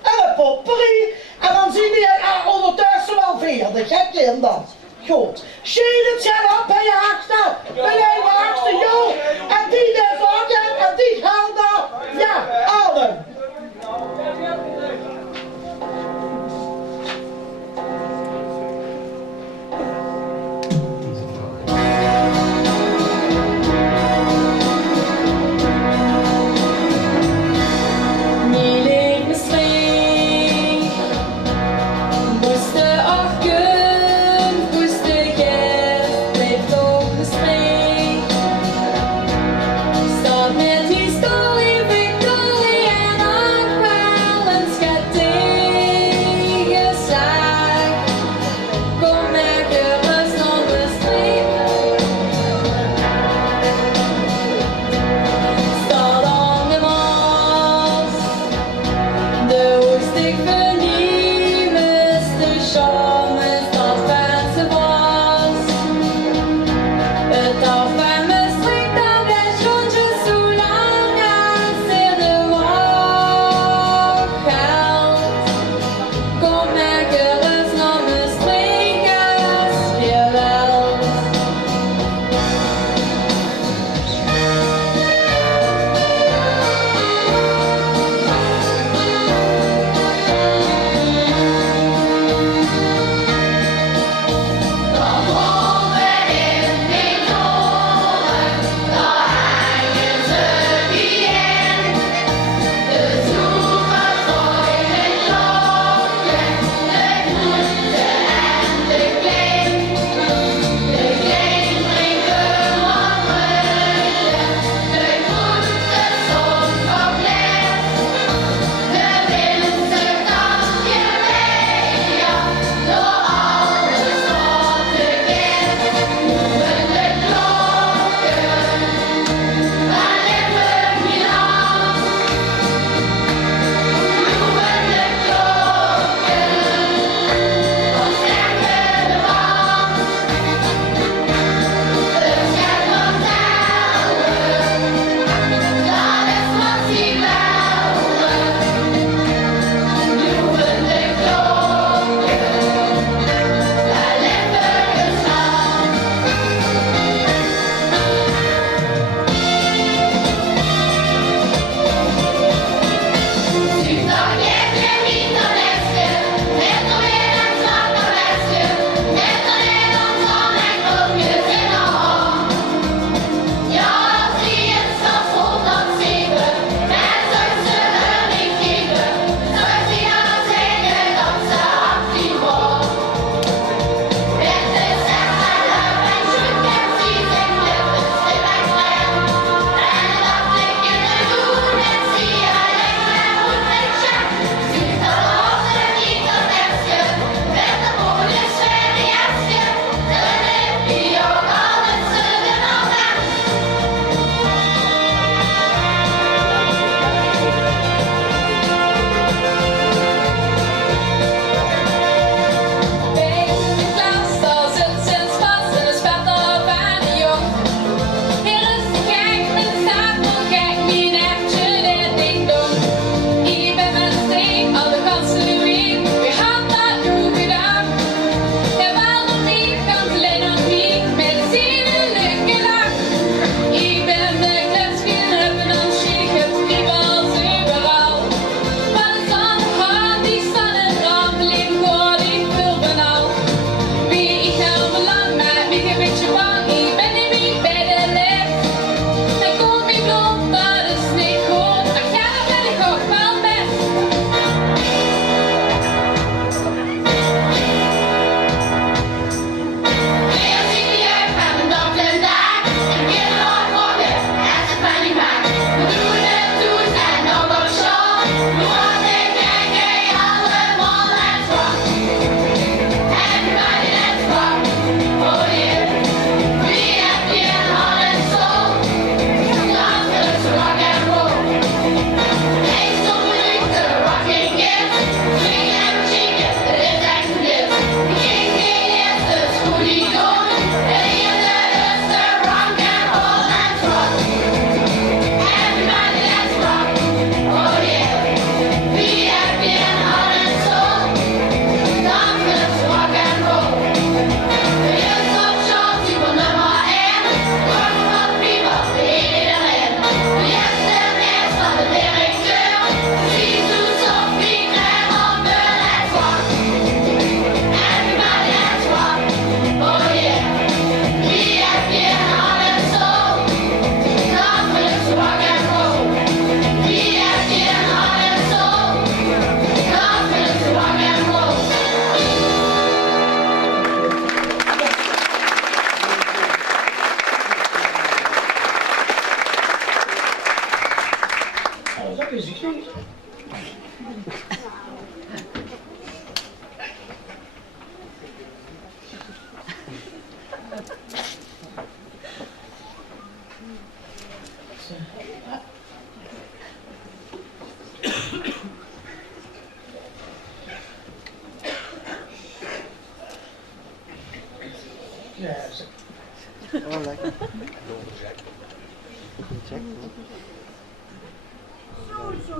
Een potpourri. En dan zien die ondertussen wel 40, hè kinderen? Goed. Zie het zelf bij je achter. Bij je achter, joh. En die de vakken en die handen. Ja, allen. Stad met historie, Victor.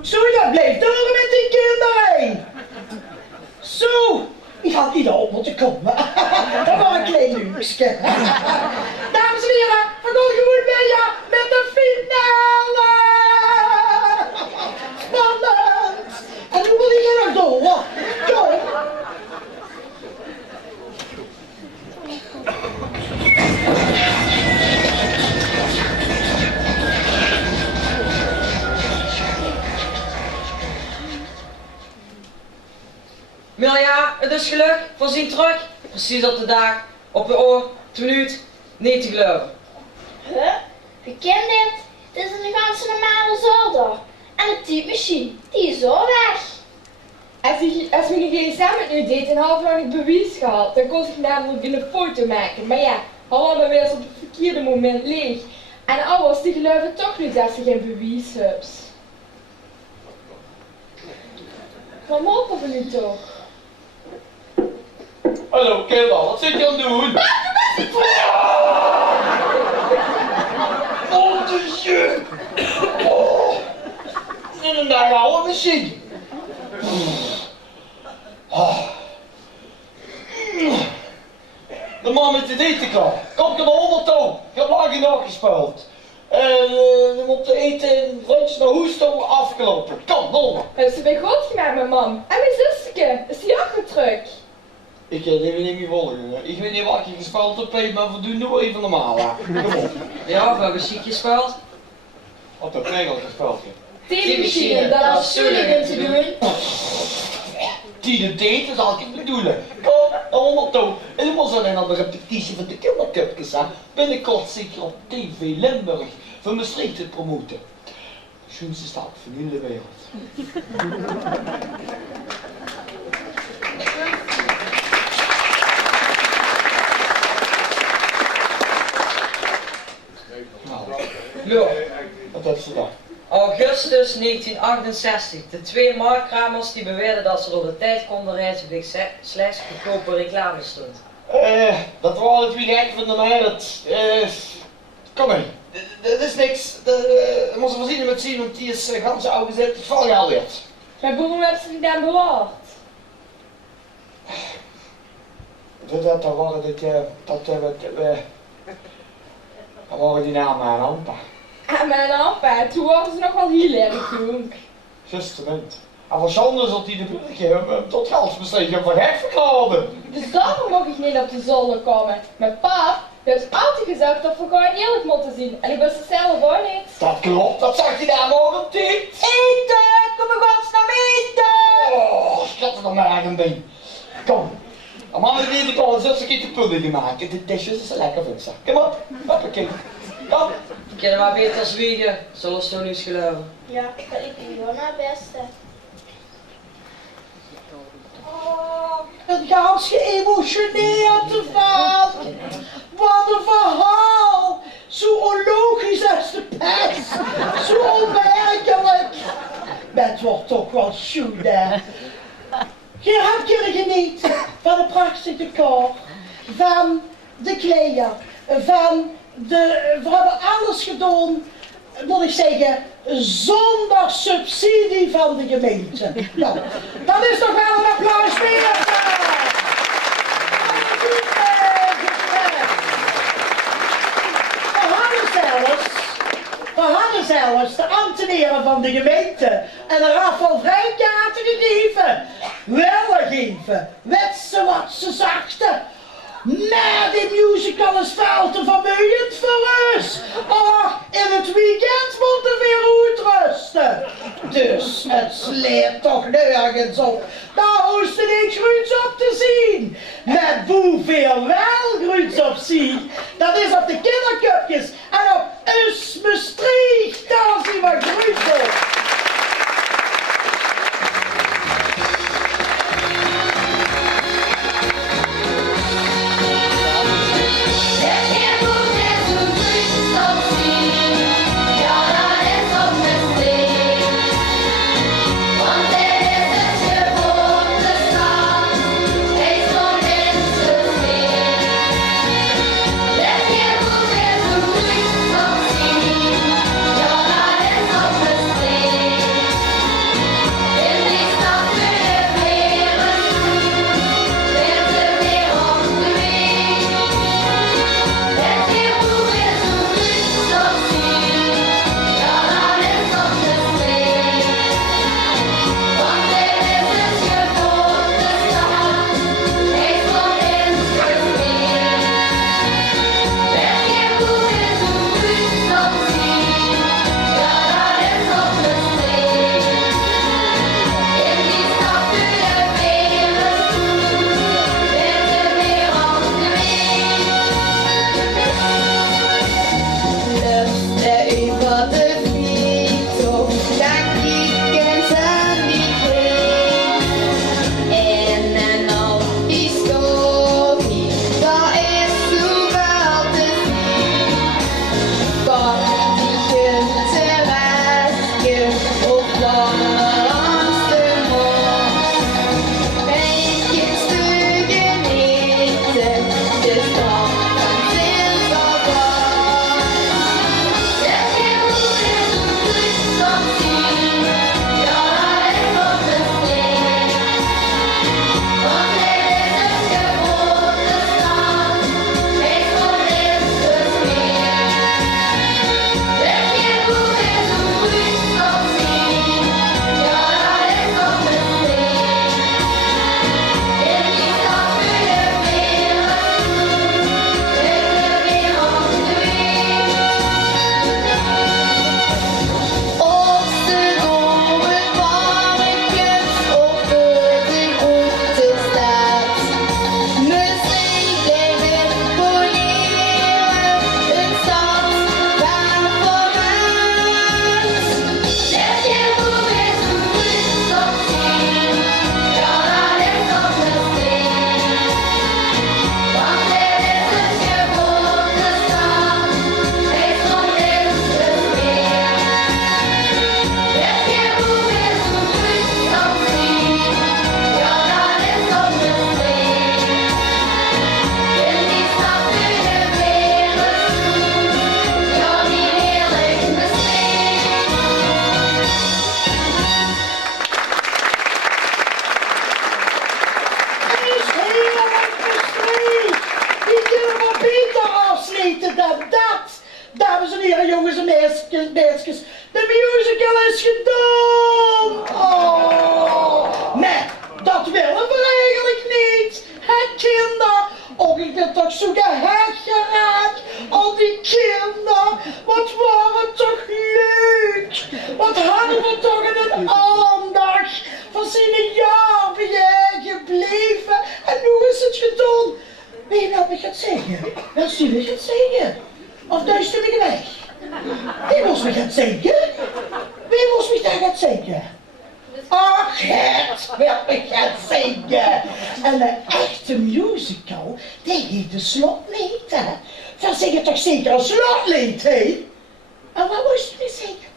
Zo, dat blijft door met die kinderen. Zo, ik had niet op moeten komen. Dat was een klein luxe. Dames en heren, we gaan gewoon mee met de finale. Spannend. En nu wil ik er nog door. Kom. Milja, het is gelukt, voorzien terug. Precies op de dag, op de oor, op de minuut, niet te geloven. Huh? Wie kent dit? Dit is een ganse normale zolder. En de typemachine, die is zo weg. Als we geen gsm met nu deed en half lang het bewijs gehad, dan kon ik namelijk een foto maken. Maar ja, hadden we weer op het verkeerde moment leeg. En ouders die geloven toch niet dat ze geen bewijs hebben. Wat mogen we nu toch? Hallo, kerel, wat zit je aan het doen? Oh, de je! Oh, in een oude machine. De man met de etenkar. Komt er de 100 toon. Ik heb lang genoeg gespeeld. En we moeten eten en rondjes naar Hoestel afgelopen. Kom, Nolma. Heeft ze bij God gemaakt, mijn man. En mijn zusje, is die ook weer terug? Ik kan even niet meer volgen. Ik weet niet wat je gespeeld hebt, maar we doen nu wel even normaal. Kom op. Ja, we hebben ziek gespeeld. Wat heb jij al gespeeld? Typemachine, dat is zullen te doen. Die de date is al niet bedoelen. Kom, allemaal toe. En dan was alleen al de repetitie van de kindercupjes, hè. Binnenkort zeker op TV Limburg voor Maastricht te promoten. De schoonste stad van heel de wereld. Ja. Wat heb ze dan? Augustus 1968. De twee marktkramers die beweerden dat ze door de tijd konden reizen op slechts goedkope reclame stond. Dat was het wie gek van de mij. Kom mee. Dat is niks. We moeten voorzien met zien, want die is ganz oud gezet. Val je alweer. Mijn broer heeft ze niet aan bewaard. Dat waren die namen aan Ampa. En mijn opa, toen waren ze nog wel heel erg jong. Justament. En wat anders dat die de burger tot geldsbesteding van gek verklaarden. Dus daarom mocht ik niet op de zolder komen. Mijn pap heeft altijd gezegd dat we gewoon eerlijk moeten zien. En ik wist het zelf ook niet. Dat klopt, dat zag je daar morgen niet. Eten, kom maar eens naar eten. Oh, schat er nog maar aan een been. Kom. Mama heeft de kans dat ze een pudding maken. De dishes is lekker vinden. Kom op, hoppakee. Kom. We kunnen maar beter zwiegen, zullen ze toch niet geloven. Ja, ik doe wel naar het beste. Oh, het gans geëmotioneerd ervan. Wat een verhaal. Zo onlogisch als de pest. Zo onwerkelijk. Maar het wordt toch wel schoen, hè. Je hebt kunnen genieten van de prachtige decor, van de kleden, we hebben alles gedaan, moet ik zeggen, zonder subsidie van de gemeente. Nou, dat is toch wel een applaus meer. We hadden zelfs de ambtenaren van de gemeente en de raad van vrijkaarten gegeven. Wel gegeven, weet ze wat ze zachten. Maar die musical is veel te vermoeiend voor ons. Oh, in het weekend moeten we weer uitrusten. Dus het sleept toch nergens op. Daar hoesten niet groens op te zien. Met hoeveel wel groens op zien, dat is op de kindercupjes en op us Maastricht. Daar zien we groens op. meisjes, de musical is gedaan. Oh, nee, dat willen we eigenlijk niet. Het kinderen. Oh, ik ben toch zo gehecht geraakt. Al die kinderen. Wat waren toch leuk. Wat hadden we toch in een aandacht. Van zijn jaar ben jij gebleven. En nu is het gedaan. Wie wil me gaan zeggen? Wil ze me gaan zeggen? Of duist ze me weg? Wie moest me gaan zeggen? Wie moest me daar gaan zeggen? Ach, het wil me gaan zingen. En een echte musical, die heet de slotlied, hè? Van zingen toch zeker een slotlied, hè? En wat moest je me zeggen?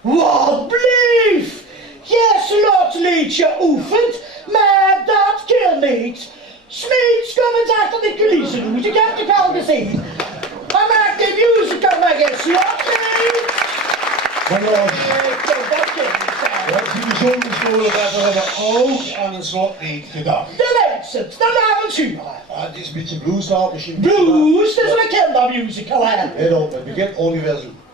Wat blief! Je slotliedje oefent, maar dat kan niet. Smeets, kom eens achter de coulissen doen, ik heb het al gezien. Maar maak de musical maar geen slotlied. Wat is die bijzonder scholen dat we hebben ook aan een slotlied gedacht? De mensen, de avonturen. Ja, het is een beetje bluestaal misschien. Blues, dat is een kindermusical, hè? Let op, het begint universum.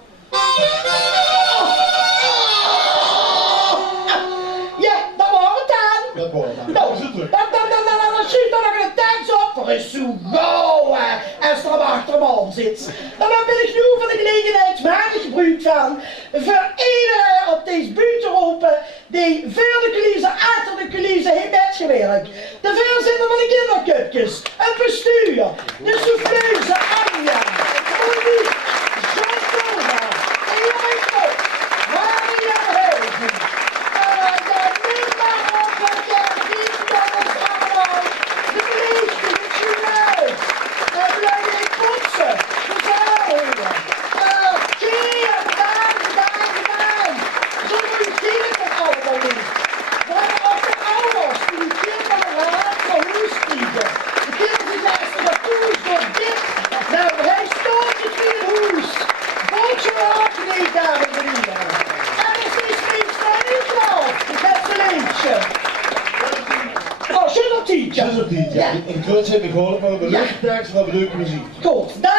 Ja, dat wordt het dan. Dat wordt het dan. Nou, dan schiet er nog een dans op. Er is zo gauw, als er achter hem aan zit. En dan ben ik nu van de gelegenheid maken gebruik van. Voor iedereen op deze buurt roepen die voor de coulissen, achter de coulissen heeft metgewerkt. De voorzitter van de kindercupjes, het bestuur, de souffleuse Anja, Monique, John Silva, Erik Kok, Maria Heugen. Ja, in Kruts heb ik gehoord, maar we luchtdags van leuke muziek. Goed, dan